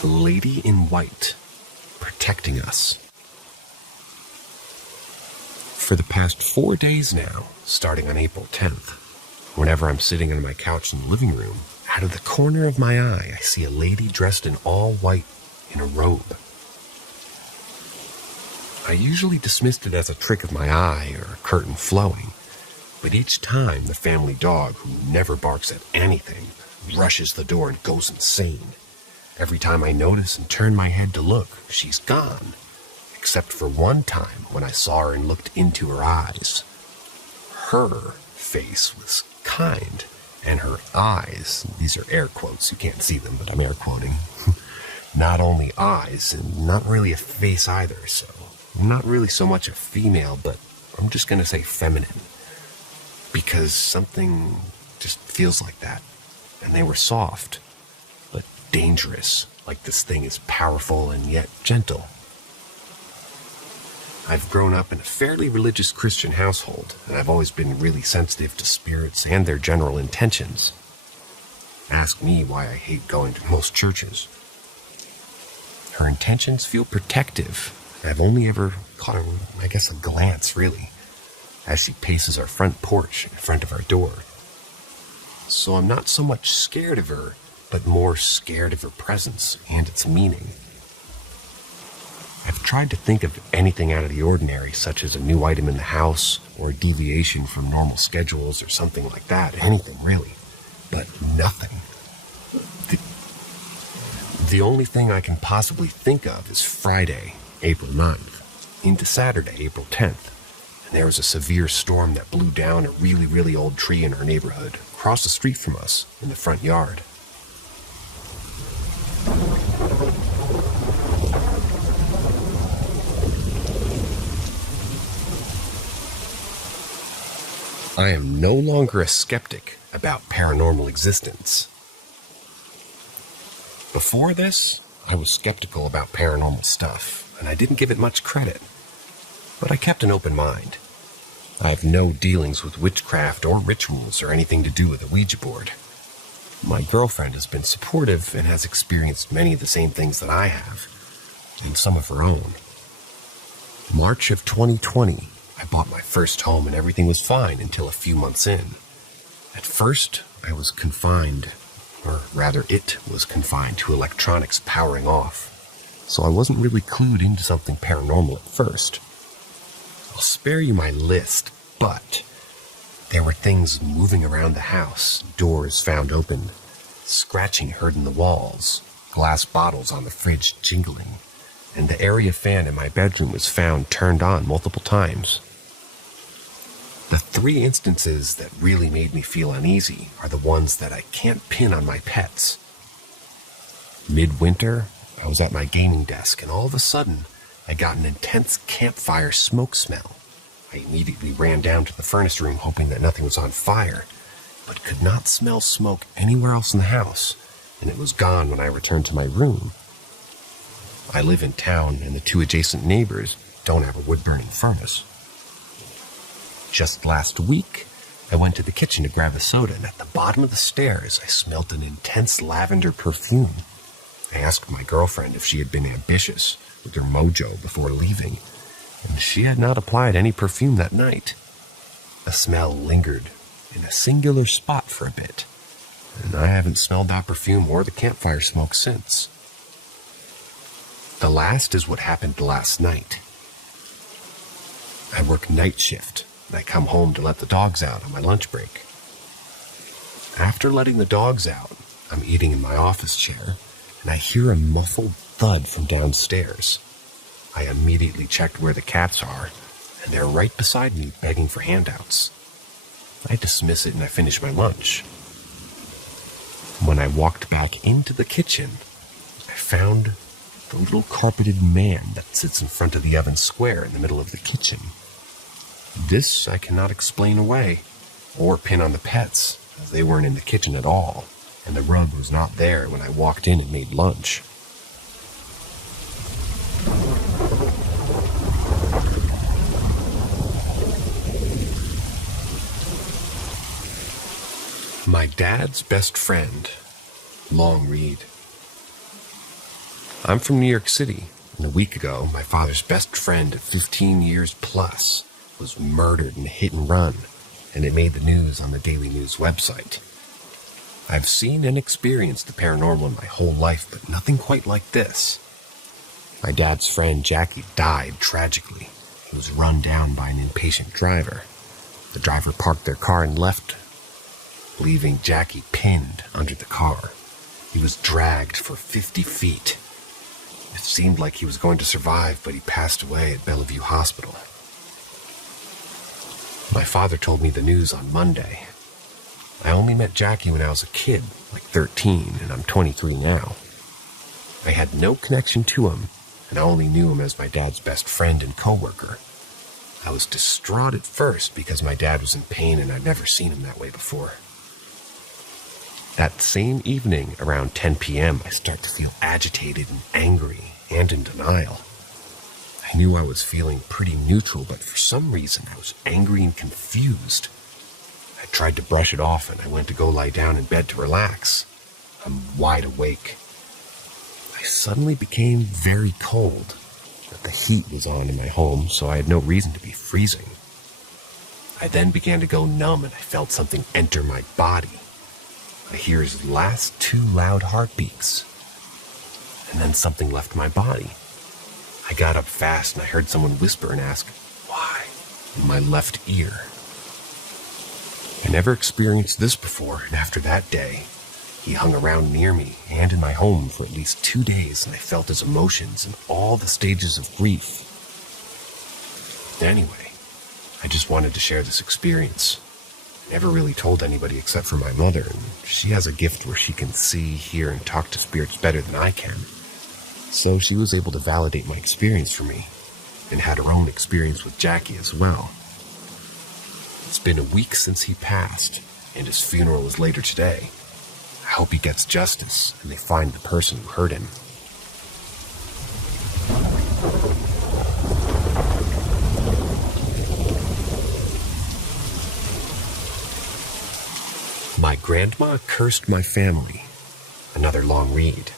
The lady in white, protecting us. For the past 4 days now, starting on April 10th, whenever I'm sitting on my couch in the living room, out of the corner of my eye, I see a lady dressed in all white in a robe. I usually dismissed it as a trick of my eye or a curtain flowing, but each time the family dog, who never barks at anything, rushes the door and goes insane. Every time I notice and turn my head to look, she's gone, except for one time when I saw her and looked into her eyes. Her face was kind, and her eyes, these are air quotes, you can't see them, but I'm air quoting, not only eyes, and not really a face either, so not really so much a female, but I'm just gonna say feminine, because something just feels like that, and they were soft, but dangerous, like this thing is powerful and yet gentle. I've grown up in a fairly religious Christian household, and I've always been really sensitive to spirits and their general intentions. Ask me why I hate going to most churches. Her intentions feel protective. I've only ever caught a glance, really, as she paces our front porch in front of our door. So I'm not so much scared of her, but more scared of her presence and its meaning. I've tried to think of anything out of the ordinary, such as a new item in the house, or a deviation from normal schedules, or something like that. Anything, really. But nothing. The only thing I can possibly think of is Friday, April 9th, into Saturday, April 10th. And there was a severe storm that blew down a really, really old tree in our neighborhood, across the street from us, in the front yard. I am no longer a skeptic about paranormal existence. Before this, I was skeptical about paranormal stuff, and I didn't give it much credit. But I kept an open mind. I have no dealings with witchcraft or rituals or anything to do with a Ouija board. My girlfriend has been supportive and has experienced many of the same things that I have, and some of her own. March of 2020, I bought my first home and everything was fine until a few months in. At first, I was confined, or rather it was confined to electronics powering off, so I wasn't really clued into something paranormal at first. I'll spare you my list, but there were things moving around the house, doors found open, scratching heard in the walls, glass bottles on the fridge jingling, and the area fan in my bedroom was found turned on multiple times. The 3 instances that really made me feel uneasy are the ones that I can't pin on my pets. Midwinter, I was at my gaming desk, and all of a sudden, I got an intense campfire smoke smell. I immediately ran down to the furnace room hoping that nothing was on fire, but could not smell smoke anywhere else in the house, and it was gone when I returned to my room. I live in town, and the 2 adjacent neighbors don't have a wood-burning furnace. Just last week, I went to the kitchen to grab a soda, and at the bottom of the stairs, I smelt an intense lavender perfume. I asked my girlfriend if she had been ambitious with her mojo before leaving, and she had not applied any perfume that night. The smell lingered in a singular spot for a bit, and I haven't smelled that perfume or the campfire smoke since. The last is what happened last night. I work night shift, and I come home to let the dogs out on my lunch break. After letting the dogs out, I'm eating in my office chair, and I hear a muffled thud from downstairs. I immediately checked where the cats are, and they're right beside me begging for handouts. I dismiss it and I finish my lunch. When I walked back into the kitchen, I found the little carpeted man that sits in front of the oven square in the middle of the kitchen. This I cannot explain away, or pin on the pets, as they weren't in the kitchen at all, and the rug was not there when I walked in and made lunch. My dad's best friend. Long read. I'm from New York City, and a week ago, my father's best friend of 15 years plus was murdered in a hit and run, and it made the news on the Daily News website. I've seen and experienced the paranormal in my whole life, but nothing quite like this. My dad's friend Jackie died tragically. He was run down by an impatient driver. The driver parked their car and left, leaving Jackie pinned under the car. He was dragged for 50 feet. It seemed like he was going to survive, but he passed away at Bellevue Hospital. My father told me the news on Monday. I only met Jackie when I was a kid, like 13, and I'm 23 now. I had no connection to him, and I only knew him as my dad's best friend and coworker. I was distraught at first because my dad was in pain and I'd never seen him that way before. That same evening, around 10 p.m., I start to feel agitated and angry and in denial. I knew I was feeling pretty neutral, but for some reason I was angry and confused. I tried to brush it off and I went to go lie down in bed to relax. I'm wide awake. I suddenly became very cold. The heat was on in my home, so I had no reason to be freezing. I then began to go numb and I felt something enter my body. I hear his last 2 loud heartbeats, and then something left my body. I got up fast and I heard someone whisper and ask, "Why?" in my left ear. I never experienced this before, and after that day, he hung around near me and in my home for at least 2 days, and I felt his emotions in all the stages of grief. Anyway, I just wanted to share this experience. Never really told anybody except for my mother, and she has a gift where she can see, hear, and talk to spirits better than I can. So she was able to validate my experience for me, and had her own experience with Jackie as well. It's been a week since he passed, and his funeral is later today. I hope he gets justice, and they find the person who hurt him. My grandma cursed my family. Another long read.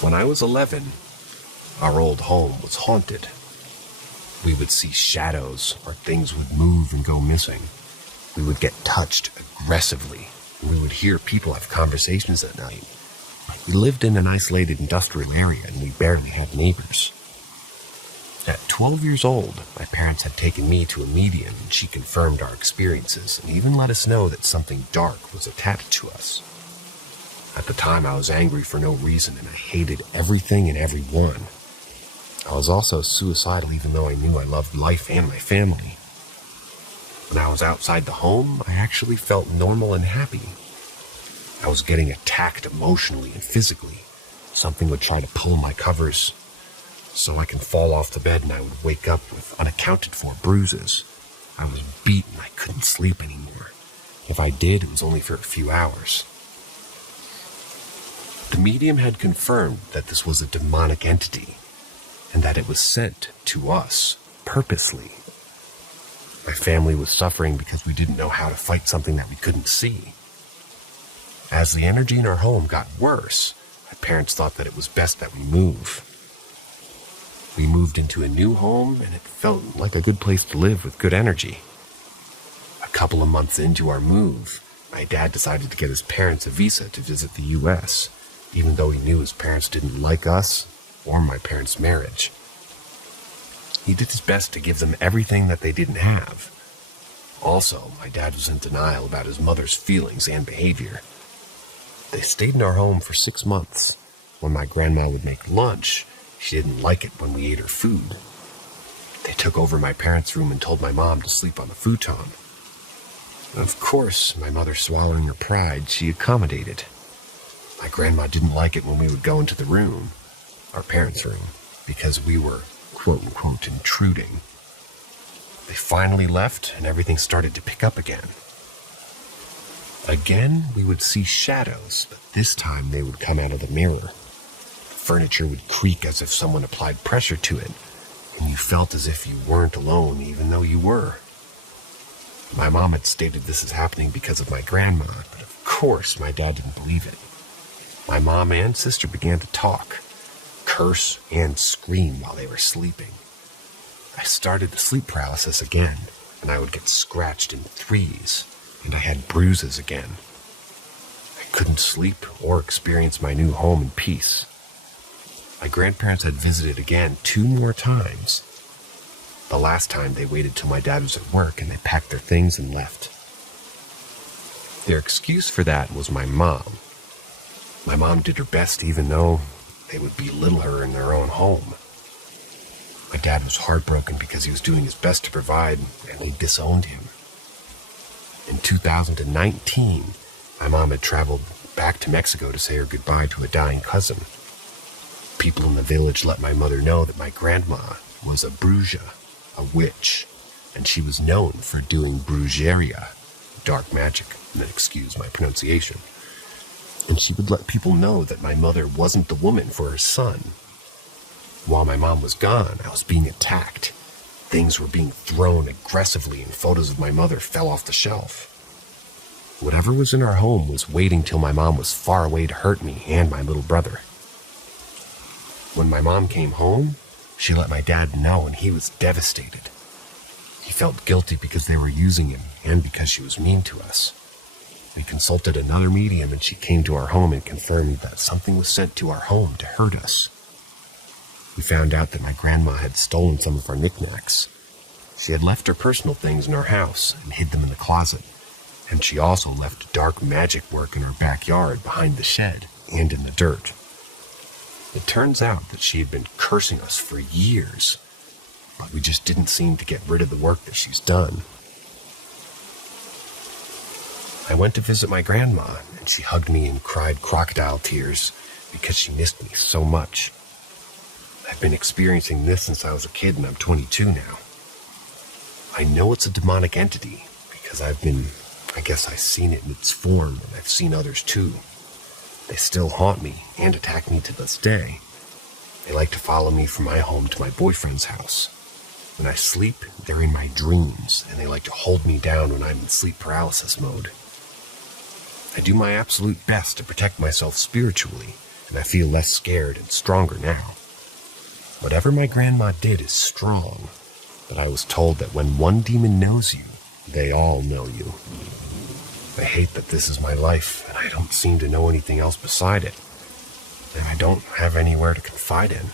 When I was 11, our old home was haunted. We would see shadows, or things would move and go missing. We would get touched aggressively, and we would hear people have conversations at night. We lived in an isolated industrial area, and we barely had neighbors. At 12 years old, my parents had taken me to a medium, and she confirmed our experiences and even let us know that something dark was attached to us. At the time, I was angry for no reason, and I hated everything and everyone. I was also suicidal even though I knew I loved life and my family. When I was outside the home, I actually felt normal and happy. I was getting attacked emotionally and physically. Something would try to pull my covers so I can fall off the bed, and I would wake up with unaccounted for bruises. I was beaten. I couldn't sleep anymore. If I did, it was only for a few hours. The medium had confirmed that this was a demonic entity and that it was sent to us purposely. My family was suffering because we didn't know how to fight something that we couldn't see. As the energy in our home got worse, my parents thought that it was best that we move. We moved into a new home, and it felt like a good place to live with good energy. A couple of months into our move, my dad decided to get his parents a visa to visit the U.S., even though he knew his parents didn't like us or my parents' marriage. He did his best to give them everything that they didn't have. Also, my dad was in denial about his mother's feelings and behavior. They stayed in our home for 6 months. When my grandma would make lunch, she didn't like it when we ate her food. They took over my parents' room and told my mom to sleep on the futon. Of course, my mother swallowing her pride, she accommodated. My grandma didn't like it when we would go into the room, our parents' room, because we were, quote-unquote, intruding. They finally left, and everything started to pick up again. Again, we would see shadows, but this time they would come out of the mirror. The furniture would creak as if someone applied pressure to it, and you felt as if you weren't alone, even though you were. My mom had stated this is happening because of my grandma, but of course my dad didn't believe it. My mom and sister began to talk, curse, and scream while they were sleeping. I started the sleep paralysis again, and I would get scratched in threes, and I had bruises again. I couldn't sleep or experience my new home in peace. My grandparents had visited again 2 more times. The last time they waited till my dad was at work and they packed their things and left. Their excuse for that was my mom. My mom did her best even though they would belittle her in their own home. My dad was heartbroken because he was doing his best to provide and they disowned him. In 2019, my mom had traveled back to Mexico to say her goodbye to a dying cousin. People in the village let my mother know that my grandma was a bruja, a witch, and she was known for doing brujeria, dark magic, and excuse my pronunciation. And she would let people know that my mother wasn't the woman for her son. While my mom was gone, I was being attacked. Things were being thrown aggressively and photos of my mother fell off the shelf. Whatever was in our home was waiting till my mom was far away to hurt me and my little brother. When my mom came home, she let my dad know and he was devastated. He felt guilty because they were using him and because she was mean to us. We consulted another medium and she came to our home and confirmed that something was sent to our home to hurt us. We found out that my grandma had stolen some of our knickknacks. She had left her personal things in our house and hid them in the closet, and she also left dark magic work in our backyard behind the shed and in the dirt. It turns out that she had been cursing us for years, but we just didn't seem to get rid of the work that she's done. I went to visit my grandma, and she hugged me and cried crocodile tears because she missed me so much. I've been experiencing this since I was a kid, and I'm 22 now. I know it's a demonic entity because I've seen it in its form, and I've seen others too. They still haunt me and attack me to this day. They like to follow me from my home to my boyfriend's house. When I sleep, they're in my dreams, and they like to hold me down when I'm in sleep paralysis mode. I do my absolute best to protect myself spiritually, and I feel less scared and stronger now. Whatever my grandma did is strong, but I was told that when one demon knows you, they all know you. I hate that this is my life, and I don't seem to know anything else beside it, and I don't have anywhere to confide in.